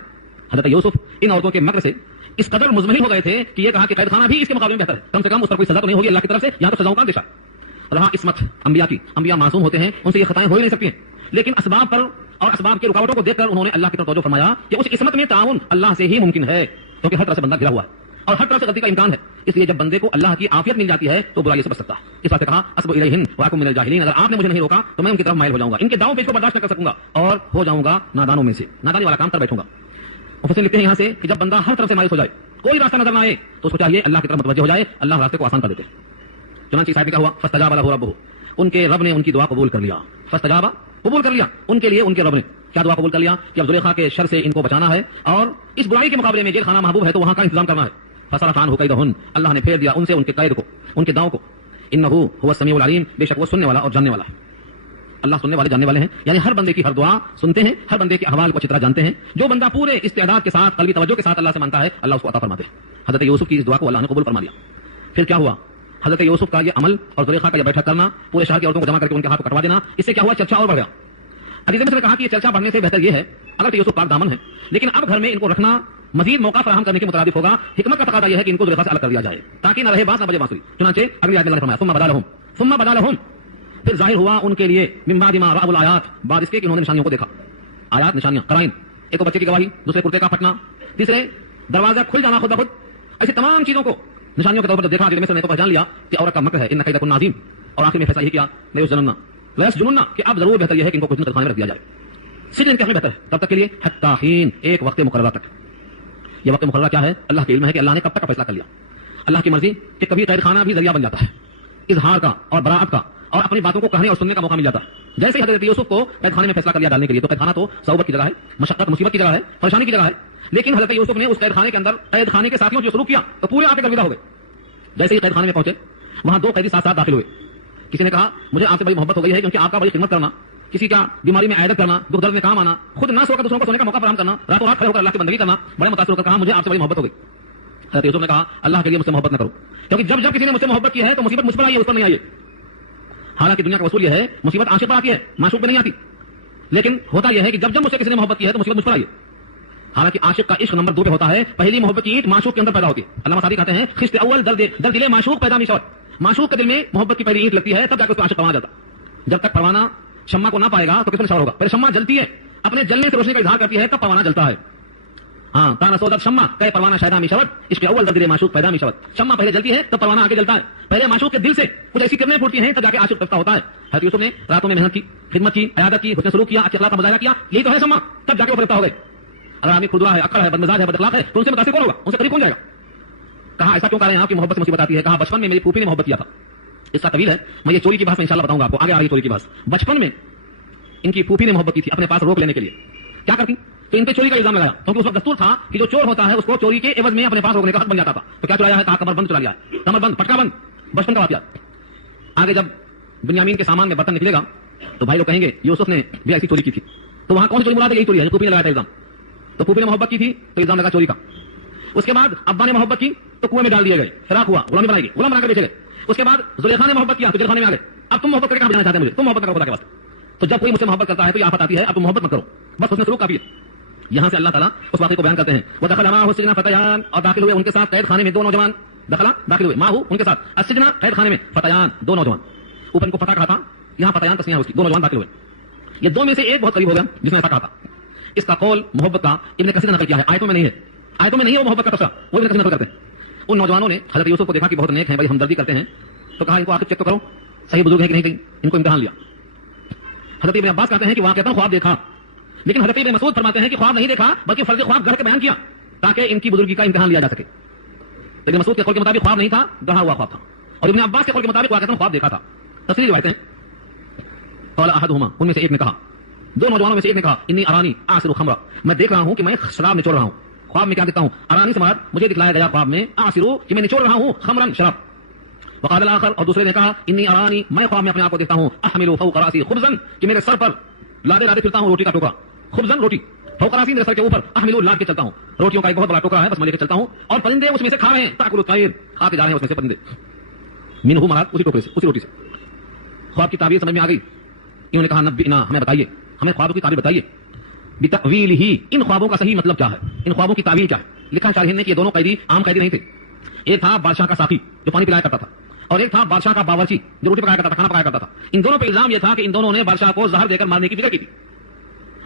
حضرت یوسف ان عورتوں کے مکر سے اس قدر مزمحل ہو گئے تھے کہ یہ کہا کہ قید خانہ بھی اس کے مقابلے میں بہتر ہے, کم سے کم اس پر کوئی سزا تو نہیں ہوگی اللہ کی طرف سے, یہاں تو سزاؤں کا اندیشہ. رہا عصمت انبیاء کی, انبیاء معصوم ہوتے ہیں, ان سے یہ خطائیں ہو ہی نہیں سکتی ہیں, لیکن اسباب پر اور اسباب کی رکاوٹوں کو دیکھ کر انہوں نے اللہ کی طرف توجہ فرمایا کہ اس عصمت میں تعاون اللہ سے ہی ممکن ہے, کیونکہ ہر طرف سے بندہ گھرا ہوا ہے اور ہر طرف سے غلطی کا امکان ہے. اس لیے جب بندے کو اللہ کی عافیت مل جاتی ہے تو برائی سے بچ سکتا ہے. اس بات سے کہا اسب الیہن واکم من الجاہلین, اگر آپ نے مجھے نہیں روکا تو میں ان کی طرف مائل ہو جاؤں گا, ان کے داؤں پیش کو برداشت نہ کر سکوں گا اور ہو جاؤں گا نادانوں میں سے, نادانی والا کام کر بیٹھوں گا. مفسر لکھتے ہیں یہاں سے کہ جب بندہ ہر طرف سے مایوس ہو جائے, کوئی راستہ نظر نہ آئے, تو اس کو چاہیے اللہ کی طرف متوجہ ہو جائے, اللہ راستے کو آسان کر دیتے. چنانچہ صاحب کیا ہوا, فاستجاب له ربه, ان کے رب نے ان کی دعا قبول کر لیا. فاستجاب, قبول کر لیا ان کے لیے ان کے رب نے کیا دعا قبول کر لیا کہ اب زلیخا کے شر سے ان کو بچانا ہے اور اس برائی کے مقابلے میں جیل خانہ محبوب ہے تو وہاں کا انتظام کرنا ہے. فصرف عنہ کیدہن, اللہ نے پھیر دیا ان سے ان کے قید کو, ان کے داؤں کو. انہ هو السمیع العلیم, بے شک وہ سننے والا اور جاننے والا ہے. اللہ سننے والے جاننے والے ہیں, یعنی ہر بندے کی ہر دعا سنتے ہیں, ہر بندے کے احوال کو اچھی طرح جانتے ہیں. جو بندہ پورے استعداد کے ساتھ, قلبی توجہ کے ساتھ اللہ سے مانگتا ہے, اللہ اس کو عطا فرماتے ہیں. حضرت یوسف کی اس دعا کو اللہ نے قبول فرما لیا. پھر کیا ہوا, حضرت یوسف کا یہ عمل اور زلیخا کا یہ بیٹھک کرنا, پورے شہر کی عورتوں کو جمع کر کے ان کے ہاتھ کو کٹوا دینا, اس سے کیا ہوا, چرچا اور بڑھ گیا. حدیث میں کہا کہ یہ چرچا بڑھنے سے بہتر یہ ہے اگر یوسف پاک دامن ہے, لیکن اب گھر میں ان کو رکھنا مزید موقع فراہم کرنے کے مترادف ہوگا. حکمت کا تقاضا یہ ہے کہ ان کو زلیخا سے الگ کر دیا جائے تاکہ نہ رہے بات نہ بجے بانسری. چنانچہ اگلی آیت میں اللہ نے فرمایا ثم بدا لهم, پھر ظاہر ہوا ان کے لیے من بعد ما رأوا الآیات, بعد اس کے کہ انہوں نے نشانیوں کو دیکھا. آیات, نشانیاں, قرائن, ایک تو بچے کی گواہی, دوسرے کرتے کا پھٹنا, تیسرے دروازہ کھل جانا خود بخود. ایسی تمام چیزوں کو نشانیوں کے طور پر دیکھا, جن میں سے نے تو پہچان لیا کہ عورت کا مکر ہے, ان کیدکن عظیم, اور آخر میں فیصلہ یہ کیا لیسجنن, کہ اب ضرور بہتر یہ ہے کہ ان کو کچھ قید خانے میں رکھ دیا جائے. سجن کے بہتر ہے کب تک کے لیے, حتی حین, ایک وقت مقررہ تک. یہ وقت مقررہ کیا ہے, اللہ کے علم ہے کہ اللہ نے کب تک کا فیصلہ کر لیا. اللہ کی مرضی کہ کبھی قید خانہ بھی ذریعہ بن جاتا ہے اظہار کا اور براءت کا, اور اپنی باتوں کو کہنے اور سننے کا موقع مل جاتا ہے. جیسے ہی حضرت یوسف کو قید خانے میں فیصلہ کر لیا ڈالنے کے لیے, تو قید خانہ تو صعوبت کی جگہ ہے, مشقت مصیبت کی جگہ ہے, پریشانی کی جگہ ہے, لیکن حضرت یوسف نے اس قید خانے کے اندر قید خانے کے ساتھیوں جو سلوک کیا تو پورے آ کے گرویدہ ہو گئے. جیسے ہی قید خانے میں پہنچے, وہاں دو قیدی ساتھ ساتھ داخل ہوئے. کسی نے کہا مجھے آپ سے بڑی محبت ہو گئی ہے کیونکہ آپ کا بڑی خدمت کرنا, کسی کا بیماری میں عیادت کرنا, دکھ درد میں کام آنا, خود نہ سو کر دوسروں کو سونے کا موقع فراہم کرنا, راتوں رات کھڑے ہو کر اللہ کی بندگی کرنا, بڑے متاثر ہو کر کہا مجھے آپ سے بڑی محبت ہو گئی. حضرت یوسف نے کہا اللہ کے لیے مجھ سے محبت نہ کرو, کیونکہ جب جب کسی نے مجھ سے محبت کی ہے تو مصیبت مجھ پر آئی ہے, اس پر نہیں آئی ہے. حالانکہ دنیا کا اصول یہ ہے مصیبت عاشق پر آتی ہے, معشوق پہ نہیں آتی. لیکن ہوتا یہ ہے کہ جب جب مجھ سے کسی نے محبت کی ہے تو مصیبت مجھ پر آئی ہے. حالانکہ عاشق کا عشق نمبر 2 پہ ہوتا ہے, پہلی محبت کی اینٹ معشوق کے اندر پیدا ہوتی ہے. علامہ سعدی کہتے ہیں خشت اول در دل معشوق پیدا میشور, معشوق کے دل میں محبت کی پہلی اینٹ لگتی ہے, تب جا کے اس کا عاشق پروانہ جاتا. جب تک پروانہ شمع کو نہ پائے گا تو کس میں شور ہوگا. پہلے شمع جلتی ہے, اپنے جلنے سے روشنی کا اظہار کرتی ہے, تب پروانہ جلتا ہے. ہاں, تانا سودت شمع کہ پروانہ شیدا میشور, عشق اول در دل معشوق پیدا میشور. شمع پہلے جلتی ہے تب پروانہ آگے جلتا ہے. پہلے معشوق کے دل سے کچھ ایسی کرنیں پھوٹتی ہیں تب جا کے عاشق رفتہ ہوتا ہے. حضرت یوسف نے راتوں میں محنت کی, خدمت کی, عیادت کی, حسن سلوک کیا, اچھے اخلاق کا مظاہرہ کیا, یہی تو ہے شمع, تب جا کے وہ رفتہ ہو گئے. اگر آدمی کھردرا ہے, اکڑ ہے, بدمزاج ہے, بد اخلاق ہے, تو ان سے متاثر کون ہوگا, ان سے قریب کون جائے گا. کہا ایسا کیوں کر رہے ہیں آپ کی محبت سے مصیبت آتی ہے؟ کہا بچپن میں میری پھوپھی نے محبت کیا تھا. اس کا طویل ہے, میں یہ چوری کی بحث میں انشاءاللہ بتاؤں گا آپ کو, آگے آ رہی چوری کی بحث. بچپن میں ان کی پھوپھی نے محبت کی تھی اپنے پاس روک لینے کے لیے. کیا کرتی؟ تو ان پہ چوری کا الزام لگایا, کیونکہ اس وقت دستور تھا کہ جو چور ہوتا ہے اس کو چوری کے عوض میں اپنے پاس روکنے کا حق بن جاتا تھا. تو کیا چرایا ہے؟ کہا کمر بند چلا لیا ہے, کمر بند, پٹکا بند. بچپن کا واقعہ. آگے جب بنیامین کے سامان میں برتن نکلے گا تو بھائی لوگ کہیں گے یوسف نے بھی ایسی چوری کی تھی. تو وہاں کون سی چوری مراد ہے؟ یہی چوری ہے جو پھوپھی نے لگایا تھا الزام. تو پھوپھی نے محبت کی تھی تو الزام لگا چوری کا. اس کے بعد ابا نے محبت کی تو کنویں میں ڈال دیے گئے, فراق ہوا, غلامی بنائی گئی, غلام بنا کر بیچے گئے. اس کے بعد زلیخا نے محبت کیا تو جیلخانے میں آ گئے. اب تم محبت کر کے کہاں جانا چاہتے ہیں مجھے؟ تم محبت کرو خدا کے واسطے. تو جب کوئی مجھ سے محبت کرتا ہے تو یہ آفت آتی ہے, اب تم محبت مت کرو, بس حسن سلوک کافی ہے. یہاں سے اللہ تعالیٰ اس واقعے کو بیان کرتے ہیں. ودخل معه السجن فتيان, اور داخل ہوئے ان کے ساتھ قید خانے میں دو نوجوان. داخل ہوئے معه ان کے ساتھ السجن قید خانے میں فتيان دو نوجوان. اوپر ان کو فتح کہا تھا, یہاں فتيان تسنیہ ہے اس کی, دو نوجوان داخل ہوئے. یہ دو میں سے ایک بہت قریب ہو گیا جس نے ایسا کہا تھا. اس کا قول محبت کا ابن کثیر نے نقل کیا ہے, آیتوں میں نہیں ہے, آیتوں میں نہیں ہے وہ محبت کا تفسیر, وہ ابن کثیر نقل کرتے ہیں. ان نوجوانوں نے حضرت یوسف کو دیکھا کہ بہت نیک ہیں, بڑی ہمدردی کرتے ہیں, تو کہا ان کو آخر چیک تو کرو صحیح بزرگ ہیں کہ نہیں, کہیں ان کو امتحان لیا. حضرت ابن عباس کہتے ہیں کہ واقعتاً خواب دیکھا, لیکن حضرت ابن مسعود فرماتے ہیں کہ خواب نہیں دیکھا بلکہ فرض خواب گڑھ کے بیان کیا تاکہ ان کی بزرگی کا امتحان لیا جا سکے. ابن مسعود کے قول کے مطابق خواب نہیں تھا, گڑھا ہوا خواب تھا, اور ابن عباس کے قول کے مطابق واقعتاً خواب دیکھا تھا. تفصیلی روایتیں. قال احدهما, ان میں سے ایک نے کہا, دو نوجوانوں میں سے ایک نے کہا, انی ارانی اعصر خمرا, میں دیکھ رہا ہوں کہ میں شراب نچوڑ رہا ہوں. خواب میں کیا دیکھتا ہوں؟ ارانی سے مراد مجھے دکھلایا گیا خواب میں اعصر کہ میں نچوڑ رہا ہوں خمرن شراب. وقال الاخر, اور دوسرے نے کہا, انی ارانی, میں خواب میں اپنے آپ کو دیکھتا ہوں, احمل فوق راسي خبزا, کہ میرے سر پر لادے لادے پھرتا ہوں روٹی کا ٹوکرا. خبزن روٹی, فوق راسي میرے سر کے اوپر, احمل لاد کے چلتا ہوں, روٹیوں کا ایک بہت بڑا ٹوکرا ہے بس میں لے کے چلتا ہوں, اور پرندے اس میں سے کھا رہے ہیں, تاکل الطير, کھا کے جا رہے ہیں اس میں سے پرندے. منه مراد اسی ٹوکرے سے, اسی روٹی سے. خواب کی تعبیر سمجھ میں آ گئی. انہوں نے کہا نبئنا, ہمیں بتائیے, ہمیں خوابوں کی تعبیر بتائیے. بتأویلہ, ان خوابوں کا صحیح مطلب کیا ہے, ان خوابوں کی تعبیر کیا ہے. لکھا شارحین نے کہ یہ دونوں قیدی عام قیدی نہیں تھے. ایک تھا بادشاہ کا ساقی جو پانی پلایا کرتا تھا, اور ایک تھا بادشاہ کا باورچی جو روٹی پکایا کرتا تھا, کھانا پکایا کرتا تھا. ان دونوں پہ الزام یہ تھا کہ ان دونوں نے بادشاہ کو زہر دے کر مارنے کی فکر کی تھی.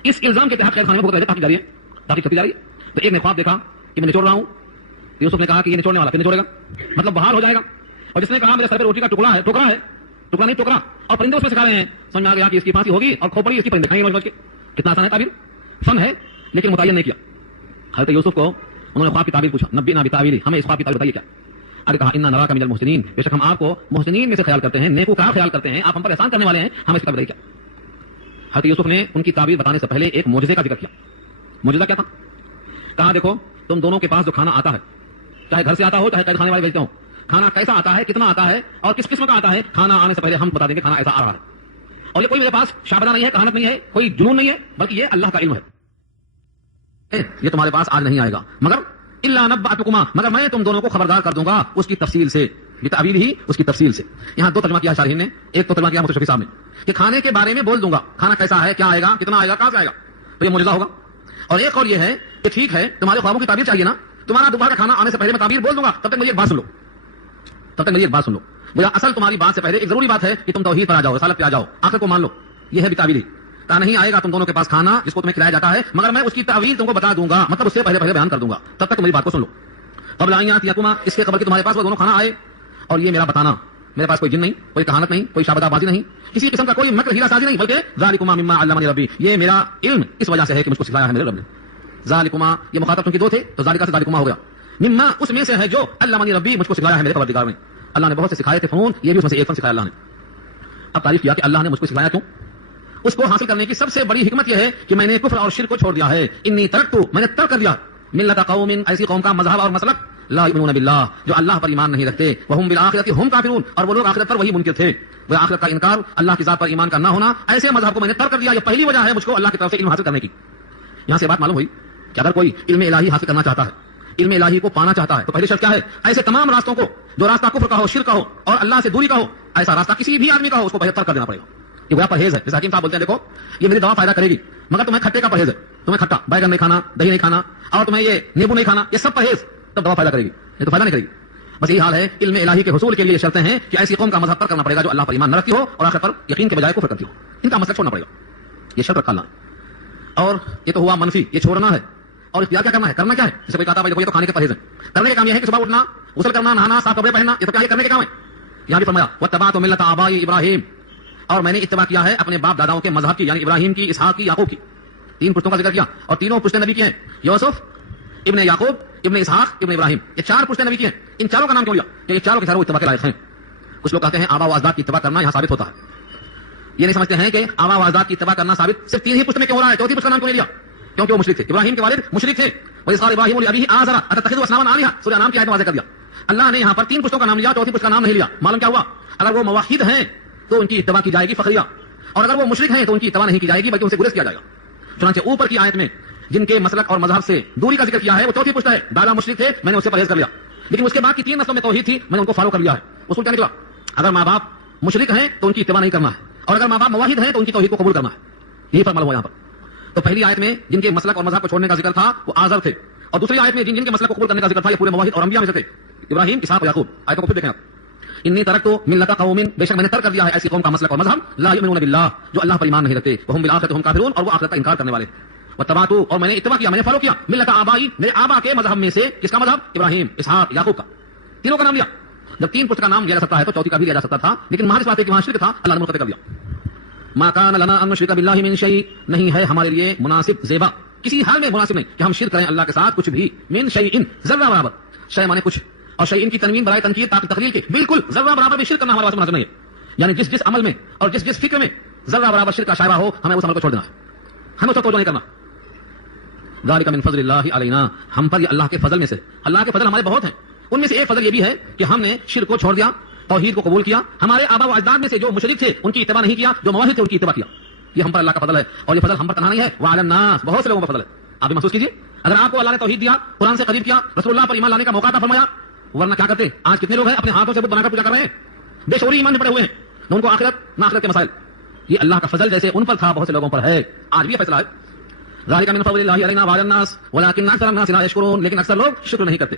اس الزام کے تحت قید خانے میں بہت رہے, تحقیق جاری ہے, تحقیق چلتی جا رہی ہے. تو ایک نے خواب دیکھا کہ میں نچوڑ رہا ہوں, یوسف نے کہا کہ یہ نچوڑنے والا پھر نچوڑے گا, مطلب بحال ہو جائے گا. اور جس نے کہا میرے سر پہ روٹی کا ٹکڑا ہے, ٹکڑا ہے, ٹکڑا نہیں ٹکڑا, اور پرندے اس میں سکھا رہے ہیں, سمجھ میں آ گیا کہ اس کی پھانسی ہوگی اور کھوپڑی اس کی پرندے کھائیں گے. کے کتنا آسان ہے تعبیر, فن ہے لیکن متعین نہیں کیا. حضرت یوسف کو انہوں نے خواب کی تعبیر پوچھا, نبئنا بتاویلہ, ہمیں اس خواب کی تعبیر بتائیے کیا. آگے کہا انا نراک من المحسنین, بے شک ہم آپ کو محسنین میں سے خیال کرتے ہیں, نیکوکار خیال کرتے ہیں, آپ ہم پر احسان کرنے والے ہیں, ہمیں اس کی تعبیر بتائیے کیا. حضرت یوسف نے ان کی تعبیر بتانے سے پہلے ایک معجزے کا ذکر کیا. معجزہ کیا تھا؟ کہا دیکھو تم دونوں کے پاس جو کھانا آتا ہے, چاہے گھر سے آتا ہو چاہے قید خانے والے بھیجتے ہو, کھانا کیسا آتا ہے, کتنا آتا ہے, اور کس قسم کا آتا ہے, کھانا آنے سے پہلے ہم بتا دیں گے کھانا ایسا آ رہا ہے. اور یہ کوئی میرے پاس شابدہ نہیں ہے, کہانت نہیں ہے, کوئی جنون نہیں ہے, بلکہ یہ اللہ کا علم ہے. یہ تمہارے پاس آج نہیں آئے گا, مگر الا نبأتکما, مگر میں تم دونوں کو خبردار کر دوں گا اس کی تفصیل سے, بتأویلہ ہی, اس کی تفصیل سے. یہاں دو ترجمہ کیا ہے شارحین نے, ایک تو ترجمہ کیا مفتی شفیع صاحب نے کہ کھانے کے بارے میں بول دوں گا, کھانا کیسا ہے, کیا آئے گا, کتنا آئے گا, کہاں سے آئے گا, تو یہ معجزہ ہوگا. اور ایک اور یہ ہے کہ ٹھیک ہے تمہارے خوابوں کی تعبیر چاہیے نا, تمہارا دوپہر کا کھانا آنے سے پہلے میں تعبیر بول دوں گا, تب تک مجھے ایک بات سن لو, تب تک مجھے ایک بات سن لو. میرا اصل تمہاری بات سے پہلے ایک ضروری بات ہے کہ تم توحید پر آ جاؤ, رسالت پہ آ جاؤ, آخر کو مان لو. یہ ہے بتأویلہ. کہا نہیں آئے گا تم دونوں کے پاس کھانا جس کو تمہیں کھلایا جاتا ہے, مگر میں اس کی تعویل تم کو بتا دوں گا, مطلب اس سے پہلے بیان کر دوں گا, تب تک میری بات کو سن لو. قبل ان یاتیکما, اس کے قبل کہ تمہارے پاس وہ دونوں کھانا آئے. اور یہ میرا بتانا, میرے پاس کوئی جن نہیں, کوئی کہانت نہیں, کوئی شابدہ بازی نہیں, کسی قسم کا کوئی مکر ہیلا سازی نہیں, بلکہ ذالکما مما علمنی ربی, یہ میرا علم اس وجہ سے ہے کہ مجھ کو سکھلایا ہے میرے رب نے. ذالکما, یہ مخاطب چونکہ دو تھے تو ذالکا سے ذالکما ہو گیا. مما, اس میں سے ہے جو علمنی ربی, مجھ کو سکھلایا ہے میرے پروردگار نے. اللہ نے بہت سے سکھائے تھے فنون, یہ بھی اس میں سے ایک فن سکھایا اللہ نے. اب تعریف کیا کہ اللہ نے مجھ کو سکھلایا کیوں. اس کو حاصل کرنے کی سب سے بڑی حکمت یہ ہے کہ میں نے کفر اور شرک کو چھوڑ دیا ہے. انی ترکت, میں نے ترک کر دیا, ملت قوم, ایسی قوم کا مذہب اور مسلک, لا یؤمنون باللہ, جو اللہ پر ایمان نہیں رکھتے, وہم بالآخرۃ هم کافرون, اور وہ لوگ آخرت پر وہی منکر تھے. وہ آخرت کا انکار, اللہ کی ذات پر ایمان کا نہ ہونا, ایسے مذہب کو میں نے ترک کر دیا. یہ پہلی وجہ ہے مجھ کو اللہ کی طرف سے علم حاصل کرنے کی. یہاں سے بات معلوم ہوئی کہ اگر کوئی علم الہی حاصل کرنا چاہتا ہے, علم الہی کو پانا چاہتا ہے, تو پہلی شرط کیا ہے, ایسے تمام راستوں کو, جو راستہ کفر کا ہو, شرک کا ہو, اور اللہ سے دوری کا ہو, ایسا راستہ کسی بھی آدمی کا ہو, اس کو پہلے ترک کر دینا پڑے گا. یہ وہ پرہیز ہے. جیسا حکیم صاحب بولتے ہیں دیکھو یہ میری دوا فائدہ کرے گی, مگر تمہیں کھٹے کا پرہیز ہے, تمہیں کھٹا بیگن نہیں کھانا, دہی نہیں کھانا, اور تمہیں یہ نیبو نہیں کھانا, یہ سب پرہیز, تب دوا فائدہ کرے گی, یہ تو فائدہ نہیں کرے گی. بس یہی حال ہے علم الہی کے حصول کے لیے شرطیں ہیں کہ ایسی قوم کا مذہب پر کرنا پڑے گا جو اللہ پر ایمان نہ رکھتی ہو اور آخر پر یقین کے بجائے کفر کرتی ہو. ان کا مسئلہ چھوڑنا پڑے گا, یہ شرط رکھنا. اور یہ تو ہوا منفی, یہ چھوڑنا ہے. اور اختیار کیا کرنا ہے, کرنا کیا ہے. جیسے کوئی کہتا ہے یہ تو کھانے کے پرہیز ہے, کرنے کا کام یہ ہے کہ صبح اٹھنا, غسل کرنا, نہانا, صاف کپڑے پہننا, یہ تو کیا ہے, کرنے کے کام ہے. یہاں بھی فرمایا واتبعت ملت آبائی ابراہیم, اور میں نے اتباع کیا ہے اپنے باپ داداؤں کے مذہب کی, یعنی ابراہیم کی, اسحاق کی, یعقوب کی. 3 پشتوں کا ذکر کیا, اور تینوں پشتے نبی کی ہیں, یوسف, ابن یعقوب، ابن اسحاق، ابن ابراہیم، یہ 4 پشتے نبی کی ہیں. ان چاروں کا نام کیوں لیا؟ کہ یہ چاروں کے چاروں اتباع کے لائق ہیں. کچھ لوگ کہتے ہیں آبا و اجداد کی اتباع کرنا یہاں ثابت ہوتا ہے. یہ نہیں سمجھتے ہیں کہ آبا و اجداد کی اتباع کرنا ثابت صرف 3 ہی پشت میں کیوں ہو رہا ہے، 4تھی پشت کا نام کیوں نہیں لیا؟ کیونکہ وہ مشرک تھے. ابراہیم کے والد مشرک تھے. وَإِذْ قَالَ إِبْرَاهِيمُ لِأَبِيهِ آزَرَ أَتَتَّخِذُ أَصْنَامًا آلِهَةً، سورہ انعام کی آیت میں واضح کر دیا. اللہ نے یہاں پر 3 پشتوں کا نام لیا، 4تھی پشت کا نام نہیں لیا. معلوم کیا ہوا؟ اگر وہ موحد ہیں تو ان کی اتباع کی جائے گی فخریہ، اور اگر وہ مشرک ہیں تو ان کی اتباع نہیں کی جائے گی بلکہ ان سے گریز کیا جائے گا. چنانچہ اوپر کی آیت میں جن کے مسلک اور مذہب سے دوری کا ذکر کیا ہے وہ 4تھی پشت ہے. دادا مشرک تھے، میں نے اس سے پرہیز کر لیا، لیکن اس کے بعد کی 3 نسلوں میں توحید تھی، میں نے ان کو فالو کر لیا ہے. اصول کیا نکلا؟ اگر ماں باپ مشرک ہیں تو ان کی اتباع نہیں کرنا ہے، اور اگر ماں باپ موحد ہیں تو ان کی توحید کو قبول کرنا ہے. یہی فرق معلوم ہوا یہاں پر. تو پہلی آیت میں جن کے مسلک اور مذہب کو چھوڑنے کا ذکر تھا وہ آزر تھے، اور دوسری آیت میں جن کے مسلک کو قبول کرنے کا ذکر تھا یہ پورے موحد اور انبیاء میں سے تھے، ابراہیم، اسحاق اور یعقوب. آیتوں کو پھر دیکھیں آپ. انی ترکت ملت قوم، بے شک میں نے ترک کر دیا ہے ایسی قوم کا مسلک اور مذہب، لا یؤمنون باللہ، جو اللہ پر ایمان نہیں رکھتے، وہم بالآخرۃ ہم کافرون، اور وہ آخرت کا انکار کرنے والے. واتبعت، اور میں نے اتباع کیا، میں نے فالو کیا، ملت آبائی، میرے آبا کے مذہب میں سے. کس کا مذہب؟ ابراہیم، اسحاق، یعقوب کا. تینوں کا نام لیا. جب 3 پشت کا نام لیا جا سکتا ہے تو 4تھی کا بھی لیا جا سکتا تھا، لیکن محض اس بات ہے کہ وہاں شرک تھا، اللہ نے منقطع کر دیا. ما کان لنا ان نشرک باللہ من شیء، نہیں ہے ہمارے لیے مناسب زیبا، کسی حال میں مناسب نہیں کہ ہم شرک کریں اللہ کے ساتھ کچھ بھی. من شیء، ذرہ برابر. شیء مانے کچھ، اور شیء کی تنوین برائے تنکیر تاکہ تقلیل کے، بالکل ذرہ برابر بھی شرک کرنا ہمارے پاس مناسب نہیں ہے. یعنی جس عمل میں اور جس فکر میں ذرہ برابر شرک کا شائبہ ہو، ہمیں اس عمل کو چھوڑ دینا ہے، ہمیں اس کو توجہ نہیں کرنا. ذالک من فضل اللہ علینا، ہم پر یہ اللہ کے فضل میں سے. اللہ کے فضل ہمارے بہت ہیں، ان میں سے ایک فضل یہ بھی ہے کہ ہم نے شرک کو چھوڑ دیا، توحید کو قبول کیا. ہمارے آبا و اجداد میں سے جو مشرک تھے ان کی اتباع نہیں کیا، جو موحد تھے ان کی اتباع کیا. یہ ہم پر اللہ کا فضل ہے، اور یہ فضل ہم پر تنہا نہیں ہے، وعلی الناس، بہت سے لوگوں پر فضل ہے. آپ بھی محسوس کیجیے، اگر آپ کو اللہ نے توحید دیا، قرآن سے قریب کیا، رسول اللہ پر ایمان لانے کا موقع عطا فرمایا، ورنہ کیا کرتے؟ آج کتنے لوگ ہیں اپنے ہاتھوں سے بت بنا کر پوجا کر رہے ہیں، بے شعوری ایمان میں پڑے ہوئے ہیں، نہ ان کو آخرت نہ آخرت کے مسائل. یہ اللہ کا فضل جیسے ان پر تھا بہت سے لوگوں پر ہے، آج بھی فیصلہ ہے. ذالک من فضل اللہ علینا وعلی الناس ولکن اکثر الناس لا یشکرون، لیکن اکثر لوگ شکر نہیں کرتے.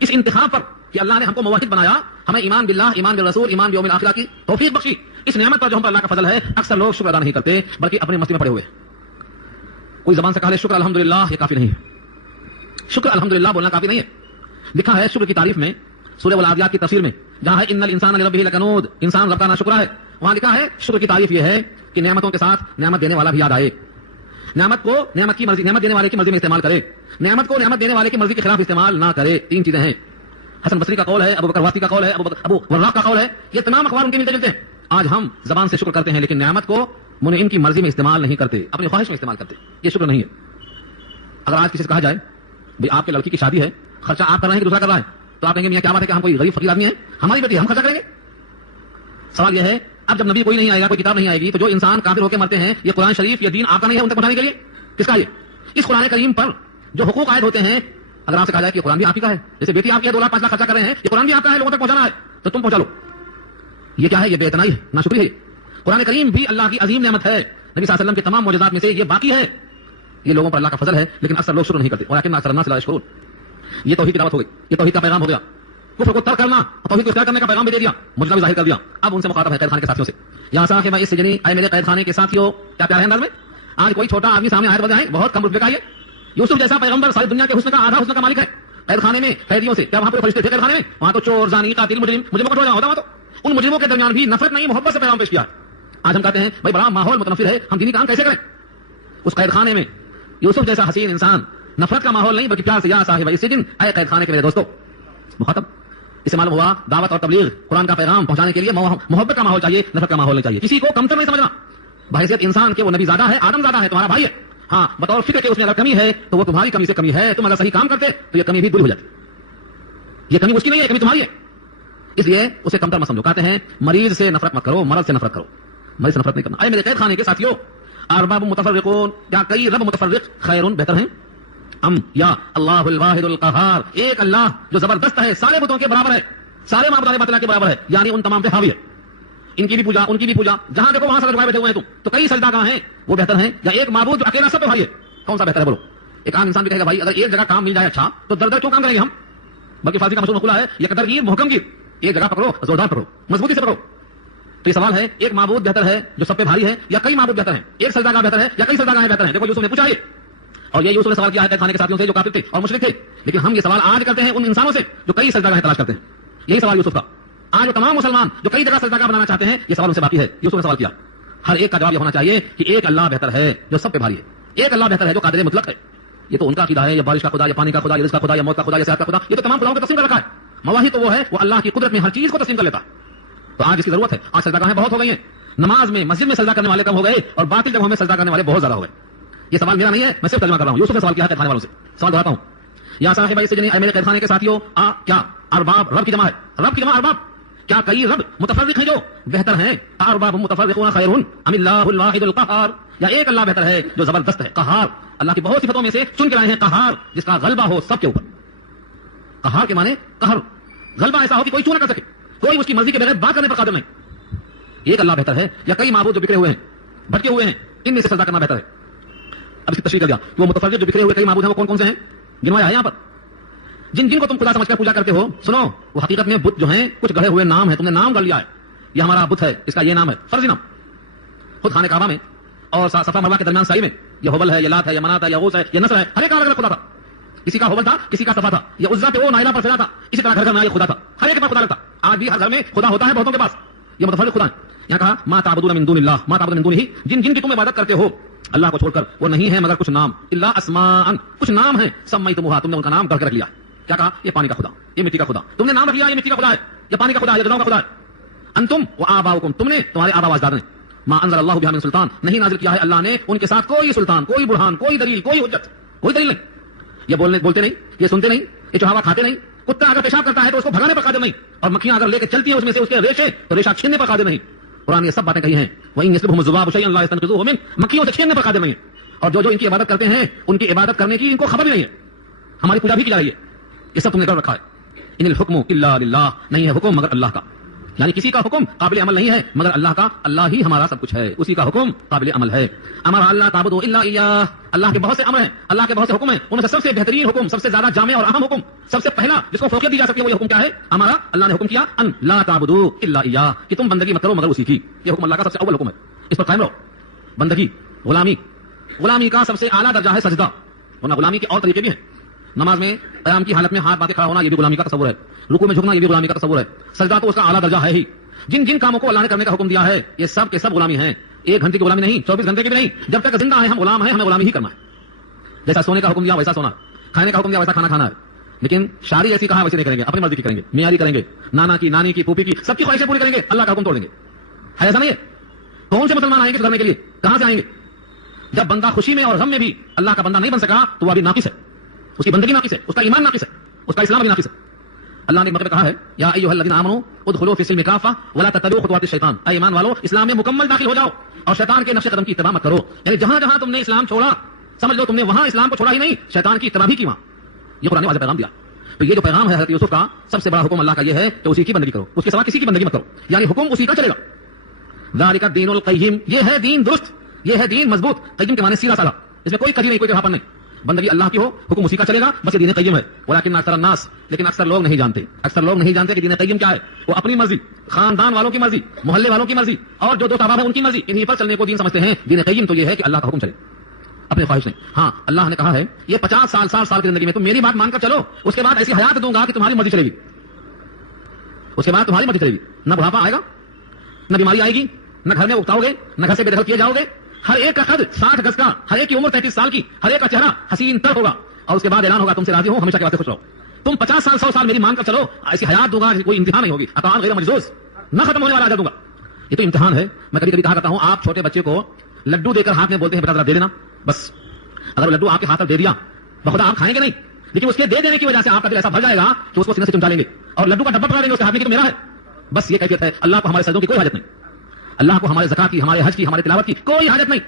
اس انتخاب پر کہ اللہ نے ہم کو موحد بنایا، ہمیں ایمان باللہ، ایمان بالرسول، ایمان بیوم الاخرہ کی توفیق بخشی، اس نعمت پر جو ہم پر اللہ کا فضل ہے، اکثر لوگ شکر ادا نہیں کرتے بلکہ اپنی مستی میں پڑے ہوئے. کوئی زبان سے کہا لے شکر الحمدللہ، یہ کافی نہیں ہے. شکر الحمدللہ بولنا کافی نہیں ہے. لکھا ہے شکر کی تعریف میں سورہ والعادیات کی تفسیر میں، جہاں ہے ان الانسان لربہ لکنود، انسان رب کا ناشکرا ہے، وہاں لکھا ہے شکر کی تعریف یہ ہے کہ نعمتوں کے ساتھ نعمت دینے والا بھی یاد آئے، نعمت کو نعمت کی مرضی، نعمت دینے والے کی مرضی میں استعمال کرے، نعمت کو نعمت دینے والے کی مرضی کے خلاف استعمال نہ کرے. 3 چیزیں ہیں. حسن بصری کا قول ہے، ابو بکر واسی کا قول ہے، ابو وراق کا قول ہے، یہ تمام اخبار ان کے ملتے جلتے ہیں. آج ہم زبان سے شکر کرتے ہیں لیکن نعمت کو ان کی مرضی میں استعمال نہیں کرتے، اپنی خواہش میں استعمال کرتے. یہ شکر نہیں ہے. اگر آج کسی سے کہا جائے بھائی آپ کے لڑکی کی شادی ہے، خرچہ آپ کر رہے ہیں کہ دوسرا کر رہا ہے، تو آپ کہیں گے میاں کیا بات ہے کہ ہم کوئی غریب فقیر آدمی ہیں، ہماری بیٹی ہم خرچہ کریں گے. سوال یہ ہے اب جب نبی کوئی نہیں آئے گا، کوئی کتاب نہیں آئے گی، تو جو انسان کافر ہو کے مرتے ہیں، یہ قرآن شریف یہ دین آپ کا نہیں ہے ان تک پہنچانے کے لیے، کس کا؟ یہ اس قرآن کریم پر جو حقوق عائد ہوتے ہیں، اگر آپ سے کہا جائے کہ قرآن بھی آپ ہی کا ہے، جیسے بیٹی آپ کی 2 لاکھ 5 لاکھ خرچہ کر رہے ہیں، یہ قرآن بھی آپ کا ہے، لوگوں تک پہنچانا ہے، تو تم پہنچا لو. یہ کیا ہے؟ یہ بے اعتنائی ہے، ناشکری ہے. قرآن کریم بھی اللہ کی عظیم نعمت ہے، نبی صلی اللہ علیہ وسلم کے تمام معجزات میں سے یہ باقی ہے. یہ لوگوں پر اللہ کا فضل ہے لیکن اکثر لوگ شکر نہیں کرتے، ولکن اکثر الناس لا یشکرون. یہ توحید کی دعوت ہو گئی، یہ توحید کا پیغام ہو گیا. کفر کو ترک کرنا، توحید کو اختیار کرنے کا پیغام بھی دے دیا، معجزہ بھی ظاہر کر دیا. اب ان سے مخاطب ہے قید خانے کے ساتھیوں سے، یا صاحب اس سجنی، اے میرے قید خانے کے ساتھیوں. کیا پیار ہے انداز میں؟ آج کوئی چھوٹا آدمی سامنے آیت بتائے بہت کم رتبے کا، یہ یوسف جیسا پیغمبر ساری دنیا کے حسن کا آدھا حسن کا مالک ہے. قید خانے میں قیدیوں سے، کیا وہاں پہ فرشتے تھے قید خانے میں؟ وہاں تو چور، زانی، قاتل، مجرموں کا ٹھوڑا ہوتا. وہاں تو ان مجرموں کے درمیان بھی نفرت نہیں، محبت سے پیغام پیش کیا. آج ہم کہتے ہیں بھائی بڑا ماحول متنفر ہے، ہم دینی کام کیسے کریں؟ اس قید خانے میں یوسف جیسا حسین انسان، نفرت کا ماحول نہیں بلکہ پیار سے، یا صاحب اس سجن، اے قید خانے کے میرے دوستو. مخاطب اس سے معلوم ہوا دعوت اور تبلیغ، قرآن کا پیغام پہنچانے کے لیے محبت کا ماحول چاہیے، نفرت کا ماحول نہیں چاہیے. کسی کو کمتر نہیں سمجھنا، بحیثیت انسان کے وہ نبی زادہ ہے، آدم زادہ ہے، تمہارا بھائی ہے. ہاں بطور فکر کے اس میں اگر کمی ہے تو وہ تمہاری کمی سے کمی ہے، تم اگر صحیح کام کرتے تو یہ کمی بھی دور ہو جاتی. یہ کمی اس کی نہیں ہے، کمی تمہاری ہے، اس لیے اسے کمتر مت سمجھو. کہتے ہیں مریض سے نفرت مت کرو، مرض سے نفرت کرو، مریض سے نفرت نہیں کرنا. اے میرے قید خانے کے ساتھیوں، ارباب متفرقون، کیا کئی رب متفرق خیرون بہتر ہیں، ام یا اللہ الواحد القہار، ایک اللہ جو زبردست ہے، سارے بتوں کے برابر ہے، سارے معبودان باطلہ کے برابر ہے، یعنی ان تمام پہ حاوی ہے. ان کی بھی پوجا، ان کی بھی پوجا، جہاں دیکھو وہاں سر جھکائے بیٹھے ہوئے ہیں تم. تو کئی سجدہ گاہ ہیں، وہ بہتر ہیں یا ایک معبود جو اکیلا سب پہ بھائی ہے؟ کون سا بہتر ہے بولو؟ ایک عام انسان بھی کہے گا بھائی اگر ایک جگہ کام مل جائے اچھا تو در در کیوں کام کریں گے ہم؟ بلکہ فارسی کا مشہور مقولہ ہے یکدر گیر محکم گیر، ایک جگہ پکڑو زوردار پکڑو، مضبوطی سے پکڑو. تو یہ سوال ہے ایک معبود بہتر ہے جو سب پہ بھاری ہے یا کئی معبود بہتر ہیں؟ ایک سجدہ گاہ بہتر ہے یا کئی سجدہ گاہیں بہتر ہیں؟ دیکھو یوسف نے پوچھا ہے، اور یہ یوسف نے سوال کیا ہے قید خانے کے ساتھیوں سے جو کافر تھے اور مشرک تھے. لیکن ہم یہ سوال آج کرتے ہیں ان انسانوں سے جو کئی سجدہ گاہیں تلاش کرتے ہیں. یہی سوال یوسف کا. آج وہ تمام مسلمان جو کئی جگہ سجدہ گاہ بنانا چاہتے ہیں، یہ سوال ان سے باقی ہے. یوسف نے سوال کیا، ہر ایک کا جواب یہ ہونا چاہیے کہ ایک اللہ بہتر ہے جو سب پہ بھاری ہے، ایک اللہ بہتر ہے جو قادر مطلق ہے. یہ تو ان کا عقیدہ ہے، یا بارش کا خدا، یا پانی کا خدا، یا رزق کا خدا، یا موت کا خدا، یا صحت کا خدا، یہ تو تمام خداؤں کو تسلیم کر رکھا ہے. مواہب تو وہ ہے، وہ اللہ کی قدرت میں ہر چیز کو تسلیم کر لیتا. تو آج اس کی ضرورت ہے. آج سجدہ گاہیں بہت ہو گئی ہیں، نماز میں مسجد میں سجدہ کرنے والے کم ہو گئے اور باطل جگہوں میں سجدہ کرنے والے بہت زیادہ ہو گئے. یہ سوال میرا نہیں ہے، میں صرف ترجمہ کر رہا ہوں. یوسف نے سوال کیا ہے قید خانے والوں سے. سوال دہراتا ہوں، یا صاحب السجن، اے میرے قید خانے کے ساتھیوں، کیا ارباب رب کی جمع ہے؟ رب کی جمع ارباب. کیا کئی رب متفرق ہیں جو بہتر ہیں؟ ارباب متفرقون خیر ام اللہ الواحد القہار، یا ایک اللہ بہتر ہے جو زبردست ہے قہار. اللہ کی بہت صفتوں میں سے چن کے لائے ہیں قہار، جس کا غلبہ ہو سب کے اوپر. قہار کے معنی قہر، غلبہ ایسا ہو کہ کوئی چھو نہ کر سکے، کوئی اس کی مرضی کے بغیر بات کرنے پر قادر نہیں. ایک اللہ بہتر ہے یا کئی معبود جو بکھرے ہوئے ہیں، بھٹکے ہوئے ہیں، ان میں سے سجدہ کرنا بہتر ہے. اب اس کی تشریح کر دیا کہ وہ متفرق جو بکھرے ہوئے کئی معبود ہیں وہ کون کون سے ہیں، گنوایا ہے یہاں پر. جن جن کو تم خدا سمجھ کر پوجا کرتے ہو، سنو وہ حقیقت میں بت جو ہیں کچھ گڑھے ہوئے نام ہیں، تم نے نام گڑھ لیا ہے. یہ ہمارا بت ہے، اس کا یہ نام ہے، فرضی نام. خود خانہ کعبہ میں اور صفا مروہ کے درمیان سائی میں یہ ہبل ہے، یہ لات ہے، یہ منات ہے، یہ غوث ہے، یہ نصر ہے، ہر ایک الگ الگ خدا تھا. کسی کا ہبل تھا، کسی کا صفا تھا، یہ عزا پہ وہ نائلہ پر فنا تھا. اسی طرح گھر گھر میں یہ خدا تھا، ہر ایک کے پاس خدا لگتا. آج بھی ہر گھر میں خدا ہوتا ہے بہتوں کے پاس. یہ متفرق خدا ہیں. یہاں کہا ما تعبدون من دون اللہ، ما تعبدون من دونه، جن جن کی تم عبادت کرتے ہو اللہ کو چھوڑ کر، وہ نہیں ہے مگر کچھ نام، الا اسماء، کچھ نام ہیں، سمیتموها، تم نے ان کا نام گڑھ کے رکھ لیا. کیا کہا؟ یہ پانی کا خدا، یہ مٹی کا خدا، تم نے نام رکھ لیا یہ مٹی کا خدا ہے، یہ پانی کا خدا ہے، یہ غذاؤں کا خدا ہے. انتم وآباؤکم، تم نے، تمہارے آبا و اجداد نے، ما انزل اللہ بها من سلطان، نہیں نازل کیا ہے اللہ نے ان کے ساتھ کوئی سلطان، کوئی برہان، کوئی دلیل، کوئی حجت، کوئی دلیل نہیں. یہ بولتے نہیں، یہ سنتے نہیں، یہ چوہاوا کھاتے نہیں. کتا اگر پیشاب کرتا ہے تو اس کو بھگانے پر قادر نہیں، اور مکھیاں اگر لے کے چلتی ہیں اس میں سے اس کے ریشے تو ریشہ چھیننے پر قادر نہیں. قرآن یہ سب باتیں کہی ہیں. وَإِنْ يَسْلُبْهُمُ الذُّبَابُ شَيْئًا لَا يَسْتَنقِذُوهُ مِنْهُ، مکھیوں سے چھیننے پر قادر نہیں ہے. اور جو ان کی عبادت کرتے ہیں ان کی عبادت کرنے کی ان کو خبر ہی نہیں ہے. ہماری پوجا بھی کی جا رہی ہے، یہ سب تم نے کر رکھا ہے. ان الحکم الا للہ، نہیں ہے حکم مگر اللہ کا. یعنی کسی کا حکم قابل عمل نہیں ہے مگر اللہ کا. اللہ ہی ہمارا سب کچھ ہے، اسی کا حکم قابل عمل ہے. امر اللہ تعبدوا الا ایاہ، اللہ کے بہت سے امر ہیں، اللہ کے بہت سے حکم ہیں. ان میں سب سے بہترین حکم، سب سے زیادہ جامع اور اہم حکم، سب سے پہلا جس کو فوقیت دی جا سکتی ہے وہ یہ حکم کیا ہے؟ ہمارا اللہ نے حکم کیا ان لا تعبدوا الا ایاہ، کہ تم بندگی مت کرو مگر اسی کی. یہ حکم اللہ کا سب سے اول حکم ہے، اس پر قائم رہو. بندگی، غلامی کا سب سے اعلیٰ درجہ ہے سجدہ، ورنہ غلامی کے اور طریقے بھی ہیں. نماز میں قیام کی حالت میں ہاتھ باندھے کھڑا ہونا یہ بھی غلامی کا تصور ہے. رکوع میں جھکنا یہ بھی غلامی کا تصور ہے. سجدہ تو اس کا اعلیٰ درجہ ہے ہی. جن جن کاموں کو اللہ نے کرنے کا حکم دیا ہے یہ سب کے سب غلامی ہیں. 1 گھنٹے کی غلامی نہیں، 24 گھنٹے کی بھی نہیں. جب تک زندہ ہیں ہم غلام ہیں، ہمیں غلامی ہی کرنا ہے. جیسا سونے کا حکم دیا ویسا سونا، کھانے کا حکم دیا ویسا کھانا کھانا ہے. لیکن شادی ایسی کہا ویسے نہیں کریں گے، اپنی مرضی کی کریں گے، میاری کریں گے، نانا کی، نانی کی، پھوپھی کی، سب کی خواہشیں پوری کریں گے، اللہ کا حکم توڑ دیں گے. ہے ایسا نہیں ہے؟ کون سے مسلمان آئیں گے کرنے کے لیے؟ کہاں سے آئیں گے؟ جب بندہ خوشی میں اور غم میں بھی اللہ کا بندہ نہیں بن سکا تو وہ ابھی ناقص ہے، اس کی بندگی ناقص ہے، اس کا ایمان ناقص ہے، اس کا اسلام بھی ناقص ہے. اللہ نے مطلب کہا ہے یا ایھا الذین آمنوا ادخلوا فی السلم کافہ ولا تتبعوا خطوات الشیطان، اے ایمان والو اسلام میں مکمل داخل ہو جاؤ اور شیطان کے نقش قدم کی اتباع مت کرو. یعنی جہاں جہاں تم نے اسلام چھوڑا سمجھ لو تم نے وہاں اسلام کو چھوڑا ہی نہیں، شیطان کی اتباع بھی کی وہاں. یہ قرآن نے واضح پیغام دیا. تو یہ جو پیغام ہے حضرت یوسف کا، سب سے بڑا حکم اللہ کا یہ ہے کہ اسی کی بندگی کرو، اس کے سوا کسی کی بندگی مت کرو. یعنی حکم اسی کا چلے گا. ذالک الدین القیم، یہ ہے دین درست، یہ ہے دین مضبوط. قیم کے معنی سیدھا سادہ، اس میں کوئی کجی نہیں، کوئی جہاں پر نہیں. بندگی اللہ کی ہو، حکم اسی کا چلے گا، بس یہ دین قیم ہے. ولکن اکثر الناس، لیکن اکثر لوگ نہیں جانتے، اکثر لوگ نہیں جانتے کہ دین قیم کیا ہے. وہ اپنی مرضی، خاندان والوں کی مرضی، محلے والوں کی مرضی اور جو دوست احباب ہیں ان کی مرضی، انہی پر چلنے کو دین سمجھتے ہیں. دین قیم تو یہ ہے کہ اللہ کا حکم چلے، اپنے خواہش نہیں. ہاں اللہ نے کہا ہے یہ 50 سال 60 سال کی زندگی میں تم میری بات مان کر چلو، اس کے بعد ایسی حیات دوں گا کہ تمہاری مرضی چلے گی. اس کے بعد تمہاری مرضی چلے گی، نہ بڑھاپا آئے گا، نہ بیماری آئے گی، نہ گھر میں اکتاؤ گے، نہ گھر سے بے دخل کیے جاؤ گے. ہر ایک کا قد 60 گز کا، ہر ایک کی عمر 33 سال کی، ہر ایک کا چہرہ حسین تر ہوگا. اور اس کے بعد اعلان ہوگا تم سے راضی ہوں، ہمیشہ کے واسطے خوش رہو. تم 50 سال 100 سال میری مان کر چلو، ایسی حیات دوں گا کہ کوئی انتہا نہیں ہوگی. عطاء غیر مجزوز، نہ ختم ہونے والا اجر دوں گا. یہ تو امتحان ہے. میں کبھی کبھی کہا کرتا ہوں آپ چھوٹے بچے کو لڈو دے کر ہاتھ میں بولتے ہیں بیٹا ذرا دے دینا، بس اگر لڈو آپ کے ہاتھ میں دے دیا بخدا آپ کھائیں گے نہیں، لیکن اس کے دے دینے کی وجہ سے آپ کا دل ایسا بھر جائے گا کہ اس کو سینے سے چمٹا لیں گے اور لڈو کا ڈبہ پکڑا لیں گے اس کے ہاتھ میں کہ تو میرا ہے. بس یہ کیفیت ہے. اللہ کو ہمارے سجدوں کی کوئی حاجت نہیں، اللہ کو ہمارے زکات کی، ہمارے حج کی، ہمارے تلاوت کی کوئی حاجت نہیں،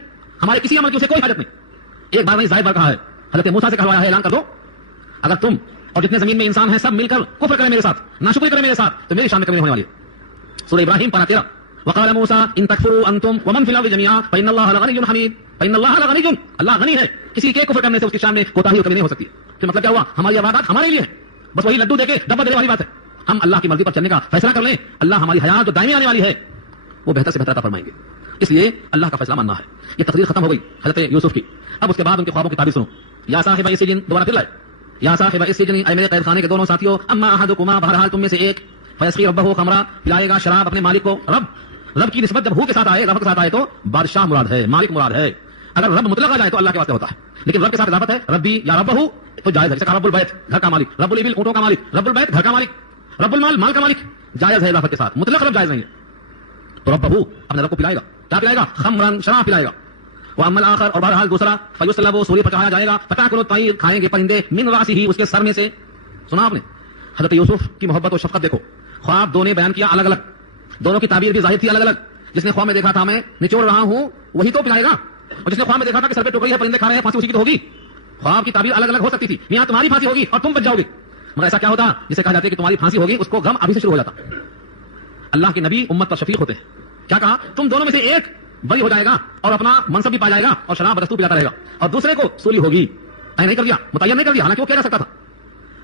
ہمارے کسی عمل کی اسے کوئی حاجت نہیں. ایک بار نہیں زائد بار کہا ہے، حضرت موسیٰ سے کہوایا ہے اعلان کر دو اگر تم اور جتنے زمین میں انسان ہیں سب مل کر کفر کریں میرے ساتھ، ناشکری کریں میرے ساتھ تو میری شان میں کمی نہیں ہونے والی ہے. سورہ ابراہیم پارہ 13 وقال موسیٰ ان تکفروا انتم ومن فی الارض جميعا فإن اللہ لغنی حمید، فإن اللہ لغنی، اللہ غنی ہے، کسی کے کفر کرنے سے اس کی شان میں کوتاہی اور کمی نہیں ہو سکتی. پھر مطلب کیا ہوا؟ ہماری عبادات ہمارے لیے ہے، بس وہی لڈو دے کے ڈبہ دینے والی بات ہے. ہم اللہ کی مرضی پر چلنے کا فیصلہ کر لیں، اللہ ہماری حیات جو دائمی آنے والی ہے وہ بہتر سے بہتر عطا فرمائیں گے. اس لیے اللہ کا فیصلہ ماننا ہے. یہ تقریر ختم ہو گئی حضرت یوسف کی. اب اس کے بعد ان کے خوابوں کی تعبیر سنو. یا صاحب السجن، دوبارہ پھر لائے، یا صاحب السجن، اے میرے قید خانے کے دونوں ساتھیوں، اما احدکما، بہرحال تم میں سے ایک، فیسقی ربہ خمرا، پلائے گا شراب اپنے مالک کو. رب کی نسبت جب ہو کے ساتھ آئے، رب کے ساتھ آئے تو بادشاہ مراد ہے، مالک مراد ہے. اگر رب مطلق آ جائے تو اللہ کے واسطے ہوتا ہے، لیکن رب کے ساتھ اضافت ہے ربی یا رب ہو تو جائز ہے، جیسے رب البیت گھر کا مالک، رب الابل اونٹوں کا مالک، رب البیت گھر کا مالک، رب المال مال کا مالک، جائز ہے اضافت کے ساتھ، مطلق رب جائز نہیں ہے۔ تو رب بہو اپنے رب کو پلائے گا، کیا پلائے گا؟ خمرن شراب پلائے گا۔ واما الاخر اور بہرحال دوسرا فیصلب سوری پکایا جائے گا، فتاکل الطیر کھائیں گے پرندے من راسہ اس کے سر میں سے۔ سنا آپ نے حضرت یوسف کی محبت و شفقت دیکھو، خواب دونوں نے بیان کیا الگ الگ، دونوں کی تعبیر بھی ظاہر تھی الگ الگ۔ جس نے خواب میں دیکھا تھا میں نچوڑ رہا ہوں وہی تو پلائے گا، اور جس نے خواب میں دیکھا تھا کہ سر پہ ٹوکری ہے پرندے کھا رہے ہیں پھانسی اسی کی تو ہوگی۔ خواب کی تعبیر الگ الگ ہو سکتی تھی، میاں تمہاری پھانسی ہوگی اور تم بچ جاؤ گے، مگر ایسا کیا ہوتا جسے کہا جاتا ہے کہ تمہاری پھانسی ہوگی اس کو غم ابھی سے شروع ہو جاتا۔ اللہ کے نبی امت پر شفیق ہوتے ہیں، کیا کہا؟ تم دونوں میں سے ایک بری ہو جائے گا اور اپنا منصب بھی پا جائے گا اور شراب بدستور پلاتا رہے گا، اور دوسرے کو سولی ہوگی۔ نہیں کر دیا، متعین نہیں کر دیا، حالانکہ وہ کہہ جا سکتا تھا۔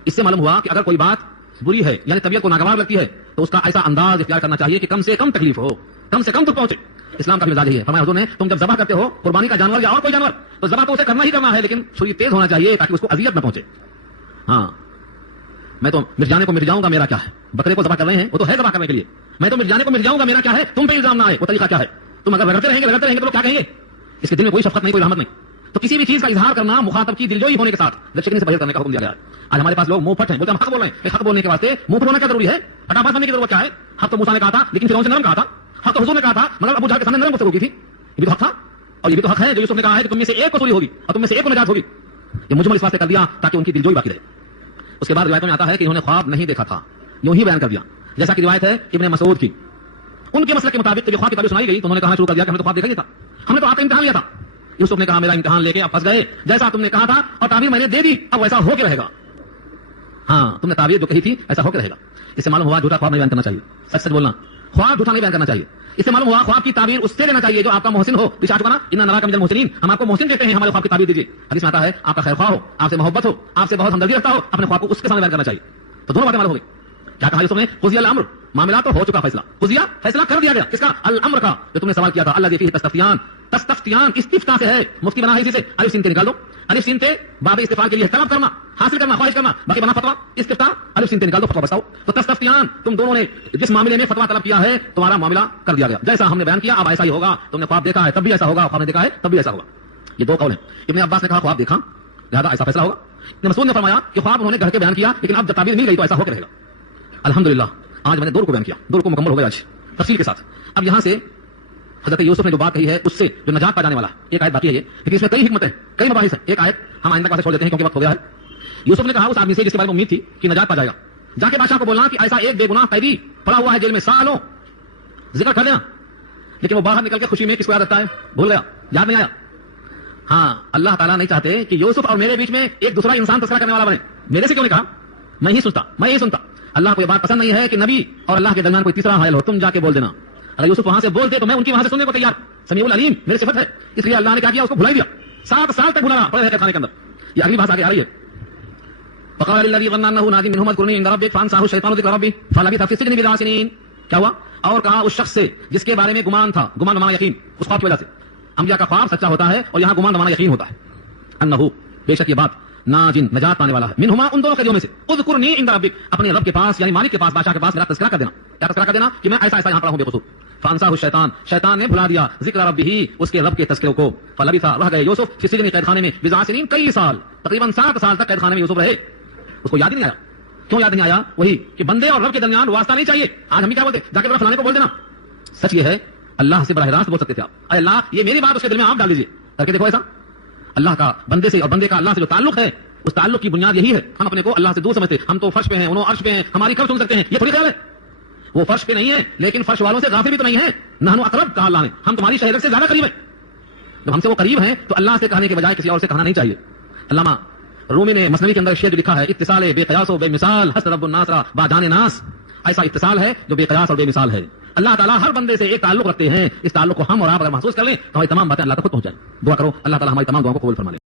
اس سے معلوم ہوا کہ اگر کوئی بات بری ہے یعنی طبیعت کو ناگوار لگتی ہے تو اس کا ایسا انداز اختیار کرنا چاہیے کہ کم سے کم تکلیف ہو، کم سے کم تک پہنچے۔ اسلام کا مزاج یہی ہے۔ فرمایا حضور نے تم جب ذبح کرتے ہو قربانی کا جانور یا اور کوئی جانور تو ذبح تو اسے کرنا ہی کرنا ہے، لیکن چھری تیز ہونا چاہیے تاکہ اس کو اذیت نہ پہنچے۔ ہاں میں تو مر جانے کو مر جاؤں گا میرا کیا ہے، بکرے کو ذبح کر رہے ہیں وہ تو ہے ذبح کرنے کے لیے، میں تو مر جانے کو مر جاؤں گا میرا کیا ہے، تم پہ الزام نہ آئے، وہ طریقہ کیا ہے؟ تم اگر رگڑتے رہیں گے تو لوگ کیا کہیں گے؟ اس کے دل میں کوئی شفقت نہیں، کوئی رحمت نہیں۔ تو کسی بھی چیز کا اظہار کرنا مخاطب کی دلجوئی ہونے کے ساتھ لچکنے سے پرہیز کرنے کا حکم دیا گیا ہے۔ آج ہمارے پاس لوگ منہ پھٹ ہیں، بولتے ہیں ہم حق بول رہے ہیں، حق بولنے کے واسطے منہ پھٹ ہونا کیا ضروری ہے؟ پٹافٹ بننے کی ضرورت کیا ہے؟ حق تو موسیٰ نے کہا تھا لیکن فرعون سے نرم کہا تھا، حق تو حضور نے کہا تھا مگر ابو جہل کے سامنے نرم گفتگو کی تھی، یہ بھی تو حق تھا، اور یہ بھی تو حق ہے جو یوسف نے کہا ہے کہ تم میں سے ایک کو چوری ہوگی اور تم میں سے ایک کو نجات ہوگی۔ یہ مجمل اس واسطے کر دیا تاکہ ان کی دلجوئی باقی رہے۔ اس کے بعد روایتوں میں آتا ہے کہ انہوں نے خواب نہیں دیکھا تھا، یوں ہی بیان کر دیا، جیسا کہ روایت ہے ابن مسعود کی۔ ان کے مسئلے کے مطابق جب خواب کی تعبیر سنائی گئی تو انہوں نے کہنا شروع کر دیا کہ ہم نے تو خواب دیکھا ہی تھا، ہم نے تو آپ کا امتحان لیا تھا۔ یوسف نے کہا میرا امتحان لے کے اب پھنس گئے، جیسا تم نے کہا تھا اور تعبیر میں نے دے دی اب ویسا ہو کے رہے گا۔ ہاں تم نے تعبیر جو کہی تھی ایسا ہو کے رہے گا۔ اس سے معلوم ہوا جھوٹا خواب نہیں بیان کرنا چاہیے، سچ سچ بولنا، خواب جھوٹا نہیں بیان کرنا چاہیے۔ اس سے معلوم ہوا خواب کی تعبیر اس سے لینا چاہیے جو آپ کا محسن ہو، پیچھے آ چکا نا انا نراک من المحسنین، ہم آپ کو محسن کہتے ہیں، ہمارے خواب کی تعبیر دیجیے۔ حدیث میں آتا ہے آپ کا خیر خواہ ہو، آپ سے محبت ہو، آپ سے بہت ہمدردی رکھتا ہو، اپنے خواب کو اس کے سامنے بیان کرنا چاہیے۔ تو دونوں باتیں معلوم ہو گئی۔ کیا کہا یوسف نے؟ قضی الامر، معاملہ تو ہو چکا، فیصلہ قضیہ فیصلہ کر دیا گیا، کس کا؟ الامر کا، جو تم نے سوال کیا تھا، اللہ فیہ تستفتیان، تستفتیان استفتاء سے ہے، مفتی بنا ہے اسی سے، الف سین تے نکال دو، الف سین تے باب استفعال کے لیے طلب کرنا، حاصل کرنا، خواہش کرنا، باقی بنا فتوا، استفتاء الف سین تے نکال دو، فتوا بتاؤ۔ تو تستفتیان، تم دونوں نے جس معاملے میں فتوا طلب کیا ہے تمہارا معاملہ کر دیا گیا، جیسا ہم نے بیان کیا اب ایسا ہی ہوگا، تم نے خواب دیکھا ہے تب بھی ایسا ہوگا، خواب نے دیکھا ہے تب بھی ایسا ہوگا۔ یہ دو قول ہیں۔ ابن عباس نے کہا خواب دیکھا لہذا ایسا فیصلہ ہوگا، ابن مسعود نے فرمایا کہ خواب انہوں نے گھر کے بیان کیا لیکن اب جب تعبیر مل گئی تو ایسا ہو کے رہے گا۔ الحمدللہ آج میں نے دو رکوع بیان کیا، دو رکوع مکمل ہو گیا آج تفصیل کے ساتھ۔ اب یہاں سے حضرت یوسف نے جو بات کہی ہے اس سے جو نجات پا جانے والا ایک آیت باقی ہے یہ، لیکن اس میں کئی حکمتیں کئی مباحث ہیں۔ ایک آیت ہم آئندہ کا چھوڑ دیتے ہیں کیونکہ وقت ہو گیا ہے۔ یوسف نے کہا اس آدمی سے جس کے بارے میں امید تھی کہ نجات پا جائے گا، جا کے بادشاہ کو بولنا کہ ایسا ایک بے گناہ قیدی پڑا ہوا ہے جیل میں سالوں، ذکر کر دینا۔ لیکن وہ باہر نکل کے خوشی میں کس کو یاد رکھتا ہے؟ بھول گیا، یاد نہیں آیا۔ ہاں اللہ تعالیٰ نہیں چاہتے کہ یوسف اور میرے بیچ میں ایک دوسرا انسان تذکرہ کرنے والا بنے۔ میرے سے کیوں نہیں کہا؟ میں ہی سنتا۔ اللہ کو یہ بات پسند نہیں ہے کہ نبی اور اللہ کے درمیان کوئی تیسرا حائل ہو، تم جا کے بول دینا۔ اگر یوسف وہاں سے بولتے تو میں ان کی وہاں سے سننے کو تیار، سمیع العلیم میری صفت ہے، اس لیے اللہ نے کیا کیا؟ اس کو بھلا ہی دیا، 7 سال تک بھلا پڑے رہے خانے کے اندر۔ یہ اگلی بات آگے آ رہی ہے، فقال للذي ظن انه ناج منهما اذكرني عند ربك فانساه الشيطان ذكر ربه فلبث في السجن بضع سنين۔ کیا ہوا؟ اور کہا اس شخص سے جس کے بارے میں گمان تھا، گمان بمانا یقین، اس خواب کی وجہ سے انبیاء کا خواب سچا ہوتا ہے اور یہاں گمان بمانا یقین ہوتا ہے۔ انه بے شک یہ بات ناجن نجات پانے والا ہے، منہما ان دونوں قیدیوں میں سے، اذکرنی عند ربک اپنے رب کے پاس یعنی مالک کے پاس، بادشاہ کے پاس میرا تذکرہ کر دینا۔ کیا تذکرہ کر دینا؟ کہ میں ایسا ایسا یہاں پڑا ہوں بے قصور۔ فانساہ الشیطان، شیطان نے بھلا دیا ذکر ربہ اس کے رب کے تذکرے کو، فلبث رہ گئے یوسف فی السجن قید خانے میں بضع سنین کئی سال، تقریباً 7 سال تک قید خانے میں یوسف رہے۔ اس کو یاد ہی نہیں آیا۔ کیوں یاد نہیں آیا؟ وہی کہ بندے اور رب کے درمیان واسطہ نہیں چاہیے۔ آج ہم کیا بولتے؟ جا کے فلانے کو بول دینا۔ سچ یہ ہے اللہ سے براہ راست بول سکتے تھے آپ، اے اللہ یہ میری بات اس کے دل میں آپ ڈال دیجیے، کر کے دیکھو ایسا۔ اللہ کا بندے سے اور بندے کا اللہ سے جو تعلق ہے اس تعلق کی بنیاد یہی ہے، ہم اپنے کو اللہ سے دور سمجھتے، ہم تو فرش پہ ہیں، انہوں عرش پہ ہیں، ہماری کب سن سکتے ہیں؟ یہ تھوڑی خیال ہے، وہ فرش پہ نہیں ہے لیکن فرش والوں سے غافل بھی تو نہیں ہے۔ نحن اقرب کہا اللہ نے، ہم تمہاری شہرت سے زیادہ قریب ہیں۔ جب ہم سے وہ قریب ہیں تو اللہ سے کہنے کے بجائے کسی اور سے کہنا نہیں چاہیے۔ علامہ رومی نے مثنوی کے اندر شعر جو لکھا ہے، اتصال بے قیاس و بے مثال حسن رب الناس با جان ناس، ایسا اتصال ہے جو بے قیاس اور بے مثال ہے۔ اللہ تعالیٰ ہر بندے سے ایک تعلق رکھتے ہیں، اس تعلق کو ہم اور آپ اگر محسوس کر لیں تو ہماری تمام باتیں اللہ تک خود پہنچ جائیں۔ دعا کرو اللہ تعالیٰ ہماری تمام دعاؤں کو قبول فرما لے۔